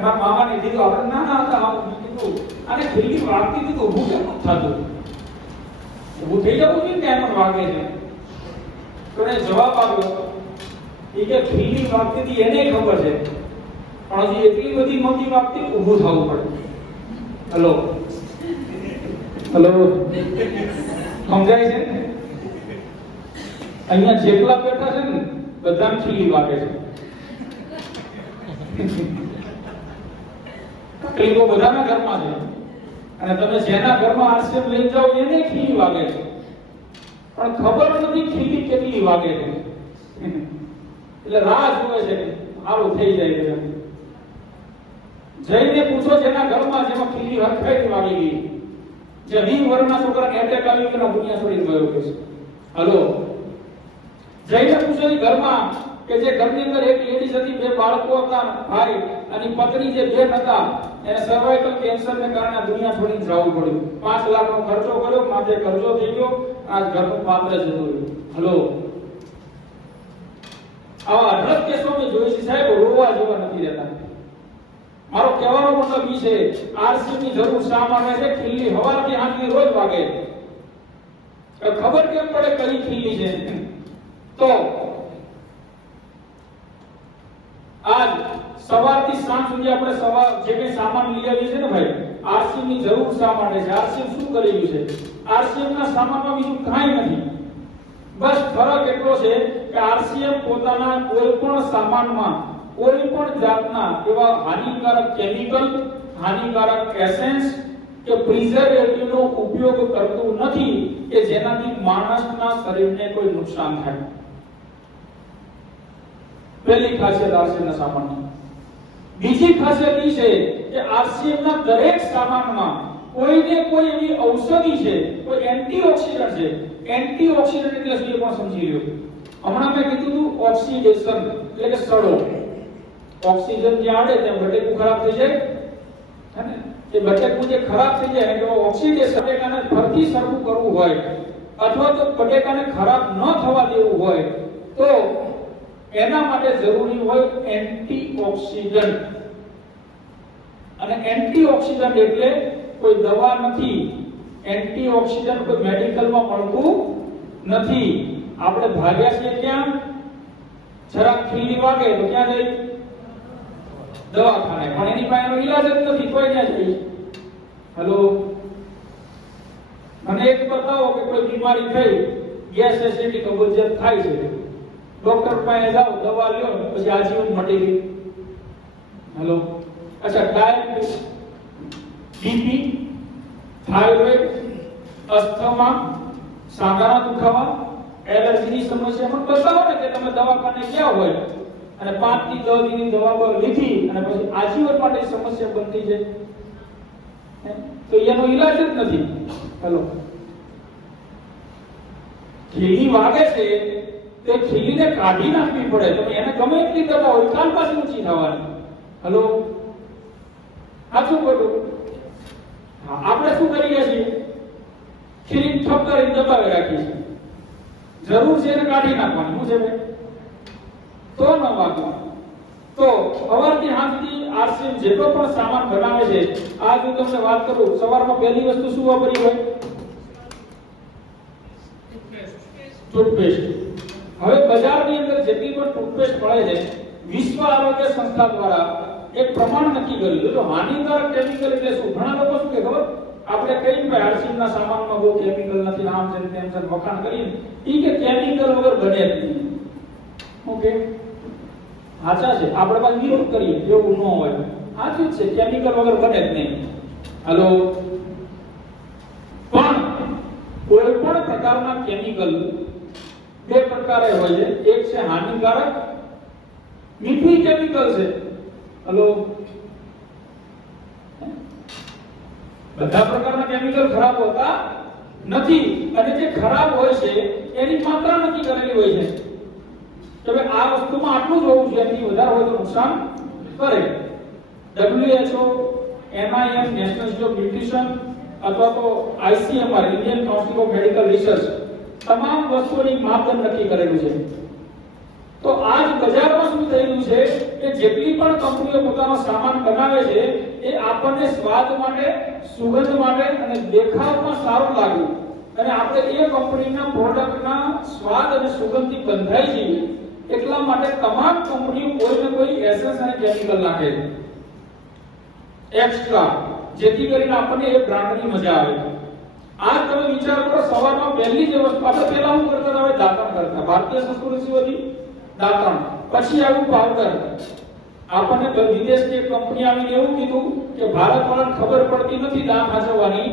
મારા મામાને કીધું આપણે નાના હતા આવું કીધું અને ખીલી વાગતી હતી તો ઊભું કેમ થતું, ઊભું થઈ જવું જોઈએ ને એમ વાગે છે. તો એને જવાબ આપ્યો એ કે ખીલી વાગતી હતી એને ખબર છે પણ હજી એટલી બધી મોટી વાગતી ઊભું થવું પડે. હેલો હેલો સમજાય છે? અહીંયા જેટલા બેઠા છે ને બધાને ખીલી વાગે છે. તકલીફો બધાના ઘરમાં છે અને તમે જેના ઘરમાં આરસીએમ લઈ જાઓ એને ખીલી વાગે છે પણ ખબર નથી ખીલી કેટલી વાગે છે. એટલે રાહ જોવે છે સારું થઈ જાય છે. જઈને પૂછો જેના ઘરમાં જેમાં ખીલી હરખાઈ વાગી ગઈ, જે 20 વર્ષના છોકરાને એટેક આવી ગયો દુનિયા છોડીને ગયો કે છે. હલો જઈને પૂછો એ ઘરમાં કે જે ઘરની અંદર એક લેડીઝ હતી, 2 બાળકો હતા, ભાઈ અને પત્ની, જે 2 હતા, એને સર્વાઇકલ કેન્સરને કારણે દુનિયા છોડીને જવું પડ્યું. 5 લાખનો ખર્ચો કર્યો, માથે ખર્ચો થઈ ગયો, આ ઘરનું પાત્ર જતું રહ્યું. હલો આવા અઢળક કેસો મેં જોઈ છે સાહેબ, રોવા જેવા નથી રહેતા. મારો કહેવાનો મતલબ એ છે આરસીએમ ની જરૂર શા માટે છે? ખીલી હવારથી આંખની રોજ વાગે, ખબર કેમ પડે કઈ ખીલી છે? તો આજ સવારથી સાંજ સુધી આપણે સવાર જે કંઈ સામાન લઈ આવીએ છે ને ભાઈ, આરસીએમ ની જરૂર શા માટે છે? આરસીએમ શું કરી રહ્યું છે? આરસીએમ ના સામાનમાં બીજું કાંઈ નથી, બસ ફરક એટલો છે કે આરસીએમ પોતાના કોઈ પણ સામાનમાં કોઈ પણ જાતના એવા હાનિકારક કેમિકલ, હાનિકારક એસેન્સ કે પ્રિઝર્વેટિવનો ઉપયોગ કરતું નથી કે જેનાથી માણસના શરીરને કોઈ નુકસાન થાય. પહેલી ખાસિયત આરસીએમના સામાનની. બીજી ખાસિયત એ છે કે આરસીએમના દરેક સામાનમાં કોઈને કોઈ એવી ઔષધિ છે, કોઈ એન્ટીઓક્સિડન્ટ છે. એન્ટીઓક્સિડન્ટ એટલે શું એ પણ સમજી લો. હમણાં મેં કીધું હતું ઓક્સિડેશન એટલે કે સડો. ઓક્સિજન જ્યાં આડે ત્યાં બટેકું ખરાબ થઈ જાય હે ને, એ બટેકું જે ખરાબ થઈ જાય એટલે ઓક્સિડેશન. બટેકાને ફરીથી સરખું કરવું હોય અથવા તો બટેકાને ખરાબ ન થવા દેવું હોય તો એના માટે જરૂરી હોય એન્ટીઓક્સિડન્ટ. અને એન્ટીઓક્સિડન્ટ એટલે કોઈ દવા નથી, એન્ટીઓક્સિડન્ટ કોઈ મેડિકલમાં મળતું નથી. આપણે ભાગ્યા છીએ ક્યાં? જરાક ખીલી વાગે તો ક્યાં જઈ? દવાખાને. પણ એની પાસે એનો ઈલાજ જ નથી, કોઈ ક્યાં જઈ? હેલો મને એક બતાવો કે કોઈ બીમારી થઈ, ગેસ એસિડિટી કબજિયાત થાય છે, ડોક્ટર પાસે જાઓ, દવા લ્યો, પછી આજીવન મટી ગઈ. હેલો અચ્છા ડાયાબિટીસ, બીપી, થાઇરોઇડ, અસ્થમા, સાંધાના દુખાવા, એલર્જીની સમસ્યા પણ બતાવો ને કે તમે દવાખાને ગયા હોય અને 5 થી 10 દિનની દવા લીધી અને પછી આજીવન માટે સમસ્યા બનતી છે તો એનો ઈલાજ જ નથી. હેલો ખીલી વાગે છે તે ખીલીને કાઢી નાખવી પડે. તમે એને ગમે એટલી દવા હોય કાલ પાછી ઊંચી થવાની. હેલો સાચું ખોટું? હા, આપણે શું કરીએ છીએ? ખીલી ઠપ કરીને દબાવી રાખીએ છીએ. જરૂર છે એને કાઢી નાખવાની. શું છે ભાઈ? તો ન વાગવાનું. તો સવારથી સાંજ સુધી આરસીએમ જેટલો પણ સામાન બનાવે છે, આજ હું તમને વાત કરું, સવારમાં પહેલી વસ્તુ શું વાપરી હોય? ટૂથપેસ્ટ. હવે બજારની અંદર જેટલી પણ ટૂથપેસ્ટ મળે છે વિશ્વ આરોગ્ય સંસ્થા દ્વારા એક પ્રમાણ નક્કી કર્યું છે. જો હાનિકારક કેમિકલ એટલે શું? ઘણા લોકો શું કે ખબર, આપણે કઈ ભાઈ આરસીના સામાનમાં બહુ કેમિકલ નથી, આમ છે તેમ છે વખાણ કરીએ, ઈ કે કેમિકલ વગર બને જ નહીં. ઓકે, સાચા છે, આપણે પાછું વિરોધ કરીએ એવું ન હોય. સાચું જ છે, કેમિકલ વગર બને જ નહીં. હાલો, પણ કોઈ પણ પ્રકારના કેમિકલ બે પ્રકારે હોય છે. એક છે હાનિકારક, મીઠું કેમિકલ છે. હાલો, બધા પ્રકારના કેમિકલ ખરાબ હોતા નથી, અને જે ખરાબ હોય છે એની માત્રા નક્કી કરેલી હોય છે કે ભાઈ આ વસ્તુમાં આટલું જ હોવું જોઈએ, એનાથી વધારે હોય તો નુકસાન કરે. WHO, NIM national institute of nutrition અથવા તો ICMR Indian council of medical research તમામ વસ્તુઓની માપદંડ નક્કી કરેલું છે. તો આજ બજારમાં શું થયેલું છે કે જેટલી પણ કંપનીઓ પોતાનો સામાન બનાવે છે એ આપણને સ્વાદ માટે, સુગંધ માટે અને દેખાવમાં સારું લાગે, અને આપણે એ કંપનીના પ્રોડક્ટના સ્વાદ અને સુગંધથી બંધાઈ જઈએ એટલા માટે તમામ કંપનીઓ કોઈ ને કોઈ એસેન્સ અને કેમિકલ નાખે છે એક્સ્ટ્રા, જેથી કરીને આપણને એ બ્રાન્ડની મજા આવે. આ તમે વિચાર કરો, સવારમાં પહેલી જ વસ્તુ આપણે પહેલા શું કરતા હતા? હવે દાંતણ કરતા. ભારતીય સંસ્કૃતિ હતી દાંતણ, પછી આવ્યું પાવડર. આપણને વિદેશની કંપની આવીને એવું કીધું કે ભારત વાળાને ખબર પડતી નથી દાંત હાંચવવાની,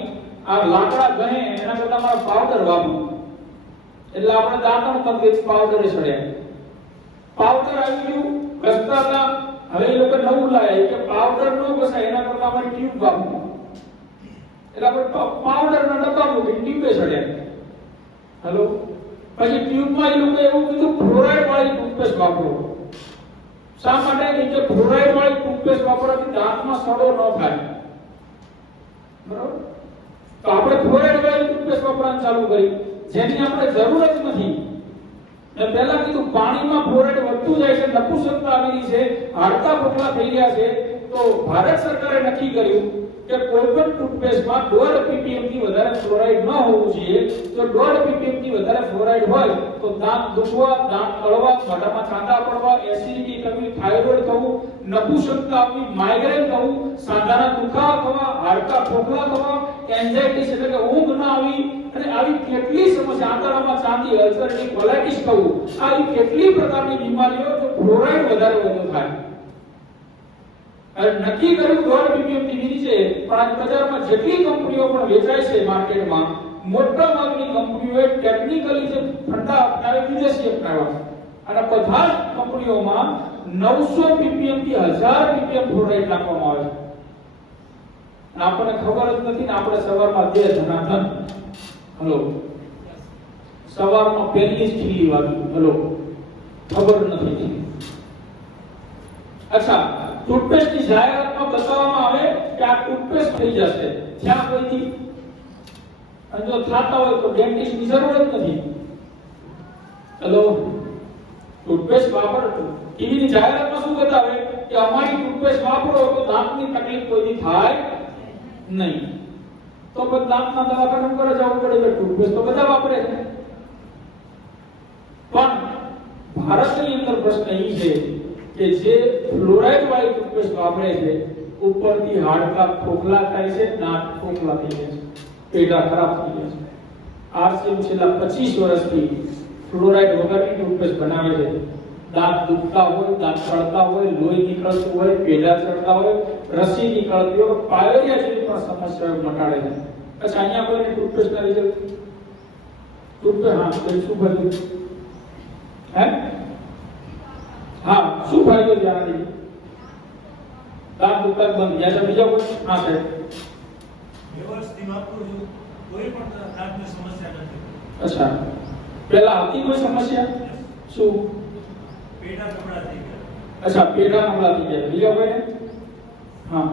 આ લાકડા ગણે એના કરતા મારે પાવડર વાપરું, એટલે આપણે દાંતણ પર પાવડર છડ્યા. પાવડર આવી ગયું, ઘસતા હતા. હવે એ લોકો નવું લાયા કે પાવડર નો ઘસાય, એના કરતા અમારે ટ્યુબ વાપરું, એટલે આપણે પાવડર ના ડબ્બા મૂકી ટ્યુબે છડ્યા. હેલો, પછી ટ્યુબમાં એ લોકો એવું કીધું ફ્લોરાઇડ વાળી ટૂથપેસ્ટ વાપરો. શા માટે? કે ફ્લોરાઇડ વાળી ટૂથપેસ્ટ વાપરવાથી દાંતમાં સડો ન થાય. બરાબર? તો આપણે ફ્લોરાઇડ વાળી ટૂથપેસ્ટ વાપરવાનું ચાલુ કરી, જેની આપણે જરૂર જ નથી. મેં પહેલા કીધું પાણીમાં ફ્લોરાઇડ વધતું જાય છે, નપુંસકતા આવી રહી છે, હાડકા પતલા થઈ ગયા છે. તો ભારત સરકારે નક્કી કર્યું કે કોઈ પણ ટૂથપેસ્ટમાં 1.5 ppm થી વધારે ફ્લોરાઇડ ન હોવું જોઈએ. જો 1.5 ppm થી વધારે ફ્લોરાઇડ હોય તો દાંત દુખવા, દાંત કળવા, મોઢામાં ચાંદા પડવા, એસિડિટી થવી, થાઇરોઇડ થવું, નપુંસકતા આવવી, માઇગ્રેન થવું, સાંધાના દુખાવા થવા, હાડકા ખોખલા થવા, એન્ઝાઇટી એટલે કે ઊંઘ ન આવી, અને આવી કેટલી સમસ્યા, આંતરડામાં ચાંદી, અલ્સરેટિવ કોલાઇટિસ થવું, આવી કેટલી પ્રકારની બીમારીઓ જો ફ્લોરાઇડ વધારે વધુ થાય. નક્કી કર્યું 1.5 ppm થી નીચે, પણ આજ બજારમાં જેટલી કંપનીઓ પણ વેચાય છે માર્કેટમાં, મોટા ભાગની કંપનીઓએ ટેકનિકલી જે ફંડા અપનાવે વિદેશી અપનાવ્યા, અને બધા જ કંપનીઓમાં 900 ppm થી 1000 ppm ફ્લોરાઇડ નાખવામાં આવે છે. આપણને ખબર જ નથી ને આપણે સવારમાં દે ધનાધન. હલો, સવારમાં પહેલી જ ખીલી વાગી, હલો, ખબર નથી. અચ્છા, ટૂથપેસ્ટની જાહેરાતમાં બતાવવામાં આવે કે આ ટૂથપેસ્ટ થઈ જશે, ત્યાં કોઈથી અને જો થાતા હોય તો ડેન્ટિસ્ટની જરૂર જ નથી. હલો, ટૂથપેસ્ટ વાપરો, ટીવીની જાહેરાતમાં શું બતાવે કે અમારી ટૂથપેસ્ટ વાપરો તો દાંતની તકલીફ કોઈથી થાય નહીં. તો પછી દાંતના દવાખાને ઉપર જવું પડે કે ટૂથપેસ્ટ તો બધા વાપરે છે. પણ ભારતની અંદર પ્રશ્ન એ છે કે જે ફ્લોરાઇડ વાળી ટૂથપેસ્ટ વાપરે છે, ઉપરથી હાડકા ખોખલા થાય છે, દાંત ખોખલા થઈ જાય છે, પેટા ખરાબ થઈ જાય છે. આરસીએમ છેલ્લા 25 વર્ષથી ફ્લોરાઇડ વગરની ટૂથપેસ્ટ બનાવે છે. દાંત દુખતા હોય, દાંત સડતા હોય, લોહી નીકળતું હોય, પેડા ચડતા હોય, રસી નીકળતી હોય, પાયોરિયા જેવી પણ સમસ્યાઓ મટાડે છે. અચ્છા, અહીંયા કોઈને ટૂથપેસ્ટના રિઝલ્ટ ટૂથપેસ્ટ હા શું ભર્યું હે? હા, શું ફાયદો ધ્યાન દાંત દુખતા બંધ થયા છે? બીજા કોઈ? હા સાહેબ, વ્યવસ્થિત વાપરું છું, કોઈ પણ દાંતની સમસ્યા નથી. અચ્છા, પહેલા હતી કોઈ સમસ્યા? શું? પેટા નબળા થઈ ગયા. અચ્છા, પેટા નબળા થઈ ગયા. બીજા કોઈ? હા,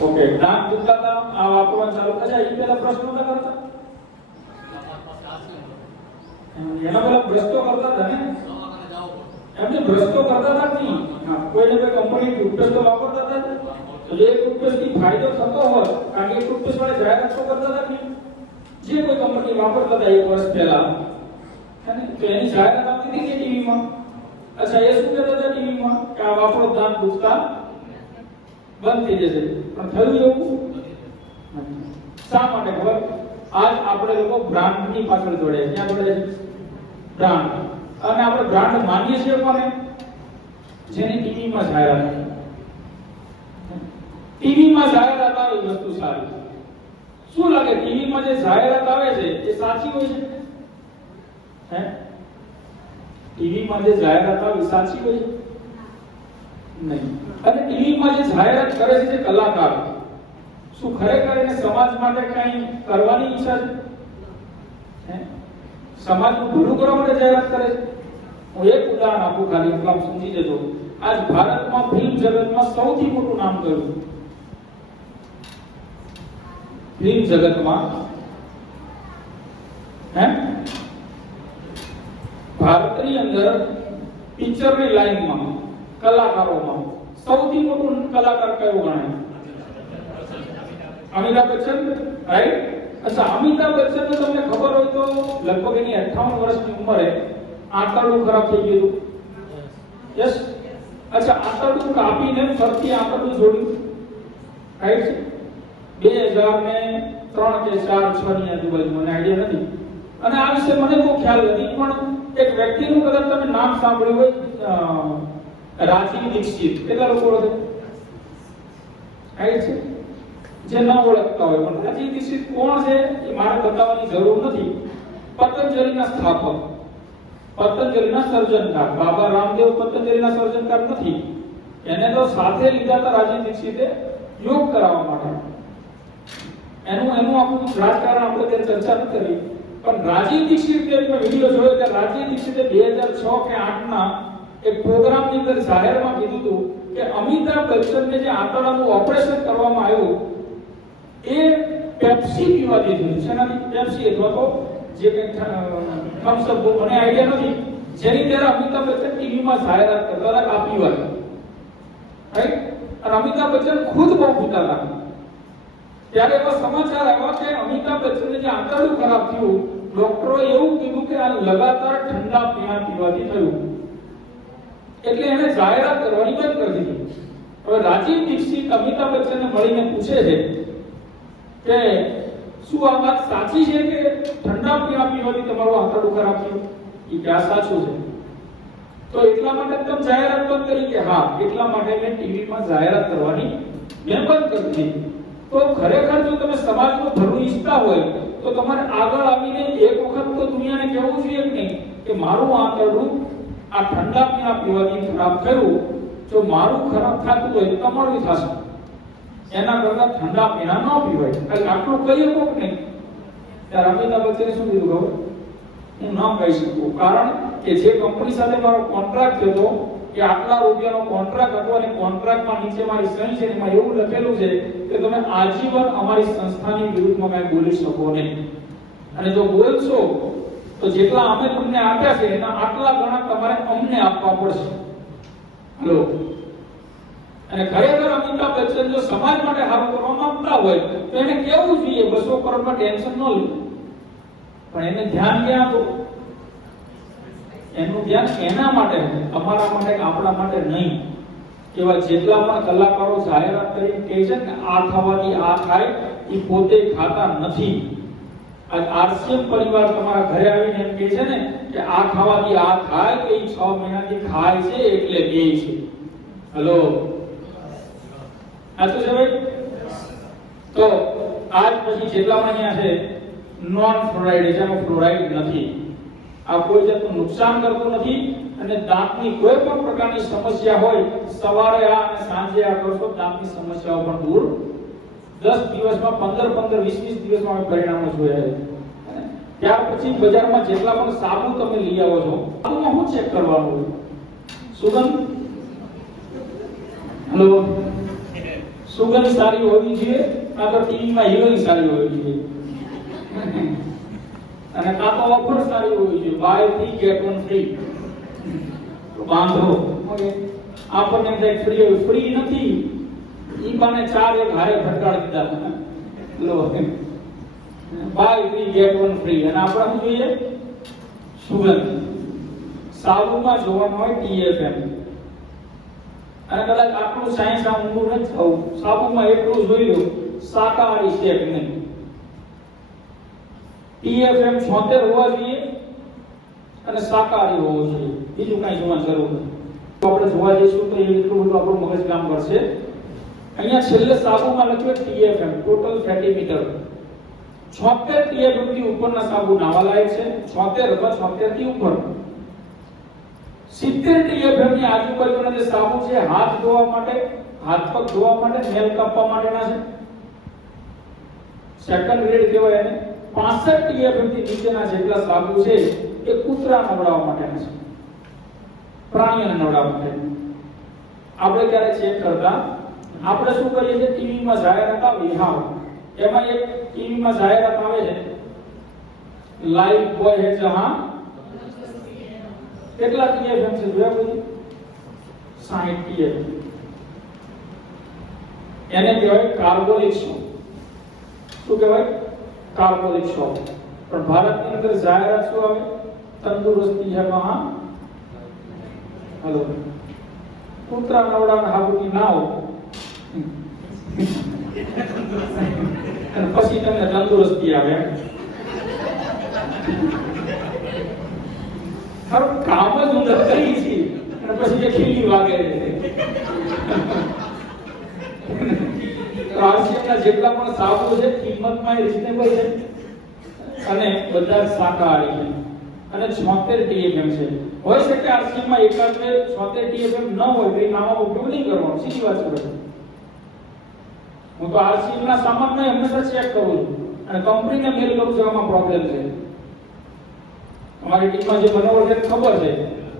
ઓકે, દાંત દુખતા હતા, આ વાપરવાનું ચાલુ. અચ્છા, એ પહેલા બ્રશ નહોતા કરતા? એના પહેલા બ્રશ તો કરતા હતા ને? એમને બ્રશ તો કરતા હતા નહીં. હા, કોઈને કોઈ કંપની ટૂથપેસ્ટ તો વાપરતા હતા. તો એ ટૂથપેસ્ટ થી ફાયદો થતો હોય, કારણ કે ટૂથપેસ્ટ વાળા જાહેરાત તો કરતા હતા નહીં. જે કોઈ કંપની વાપરતા હતા 1 વર્ષ પહેલા, તો એની જાહેરાત આવતી હતી કે ટીવીમાં. અચ્છા, એ શું કહેતા હતા ટીવીમાં કે આ વાપરો દાંત દુખતા બંધ થઈ જશે, પણ થયું એવું? શા માટે ખબર? આજ આપણે લોકો બ્રાન્ડની પાછળ દોડે. ક્યાં દોડે છે? બ્રાન્ડ. અને આપણે બ્રાન્ડ માનીએ છીએ કોને? જેની ટીવીમાં જાહેરાત. ટીવીમાં જાહેરાત આવે એ વસ્તુ સારી. શું લાગે, ટીવીમાં જે જાહેરાત આવે છે એ સાચી હોય છે? હે? ટીવીમાં જે જાહેરાત આવે એ સાચી હોય છે? નહીં. અને ટીવીમાં જે જાહેરાત કરે છે જે કલાકાર, શું ખરેખર એને સમાજ માટે કંઈ કરવાની ઈચ્છા છે? હે? સમાજનું ભલું કરવા માટે જાહેરાત કરે છે? હું એક ઉદાહરણ આપું, ખાલી એટલા સમજી જજો. આજ ભારતમાં ફિલ્મ જગતમાં સૌથી મોટું નામ કર્યું. ફિલ્મ જગતમાં હે ભારતની અંદર પિક્ચરની લાઈનમાં કલાકારોમાં સૌથી મોટું કલાકાર કયો ગણાય? અમિતાભ બચ્ચન, રાઈટ? અચ્છા, અમિતાભ બચ્ચન તમને ખબર હોય તો લગભગ એની 58 વર્ષની ઉંમરે આંતરડું ખરાબ થઈ ગયું. યસ. અચ્છા, આંતરડું કાપીને ફરતી આંતરડું જોડ્યું, રાઈટ? 2003 કે 4, 6 ની આજુબાજુ, મને આઈડિયા નથી. અને આ વિશે મને બહુ ખ્યાલ નથી, પણ એક વ્યક્તિનું કદાચ તમે નામ સાંભળ્યું હોય, રાજીવ દીક્ષિત. કેટલા લોકો ઓળખે? રાઈટ છે. જે ન ઓળખતા હોય, પણ રાજીવ દીક્ષિત કોણ છે એ મારે બતાવવાની જરૂર નથી. પતંજલિના સ્થાપક, પતંજલિના સર્જનકાર. બાબા રામદેવ પતંજલિના સર્જનકાર નથી. એને તો સાથે લીધા હતા રાજીવ દીક્ષિતે યોગ કરાવવા માટે. એનું આખું રાજકારણ આપણે ત્યાં ચર્ચા ન કરી, પણ રાજીવ દીક્ષિતે એક વિડિયો જોયો કે રાજીવ દીક્ષિતે 2006 કે 8 ના એક પ્રોગ્રામની અંદર જાહેરમાં કીધું હતું કે અમિતાભ બચ્ચનને જે આંતરડાનું ઓપરેશન કરવામાં આવ્યું એ પેપ્સી પીવાથી થયું. શેનાથી? પેપ્સી અથવા તો જે કંઈ થમ્સ અપ, મને આઈડિયા નથી. જેની ત્યારે અમિતાભ બચ્ચન ટીવીમાં જાહેરાત કરતા હતા આ પીવાની, રાઈટ? અને અમિતાભ બચ્ચન ખુદ બહુ પીતા હતા. ત્યારે એવા સમાચાર આવ્યા કે અમિતાભ બચ્ચનને જે આંતરડું ખરાબ થયું, ડોક્ટરોએ એવું કીધું કે આ લગાતાર ઠંડા પીણા પીવાથી થયું. એટલે એને જાહેરાત કરવાની બંધ કરી દીધી. હવે રાજીવ દીક્ષિત અમિતાભ બચ્ચનને મળીને પૂછે છે કે શું આ વાત સાચી છે કે ઠંડા પીણા પીવાથી તમારું આંતરડું ખરાબ થયું? એ ક્યાં સાચું છે? તો એટલા માટે તમે જાહેરાત બંધ કરી કે હા, એટલા માટે મેં ટીવીમાં જાહેરાત કરવાની મેં બંધ કરી દીધી. તો ખરેખર જો તમે સમાજનું ભલું ઈચ્છતા હોય તો તમારે આગળ આવીને એક વખત તો દુનિયાને કહેવું જોઈએ કે નહીં કે મારું આંતરડું આ ઠંડા પીણા પીવાથી ખરાબ થયું. જો મારું ખરાબ થતું હોય તમારું થશે, એના કરતા ઠંડા પીણા ન પીવાય. એટલે આટલું કહીએ કોક નહીં. ત્યારે અમિતાભ બચ્ચને શું કીધું ખબર? હું ન કહી શકું, કારણ કે જે કંપની સાથે મારો કોન્ટ્રાક્ટ થયો હતો કે આટલા રૂપિયાનો કોન્ટ્રાક્ટ હતો અને કોન્ટ્રાક્ટમાં નીચે મારી સહી છે, એમાં એવું લખેલું છે કે તમે આજીવન અમારી સંસ્થાની વિરુદ્ધમાં કંઈ બોલી શકો નહીં, અને જો બોલશો તો જેટલા અમે તમને આપ્યા છે એના આટલા ગણા તમારે અમને આપવા પડશે. હલો. અને ખરેખર અમિતાભ બચ્ચન જો સમાજ માટે સારું કરવા માંગતા હોય તો એને કેવું જોઈએ 200 કરોડમાં ટેન્શન ન લો, પણ એને ધ્યાન ક્યાં આપો? એનું ધ્યાન એના માટે, અમારા માટે, આપણા માટે નહીં. એવા જેટલા પણ કલાકારો જાહેરાત કરીને કહે છે કે આ ખાવાથી આ થાય, એ પોતે ખાતા નથી. આજ આરસીએમ પરિવાર તમારા ઘરે આવીને એમ કહે છે ને કે આ ખાવાથી આ થાય, કે 6 મહિનાથી ખાય છે એટલે કહે છે. હલો, સાચું છે ભાઈ? તો આજ પછી જેટલા પણ અહીંયા છે નોન ફ્લોરાઇડ, જેમાં ફ્લોરાઇડ નથી, આ કોઈ જાતનું નુકસાન કરતું નથી. અને દાંતની કોઈ પણ પ્રકારની સમસ્યા હોય, સવારે આ અને સાંજે આ કરશો, દાંતની સમસ્યાઓ પણ દૂર. 10 દિવસમાં 15, 20 દિવસમાં અમે પરિણામો જોયા છે. ત્યાર પછી બજારમાં જેટલા પણ સાબુ તમે લઈ આવો છો, સાબુમાં શું ચેક કરવાનું હોય? સુગંધ. હલો, સુગંધ સારી હોવી જોઈએ, કાં તો ટીવીમાં હિરોઈન સારી હોવી જોઈએ, અને કાં તો ઓફર સારી હોવી જોઈએ, બાય 3 get 1 free. તો બાંધો આપણને ફ્રી ફ્રી નથી, ઈ બાને 4 એક હારે ફટકાડી દીધા. લો, બાય 3 get 1 ફ્રી. અને આપણે શું જોઈએ? સુગંધ. સાબુમાં જોવાનું હોય TFM. અને કદાચ આટલું સાયન્સ આ ઊંધું નથી થવું. સાબુમાં એટલું જોઈ લો, શાકાહારી સ્ટેપ નહીં. TFM 76 હોવા જોઈએ અને શાકાહારી હોવો જોઈએ. બીજું કાંઈ જોવાની જરૂર નથી. તો આપણે જોવા જઈશું તો એટલું બધું આપણું મગજ કામ કરશે. અહીંયા છેલ્લે સાબુમાં લખ્યું TFM, total fatty meter. 76 TFM થી ઉપરના સાબુ નાવાલાયક છે, 76 અથવા 76 થી ઉપર. 70 TFM ની આજુબાજુના જે સાબુ છે હાથ ધોવા માટે, હાથ પગ ધોવા માટે, નેલ કાપવા માટેના છે. સેકન્ડ ગ્રેડ કહેવાય એને. 65 TFM થી નીચેના જેટલા સાબુ છે એ કૂતરા નવડાવવા માટેના છે, પ્રાણીઓને નવડાવવા માટે. આપણે ક્યારે ચેક કરતા, આપણે શું કરીએ છીએ, ટીવીમાં જાહેરાત આવી, હા એમાં એક ટીવીમાં જાહેરાત આવે છે, લાઈફ બોય હે જહાં કેટલા TFM છે જોયા પછી? 60 TFM. એને કહેવાય કાર્બોલિક શોપ. શું કહેવાય? કાર્બોલિક શોપ. પણ ભારતની અંદર જાહેરાત શું આવે? તંદુરસ્તી હે વહાં. હલો, કૂતરા નવડાવના હાબુની નાવ અને પછી તમને તંદુરસ્તી આવે. મારું કામ જ હું કરી છે અને પછી જે ખીલી વાગે છે. RCMના જેટલા પણ સાબુ છે કિંમતમાં રીઝનેબલ છે અને બધા શાકાહારી છે અને 76 TFM છે. હોય શકે RCMમાં એકાદ બે 76 TFM ન હોય તો એ નામનો ઉપયોગ નહીં કરવાનો, સીધી વાત છે. હું તો RCMના સામાનને હંમેશા ચેક કરું છું અને કંપનીને મેલ કરું છું આમાં પ્રોબ્લેમ છે. અમારી ટીમમાં જે બનાવો છે ખબર છે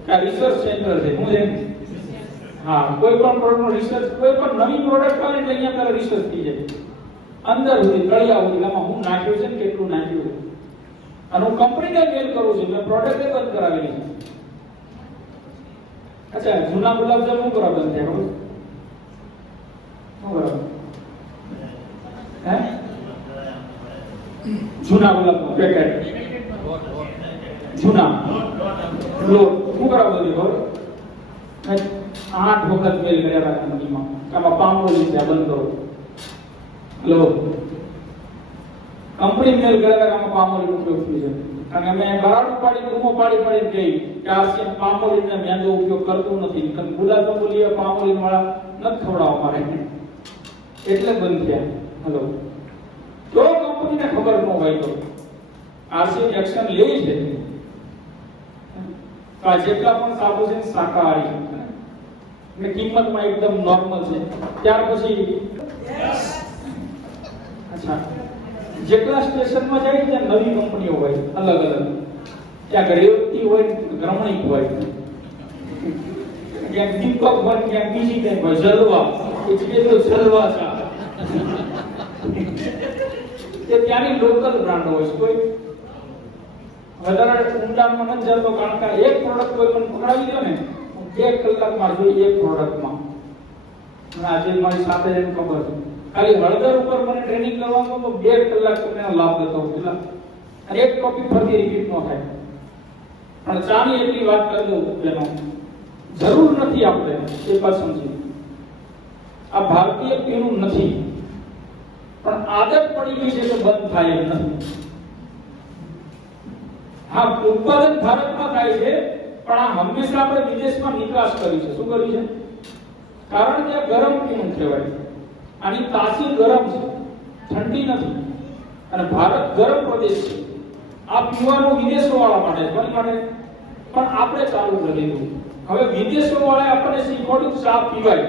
કે આ રિસર્ચ સેન્ટર છે. હું છે હા, કોઈ પણ પ્રોડક્ટનો રિસર્ચ, કોઈ પણ નવી પ્રોડક્ટ આવે એટલે અહીંયા પહેલા રિસર્ચ થઈ જાય, અંદર સુધી તળિયા સુધી આમાં હું નાખ્યું છે ને કેટલું નાખ્યું છે. અને હું કંપનીને મેલ કરું છું, મેં પ્રોડક્ટ બંધ કરાવેલી છે. અચ્છા, જૂના ગુલાબજામ શું કરવા બંધ થયા? શું કરવા? હે? જૂના ગુલાબનું પેકેટ, જૂના લોટ શું કરવા બંધ થયો? 8 વખત મેલ કર્યા હતા કંપનીમાં, આમાં પામોલી છે, બંધ કરો. લો, કંપની મેલ કર્યા હતા આમાં પામોલી ઉપયોગ થઈ છે. અને અમે બરાબર પાડી રૂમો પાડી ગઈ કે RCM પામોલીને મેંદો ઉપયોગ કરતું નથી, કારણ ગુલાબજાંબુ લીએ પામોલીન વાળા નથી ખવડાવવા મારે એટલે બંધ થયા. હલો, તો કંપનીને ખબર ન હોય તો RCM એક્શન લે છે. આ જેટલા પણ સાબુ છે શાકાહારી અને કિંમતમાં એકદમ નોર્મલ છે. ત્યાર પછી અચ્છા, જેટલા સ્ટેશનમાં જાય ત્યાં નવી કંપનીઓ હોય અલગ અલગ. ત્યાં રેવતી હોય, ગ્રમણિક હોય, ક્યાંક દીપક હોય, ક્યાંક બીજી કઈ હોય, જલવા એટલે તો જલવા ચા તે ત્યાંની લોકલ બ્રાન્ડ હોય. કોઈ વધારે ઊંડાણમાં નથી જતો, કારણ કે એક પ્રોડક્ટ કોઈ મને પકડાવી દો ને 2 કલાકમાં જોઈએ એક પ્રોડક્ટમાં. અને આજે મારી સાથે એને ખબર છે, ખાલી હળદર ઉપર મને ટ્રેનિંગ કરવાનું તો 2 કલાક તમને લાભ દેતો હોય અને એક ટોપિક ફરતી રિપીટ ન થાય. પણ ચાની એટલી વાત કરી દઉં એનો જરૂર નથી, આપણે એ વાત સમજી. આ ભારતીય પીણું નથી, પણ આદત પડી ગઈ છે તો બંધ થાય એમ નથી. હા, ઉત્પાદન ભારતમાં થાય છે, પણ આ હંમેશા આપણે વિદેશમાં નિકાસ કરી છે. શું કરી છે? કારણ કે આ ગરમ પીણું કહેવાય. આની તાસીર ગરમ છે, ઠંડી નથી. અને ભારત ગરમ પ્રદેશ છે. આ પીવાનું વિદેશો વાળા માટે, કોની માટે? પણ આપણે ચાલુ કરી દીધું. હવે વિદેશો વાળા આપણને શીખવાડ્યું ચા પીવાય,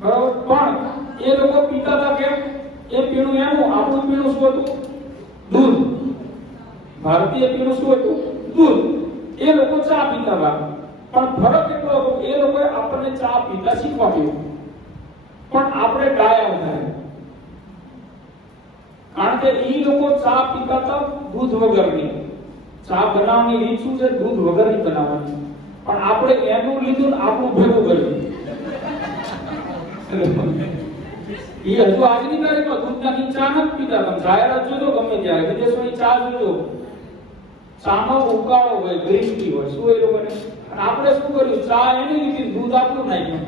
બરાબર? પણ એ લોકો પીતા હતા કેમ? એ પીણું એનું, આપણું પીણું શું હતું? દૂધ. ભારતીય પીણું શું હતું? દૂધ. એ લોકો ચા પીતા હતા, પણ ફરક એટલો હતો એ લોકોએ આપણને ચા પીતા શીખવાડ્યું, પણ આપણે ડાયા વધારે. કારણ કે એ લોકો ચા પીતા હતા દૂધ વગરની. ચા બનાવવાની રીત શું છે? દૂધ વગરની બનાવવાની. પણ આપણે એનું લીધું ને આપણું ભેગું કર્યું. એ હજુ આજની તારીખમાં દૂધ નાખીને ચા નથી પીતા. તમે જાહેરાત જોજો ગમે ત્યારે, વિદેશોની ચા જોજો, ચાનો ઉકાળો હોય, ગ્રીન ટી હોય, શું એ લોકોને. અને આપણે શું કર્યું, ચા એની રીતે દૂધ આપણું નાખ્યું.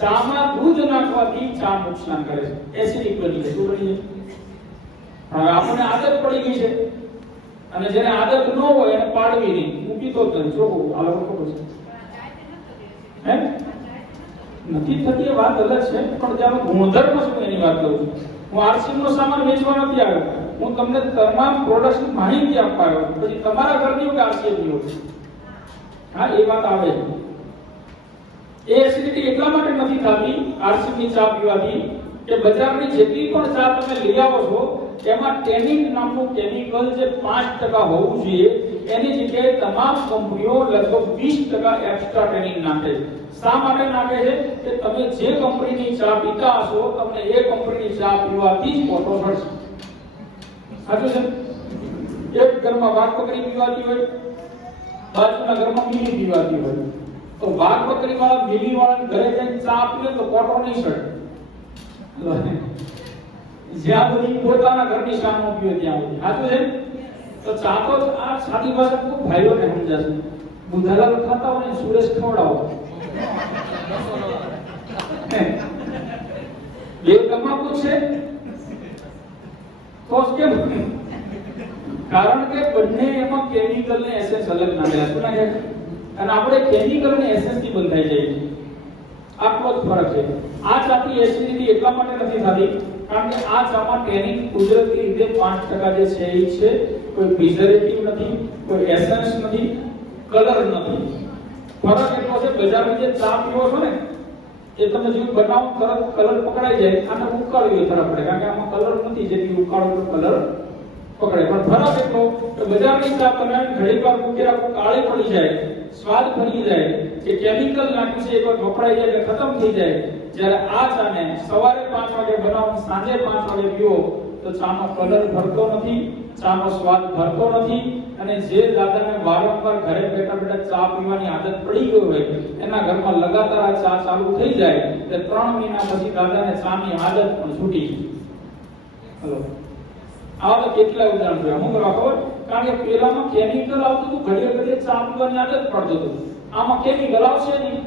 ચામાં દૂધ નાખવાથી ચા નુકસાન કરે છે, એસિડિક બની જાય. શું બની જાય? હવે આપણને આદત પડી ગઈ છે, અને જેને આદત ન હોય એને પાડવી નહીં. હું પીતો જ નથી, ચોખ્ખું આ લોકો ખબર છે. હે નથી થતી એ વાત અલગ છે, પણ જ્યારે ગુણધર્મ શું એની વાત કરું છું. હું આરસીએમ નો સામાન વેચવા નથી આવ્યો, હું તમને તમામ પ્રોડક્ટ્સની માહિતી આપવા આવ્યો છું. પછી તમારા ઘરની હોય કે આરસીએમ ની હોય, હા એ વાત આવે છે. એ એસિડિટી એટલા માટે નથી થતી આરસીએમ ની ચા પીવાથી કે બજારની જેટલી પણ ચા તમે લઈ આવો છો એમાં ટેનિન નામનું કેમિકલ જે 5% હોવું જોઈએ એની જગ્યાએ તમામ કંપનીઓ લગભગ 20% એક્સ્ટ્રા ટેનિન નાખે છે. શા માટે નાખે છે કે તમે જે કંપનીની ચા પીતા હશો તમને એ કંપનીની ચા પીવાથી જ પોટો થશે. સાચું છે? એક ઘરમાં વાઘ બકરી પીવાતી હોય, બાજુના ઘરમાં મિલી પીવાતી હોય, તો વાઘ બકરી વાળા મિલી વાળા ઘરે જઈને ચા પીવે તો પોટો નહીં સડે. જ્યાં બધી પોતાના ઘરની ચા નો પીવે ત્યાં સુધી. સાચું છે? તો ચા તો આ સાદી ભાષા ખૂબ ભાઈઓને સમજાશે. બુધાલાલ ખાતા હોય ને સુરેશ ખવડાવો, બે તમાકુ છે તો કેમ? કારણ કે બંને એમાં કેમિકલ ને એસેન્સ અલગ નાખેલા. શું નાખે? અને આપણે કેમિકલ ને એસેન્સ થી બંધાઈ જઈએ છીએ. આટલો જ ફરક છે. આ ચાથી એસિડિટી એટલા માટે નથી થતી કારણ કે આ ચામાં ટેનિન કુદરતી રીતે 5% જે છે એ છે. કોઈ પ્રિઝર્વેટિવ નથી, કોઈ એસેન્સ નથી, કલર નથી. ફરક એટલો છે, બજારમાં જે ચા પીવો છો ને એ તમે જો બનાવો તરત કલર પકડાઈ જાય, આને ઉકાળવી તરફ પડે કારણ કે આમાં કલર નથી, જેથી ઉકાળો તો કલર પકડે. પણ ફરક એટલો કે બજારની ચા તમે ઘડીવાર મૂકી રાખો કાળી પડી જાય, સ્વાદ ફરી જાય, જે કેમિકલ નાખ્યું છે એકવાર વપરાઈ જાય એટલે ખતમ થઈ જાય. જ્યારે આ ચાને સવારે 5 વાગે બનાવો, સાંજે 5 વાગે પીવો તો ચાનો કલર ભરતો નથી, ચાનો સ્વાદ ભરતો નથી. અને જે દાદાને વારંવાર ઘરે બેઠા બેઠા ચા પીવાની આદત પડી ગઈ હોય એના ઘરમાં લગાતાર આ ચા ચાલુ થઈ જાય તો 3 મહિના પછી દાદાને ચાની આદત પણ છૂટી જાય. હલો, આવા તો કેટલા ઉદાહરણ છે. અમુક રાખો, કારણ કે પેલામાં કેમિકલ આવતું હતું, ઘડીએ ઘડીએ ચા પીવાની આદત પડતું હતું. આમાં કેમિકલ આવશે નહીં,